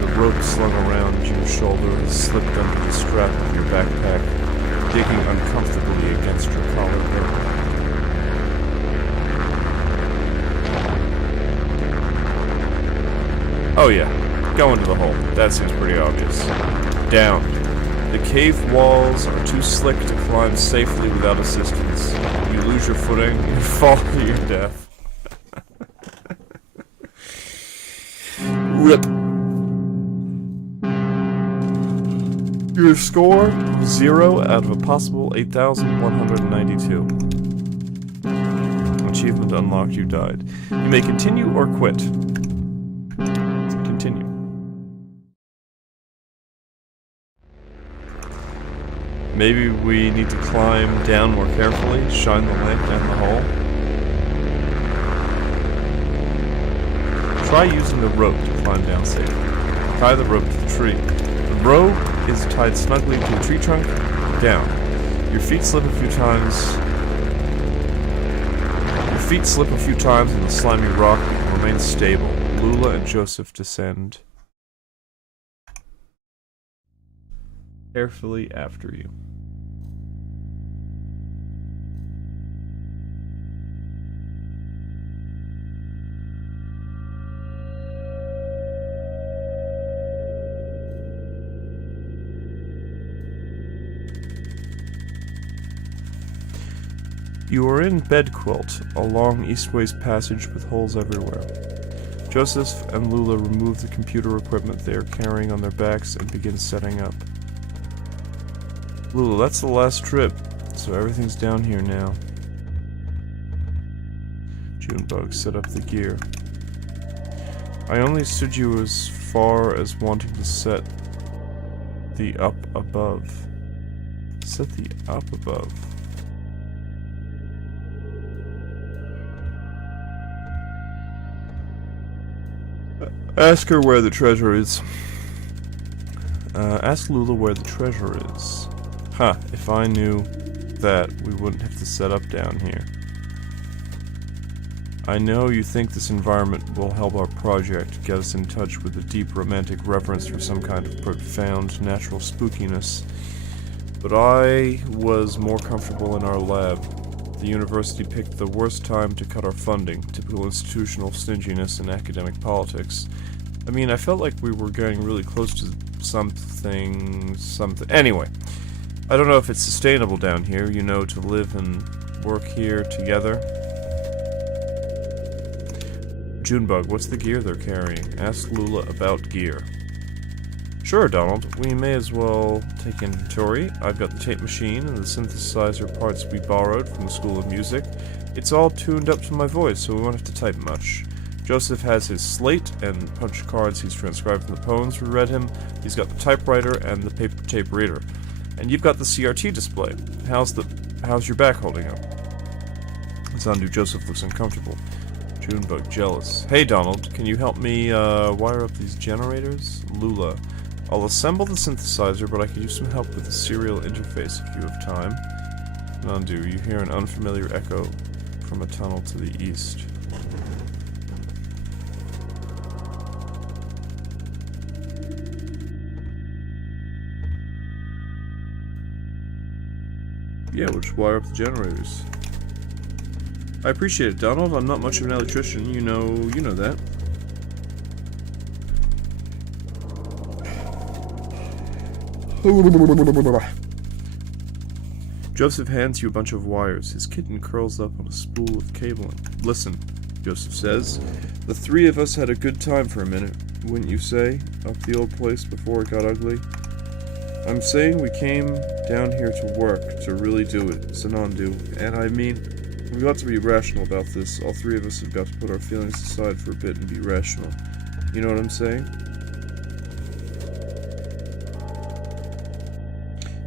The rope slung around your shoulder has slipped under the strap of your backpack, digging uncomfortably against your collarbone. Oh yeah, go into the hole. That seems pretty obvious. Down. The cave walls are too slick to climb safely without assistance. You lose your footing, you fall to your death. RIP. Your score, 0 out of a possible 8,192. Achievement unlocked, you died. You may continue or quit. Continue. Maybe we need to climb down more carefully, shine the lamp down the hole. Try using the rope to climb down safely. Tie the rope to the tree. The rope is tied snugly to a tree trunk. Down. Your feet slip a few times. On the slimy rock and remain stable. Lula and Joseph descend carefully after you. You are in Bedquilt, a long east-west passage with holes everywhere. Joseph and Lula remove the computer equipment they are carrying on their backs and begin setting up. Lula, that's the last trip, so everything's down here now. Junebug, set up the gear. I only stood you as far as wanting to set the up above. Set the up above. Ask her where the treasure is. Ask Lula where the treasure is. If I knew that, we wouldn't have to set up down here. I know you think this environment will help our project, get us in touch with a deep romantic reverence for some kind of profound natural spookiness, but I was more comfortable in our lab. The university picked the worst time to cut our funding, typical institutional stinginess and academic politics. I mean, I felt like we were getting really close to something... Anyway, I don't know if it's sustainable down here, you know, to live and work here together. Junebug, what's the gear they're carrying? Ask Lula about gear. Sure, Donald. We may as well take inventory. I've got the tape machine and the synthesizer parts we borrowed from the School of Music. It's all tuned up to my voice, so we won't have to type much. Joseph has his slate and punch cards he's transcribed from the poems we read him. He's got the typewriter and the paper tape reader. And you've got the CRT display. How's your back holding up? Zandu, Joseph looks uncomfortable. Junebug, jealous. Hey, Donald, can you help me wire up these generators? Lula, I'll assemble the synthesizer, but I could use some help with the serial interface if you have time. Nandu, you hear an unfamiliar echo from a tunnel to the east. Yeah, we'll just wire up the generators. I appreciate it, Donald. I'm not much of an electrician, you know that. Joseph hands you a bunch of wires. His kitten curls up on a spool of cabling. Listen, Joseph says. The three of us had a good time for a minute, wouldn't you say? Up the old place before it got ugly. I'm saying we came down here to work, to really do it, Sanandu. And I mean, we've got to be rational about this. All three of us have got to put our feelings aside for a bit and be rational. You know what I'm saying?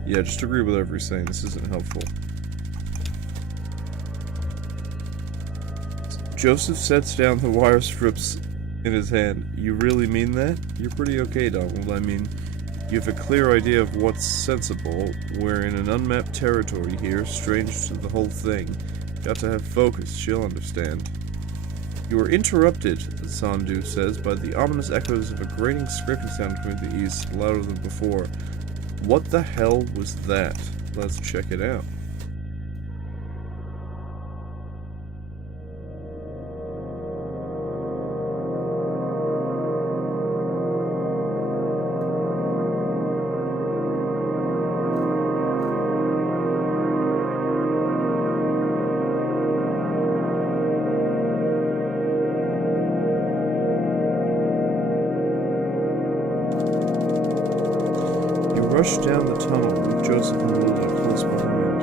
Yeah, just agree with whatever he's saying. This isn't helpful. Joseph sets down the wire strips in his hand. You really mean that? You're pretty okay, Donald. I mean, you have a clear idea of what's sensible. We're in an unmapped territory here, strange to the whole thing. Got to have focus, she'll understand. You are interrupted, Zandu says, by the ominous echoes of a grating scraping sound coming from the east, louder than before. What the hell was that? Let's check it out. Rush down the tunnel with Joseph and Lula close behind.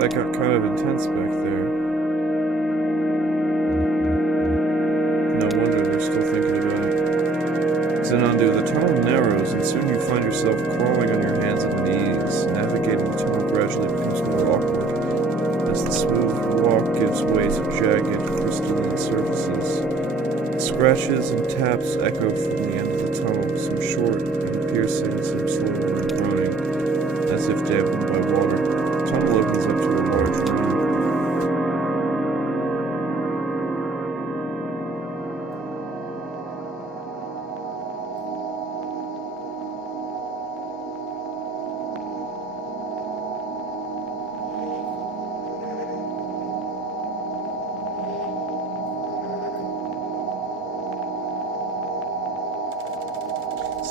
That got kind of intense back there. No wonder they're still thinking about it. Zenondu, the tunnel narrows and soon you find yourself crawling on your hands and knees. Navigating the tunnel gradually becomes more awkward as the smooth walk gives way to jagged, crystalline surfaces. Scratches and taps echo from the end of the tunnel, some short and piercing, some slow and groaning, as if dampened by water. The tunnel opens up to a large room.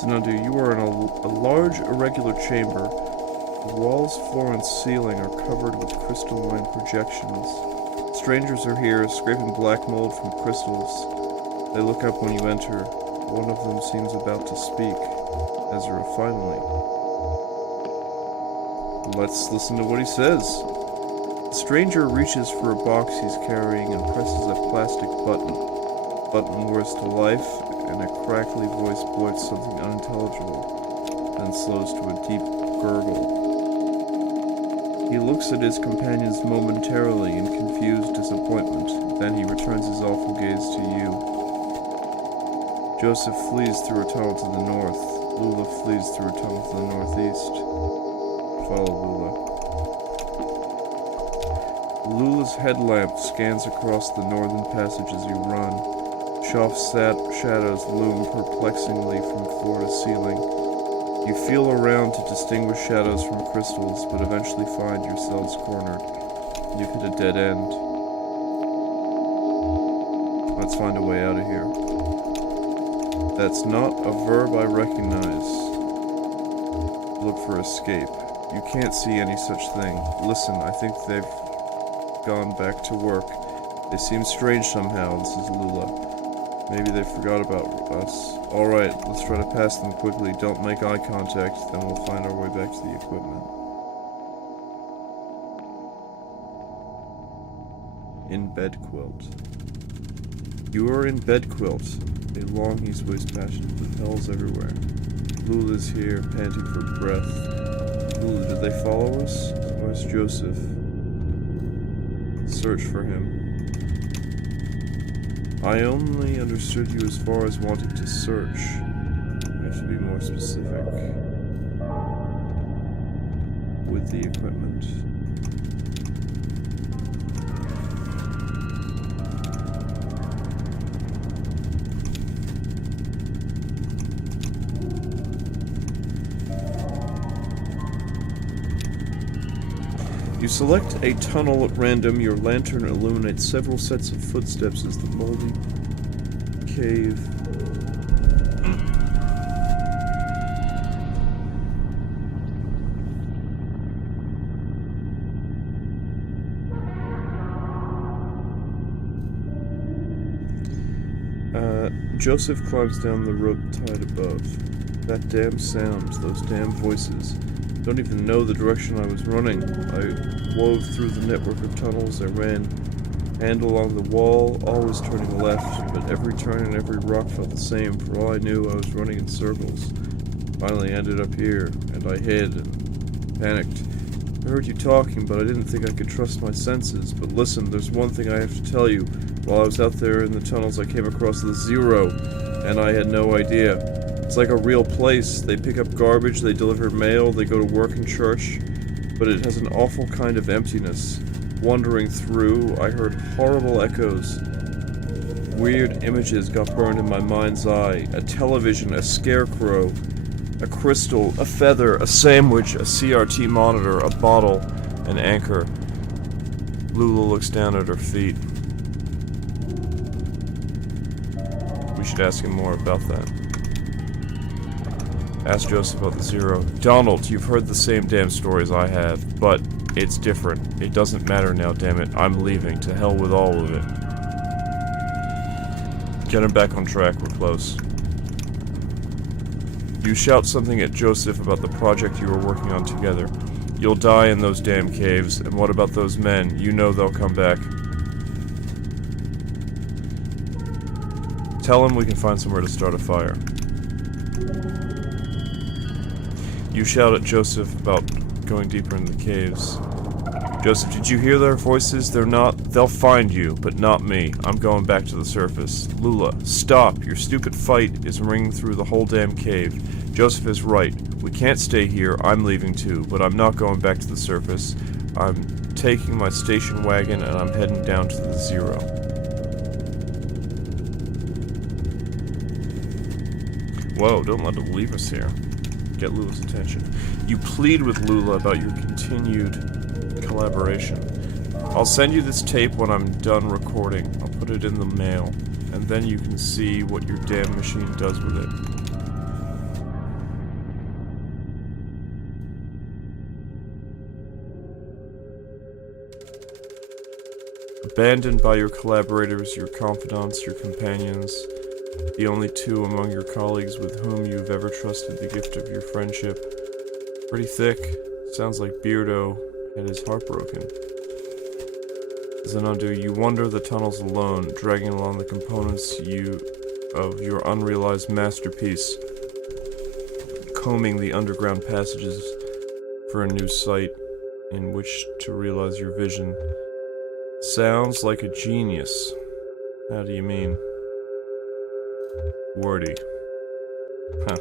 Sinundu, you are in a large irregular chamber. The walls, floor, and ceiling are covered with crystalline projections. Strangers are here, scraping black mold from crystals. They look up when you enter. One of them seems about to speak. Ezra, finally. Let's listen to what he says. The stranger reaches for a box he's carrying and presses a plastic button. The button whirs to life, and a crackly voice blurts something unintelligible, then slows to a deep gurgle. He looks at his companions momentarily in confused disappointment, then he returns his awful gaze to you. Joseph flees through a tunnel to the north. Lula flees through a tunnel to the northeast. Follow Lula. Lula's headlamp scans across the northern passage as you run. Soft shadows loom perplexingly from floor to ceiling. You feel around to distinguish shadows from crystals, but eventually find yourselves cornered. You've hit a dead end. Let's find a way out of here. That's not a verb I recognize. Look for escape. You can't see any such thing. Listen, I think they've gone back to work. They seem strange somehow. This is Lula. Maybe they forgot about us. Alright, let's try to pass them quickly. Don't make eye contact, then we'll find our way back to the equipment. In Bed Quilt. You are in Bed Quilt. A long east west passage with hells everywhere. Lula's here, panting for breath. Lula, did they follow us? Where's Joseph? Search for him. I only understood you as far as wanting to search. We have to be more specific. With the equipment. You select a tunnel at random. Your lantern illuminates several sets of footsteps as the moldy cave Joseph climbs down the rope tied above. That damn sound, those damn voices. Don't even know the direction I was running. I wove through the network of tunnels. I ran hand along the wall, always turning left, but every turn and every rock felt the same. For all I knew, I was running in circles. Finally ended up here, and I hid and panicked. I heard you talking, but I didn't think I could trust my senses. But listen, there's one thing I have to tell you. While I was out there in the tunnels, I came across the Zero, and I had no idea. It's like a real place. They pick up garbage, they deliver mail, they go to work in church, but it has an awful kind of emptiness. Wandering through, I heard horrible echoes. Weird images got burned in my mind's eye. A television, a scarecrow, a crystal, a feather, a sandwich, a CRT monitor, a bottle, an anchor. Lula looks down at her feet. We should ask him more about that. Ask Joseph about the Zero. Donald, you've heard the same damn stories I have, but it's different. It doesn't matter now, damn it. I'm leaving. To hell with all of it. Get him back on track. We're close. You shout something at Joseph about the project you were working on together. You'll die in those damn caves, and what about those men? You know they'll come back. Tell him we can find somewhere to start a fire. You shout at Joseph about going deeper in the caves. Joseph, did you hear their voices? They'll find you, but not me. I'm going back to the surface. Lula, stop. Your stupid fight is ringing through the whole damn cave. Joseph is right. We can't stay here. I'm leaving too, but I'm not going back to the surface. I'm taking my station wagon and I'm heading down to the Zero. Whoa, don't let him leave us here. Get Lula's attention. You plead with Lula about your continued collaboration. I'll send you this tape when I'm done recording. I'll put it in the mail, and then you can see what your damn machine does with it. Abandoned by your collaborators, your confidants, your companions, the only two among your colleagues with whom you've ever trusted the gift of your friendship. Pretty thick. Sounds like Beardo had his heart broken. Zenondu, you wander the tunnels alone, dragging along the components of your unrealized masterpiece, combing the underground passages for a new site in which to realize your vision. Sounds like a genius. How do you mean? Wordy. Huh.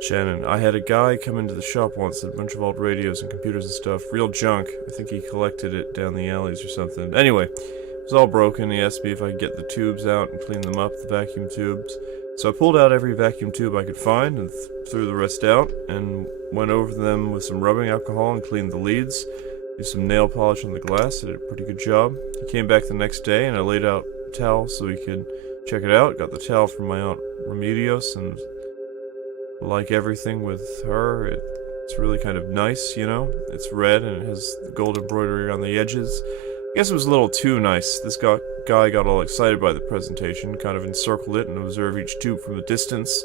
Shannon, I had a guy come into the shop once with a bunch of old radios and computers and stuff. Real junk. I think he collected it down the alleys or something. Anyway, it was all broken. He asked me if I could get the tubes out and clean them up, the vacuum tubes. So I pulled out every vacuum tube I could find and threw the rest out and went over them with some rubbing alcohol and cleaned the leads. Used some nail polish on the glass. Did a pretty good job. He came back the next day and I laid out a towel so he could check it out. Got the towel from my aunt Remedios, and like everything with her, it's really kind of nice, you know? It's red and it has the gold embroidery on the edges. I guess it was a little too nice. This guy got all excited by the presentation, kind of encircled it and observed each tube from a distance,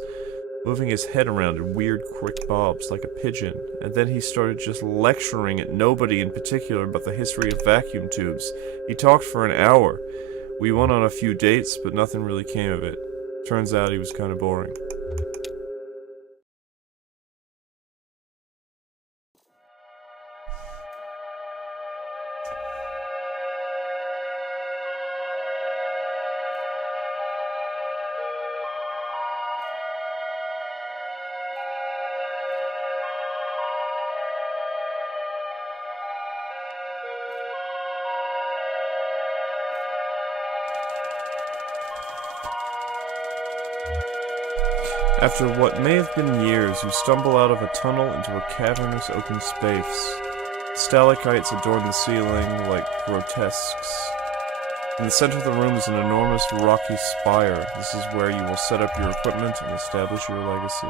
moving his head around in weird quick bobs like a pigeon. And then he started just lecturing at nobody in particular about the history of vacuum tubes. He talked for an hour. We went on a few dates, but nothing really came of it. Turns out he was kind of boring. After what may have been years, you stumble out of a tunnel into a cavernous open space. Stalactites adorn the ceiling like grotesques. In the center of the room is an enormous rocky spire. This is where you will set up your equipment and establish your legacy.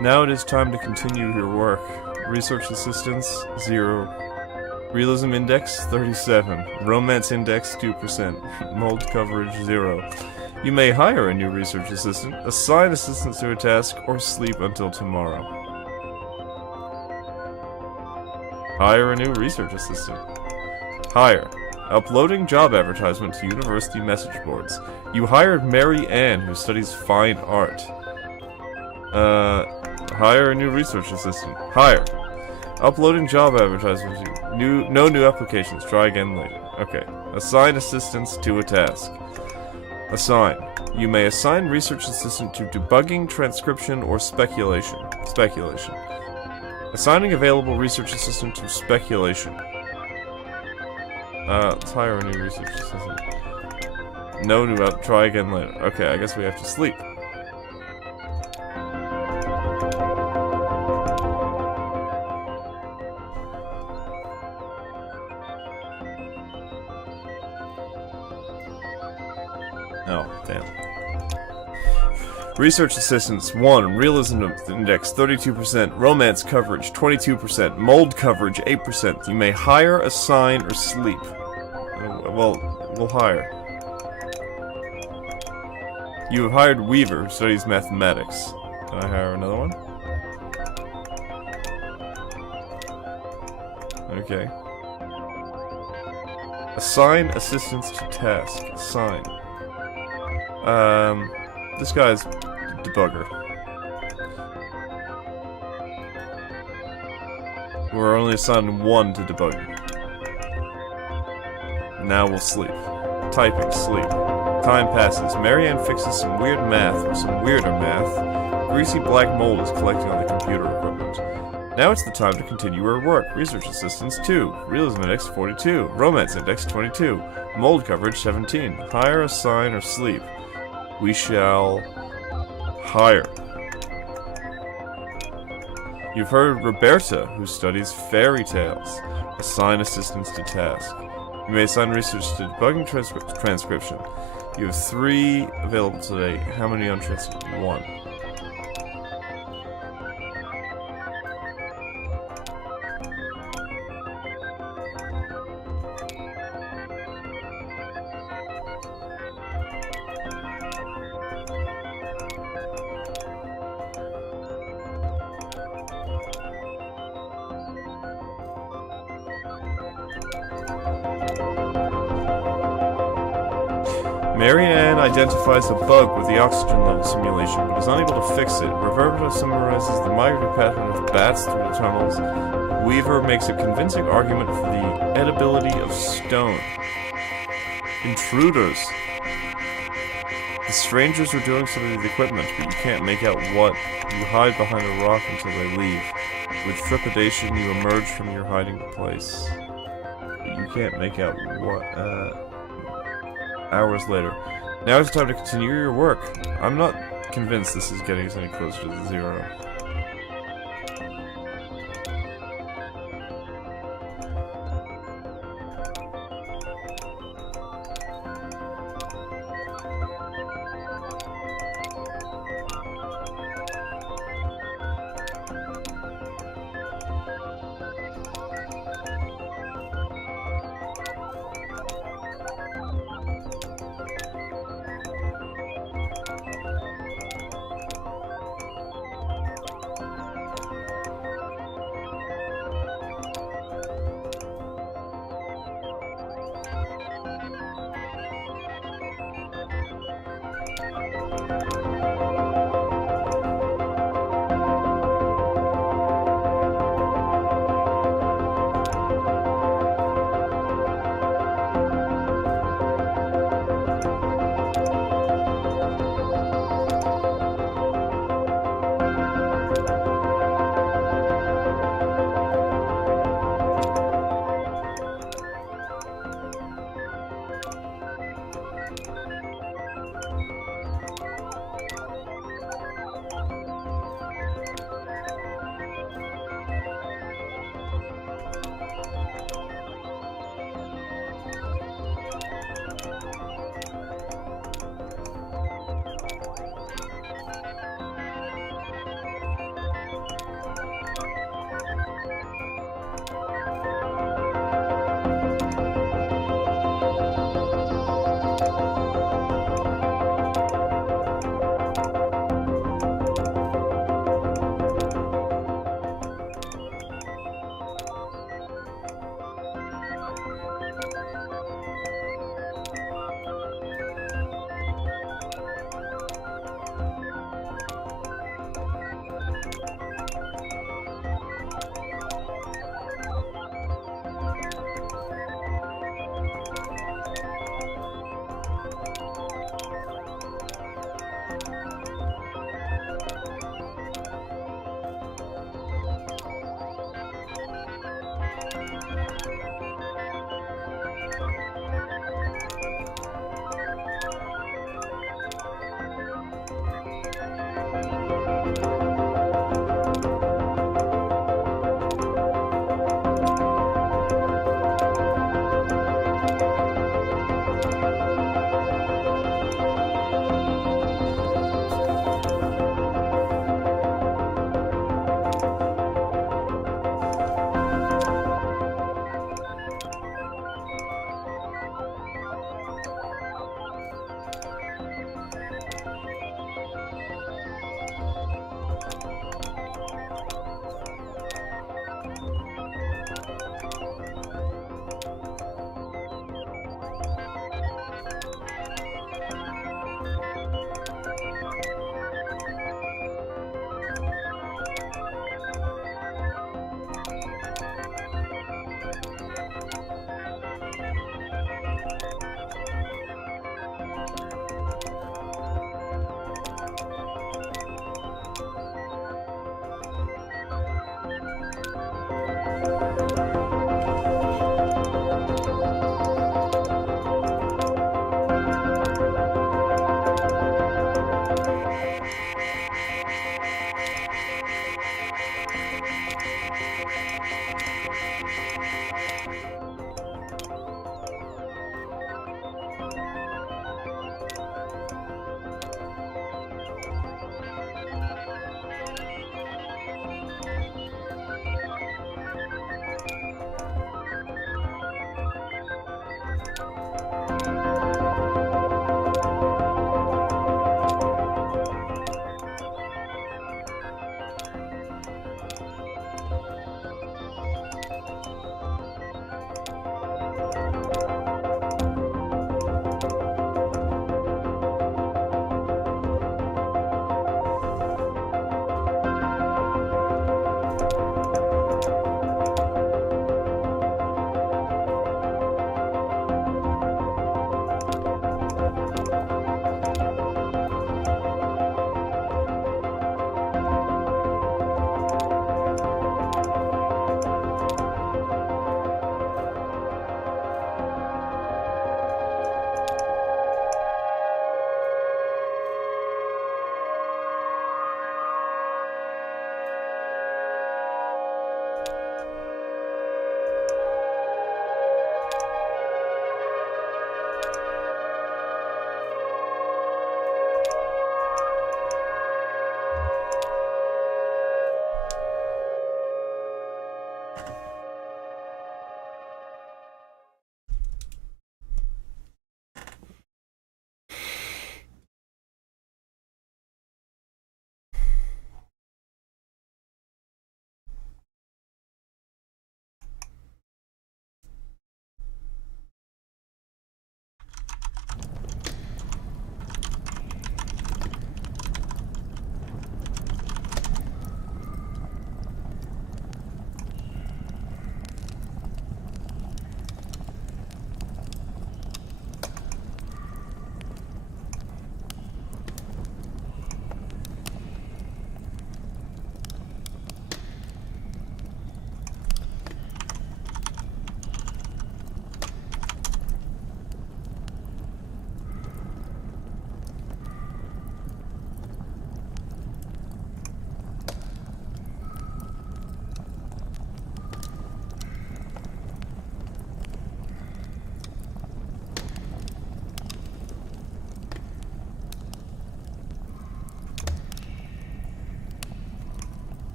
Now it is time to continue your work. Research assistance, 0. Realism index, 37. Romance index, 2%. Mold coverage, 0. You may hire a new research assistant, assign assistance to a task, or sleep until tomorrow. Hire a new research assistant. Hire. Uploading job advertisement to university message boards. You hired Mary Ann, who studies fine art. Hire a new research assistant. Hire. Uploading job advertisements. No new applications. Try again later. Okay. Assign assistants to a task. Assign. You may assign research assistant to debugging, transcription, or speculation. Speculation. Assigning available research assistant to speculation. Let's hire a new research assistant. No new app. Try again later. Okay, I guess we have to sleep. Oh, damn. Research assistants, 1. Realism index, 32%. Romance coverage, 22%. Mold coverage, 8%. You may hire, assign, or sleep. Well, we'll hire. You have hired Weaver, who studies mathematics. Can I hire another one? Okay. Assign assistants to task. Assign. This guy's debugger. We're only assigning 1 to debugging. Now we'll sleep. Typing, sleep. Time passes. Marianne fixes some weird math, or some weirder math. Greasy black mold is collecting on the computer equipment. Now it's the time to continue our work. Research assistants, 2. Realism index, 42. Romance index, 22. Mold coverage, 17. Hire, assign, or sleep. We shall hire. You've heard Roberta, who studies fairy tales. Assign assistants to task. You may assign research to debugging transcription. You have 3 available today. How many on transcription? 1. Marianne identifies a bug with the oxygen level simulation, but is unable to fix it. Roberta summarizes the migratory pattern of bats through the tunnels. Weaver makes a convincing argument for the edibility of stone. Intruders. The strangers are doing something to the equipment, but you can't make out what. You hide behind a rock until they leave. With trepidation, you emerge from your hiding place. But you can't make out what. Hours later. Now it's time to continue your work. I'm not convinced this is getting us any closer to the 0.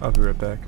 I'll be right back.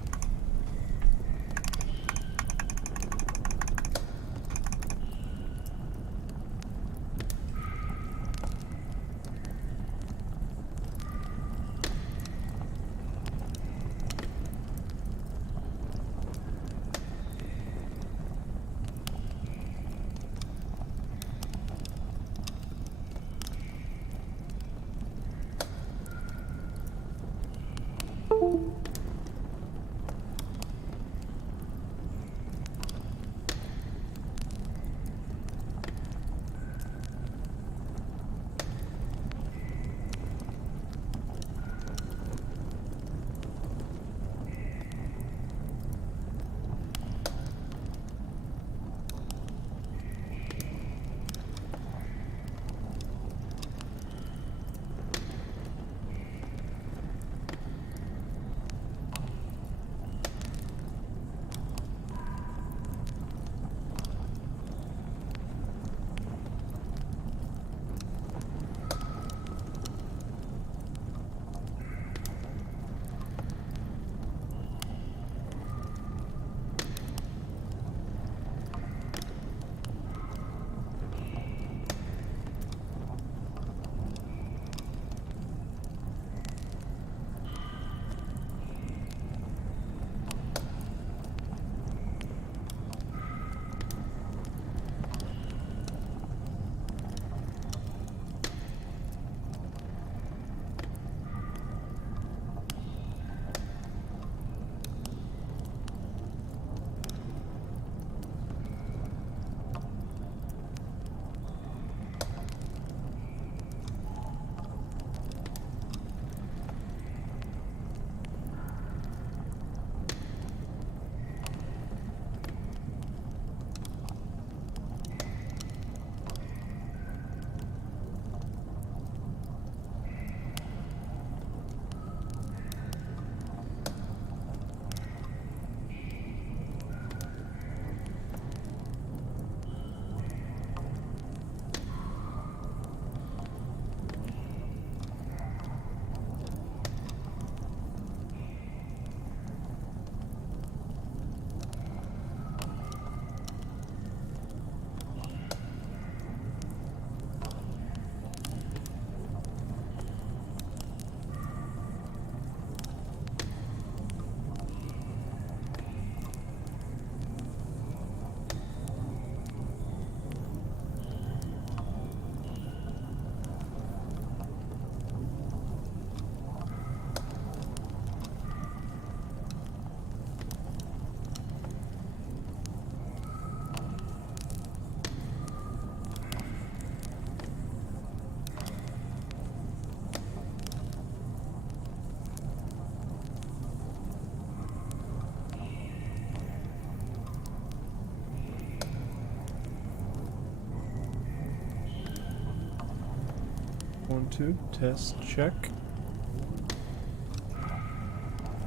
One, two, test, check.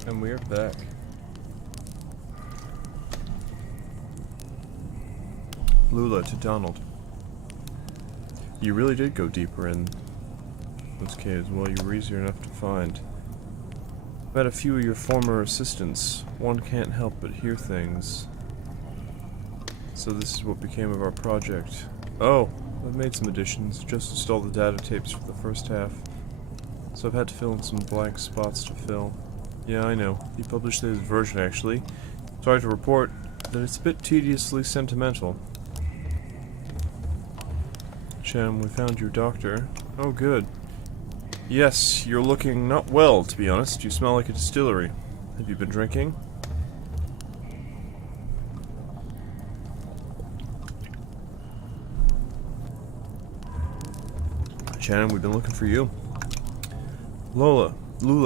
And we are back. Lula to Donald. You really did go deeper in those caves. Well, you were easier enough to find. Met a few of your former assistants. One can't help but hear things. So this is what became of our project. Oh, I've made some additions. Just installed the data tapes for the first half. So I've had to fill in some blank spots to fill. Yeah, I know. He published his version, actually. Sorry to report that it's a bit tediously sentimental. Shem, we found your doctor. Oh, good. Yes, you're looking not well, to be honest. You smell like a distillery. Have you been drinking? Shannon, we've been looking for you. Lula,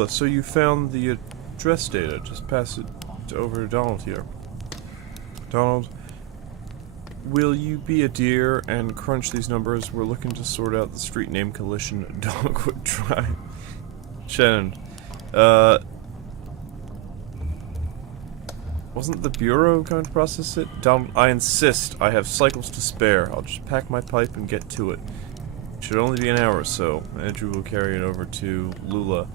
so you found the address data. Just pass it over to Donald here. Donald, will you be a dear and crunch these numbers? We're looking to sort out the street name collision. Dogwood Drive. Shannon, wasn't the Bureau going to process it? Donald, I insist. I have cycles to spare. I'll just pack my pipe and get to it. Should only be an hour or so. Andrew will carry it over to Lula.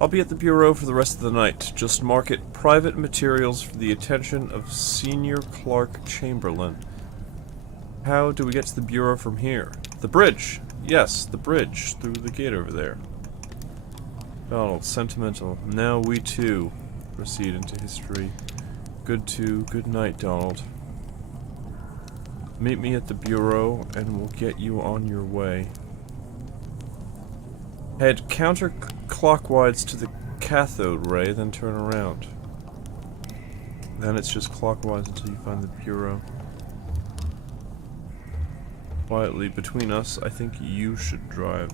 I'll be at the Bureau for the rest of the night. Just mark it private materials for the attention of Senior Clark Chamberlain. How do we get to the Bureau from here? The bridge! Yes, the bridge. Through the gate over there. Donald, sentimental. Now we too proceed into history. Good night, Donald. Meet me at the Bureau and we'll get you on your way. Head counterclockwise to the cathode ray, then turn around. Then it's just clockwise until you find the Bureau. Quietly, between us, I think you should drive.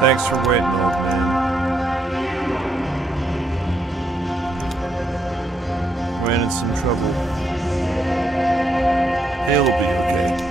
Thanks for waiting, old man. Ran in some trouble. He'll be okay.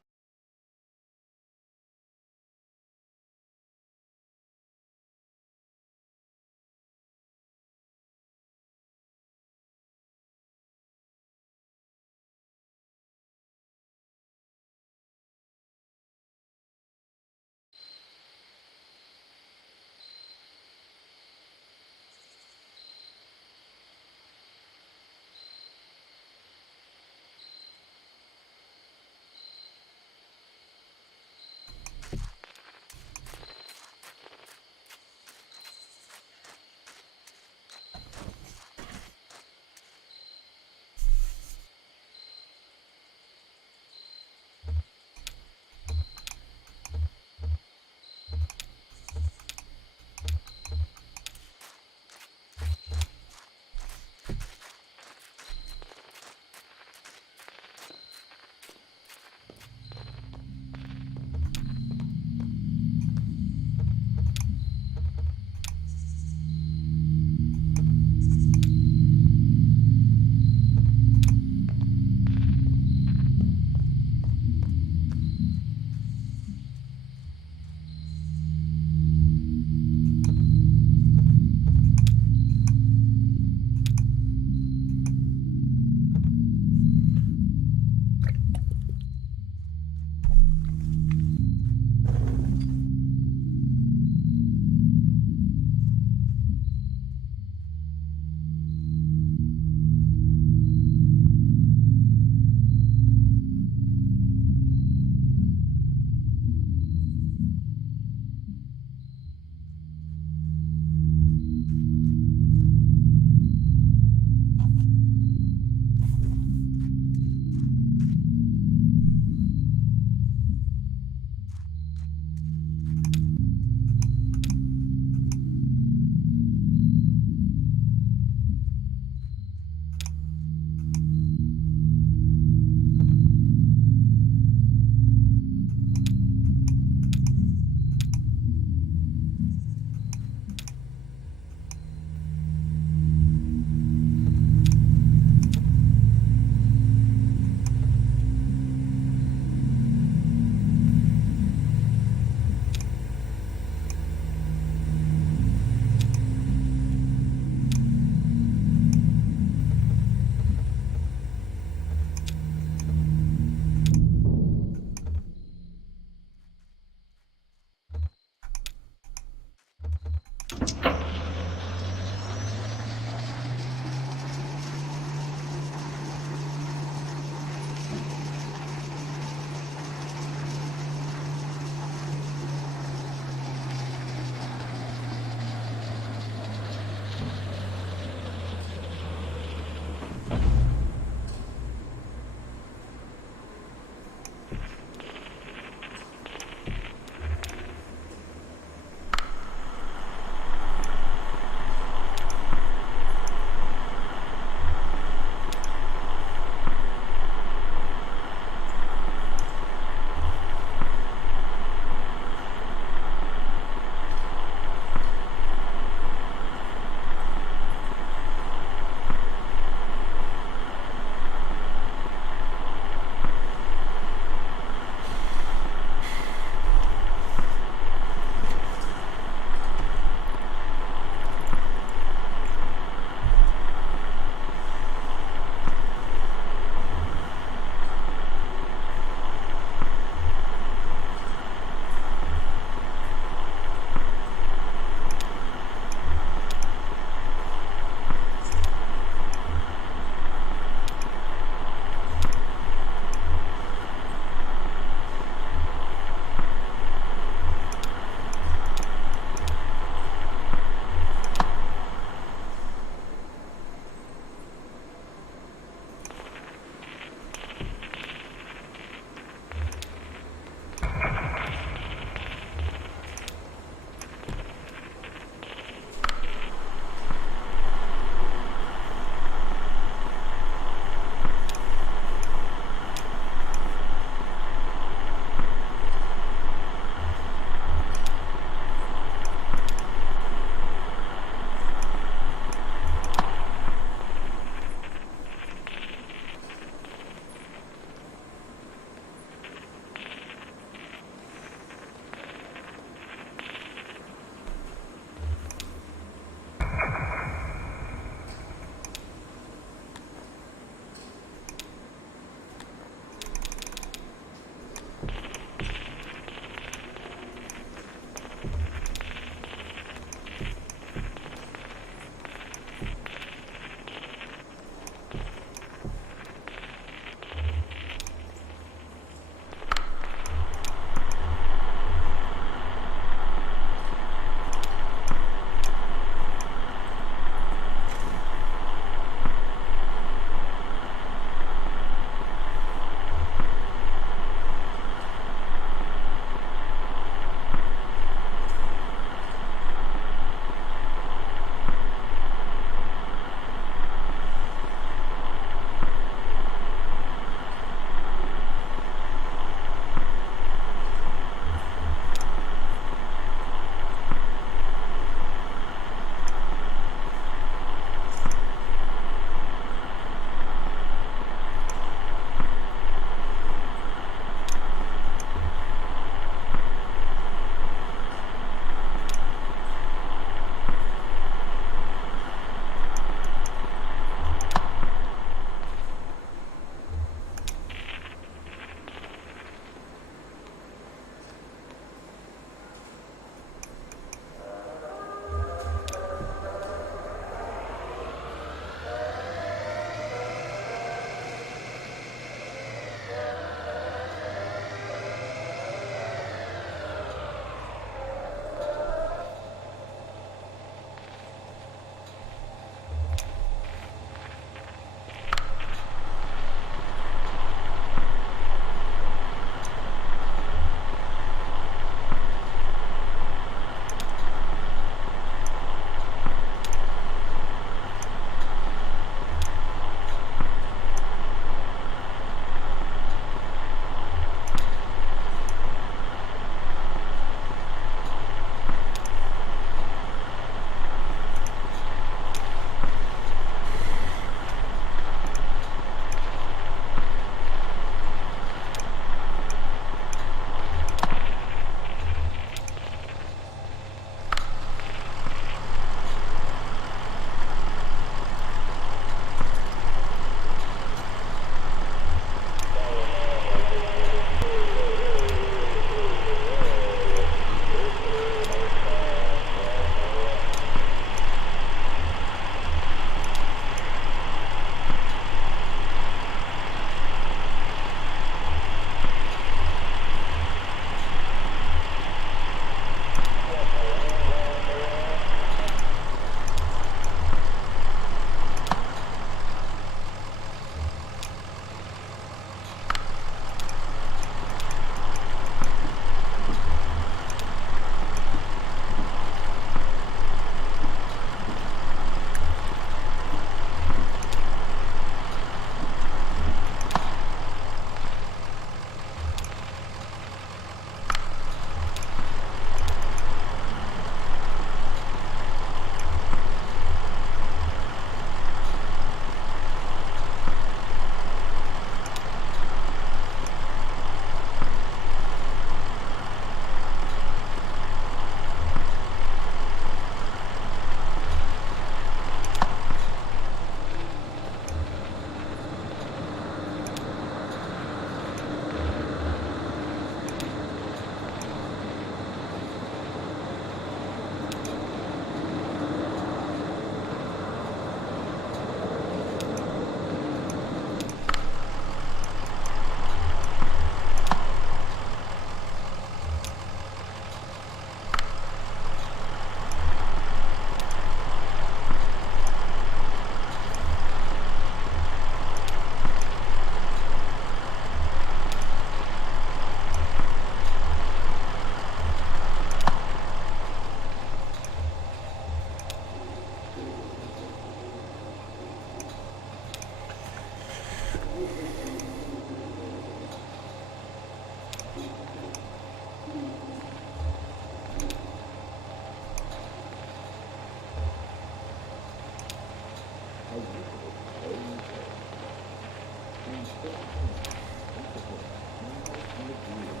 Agora,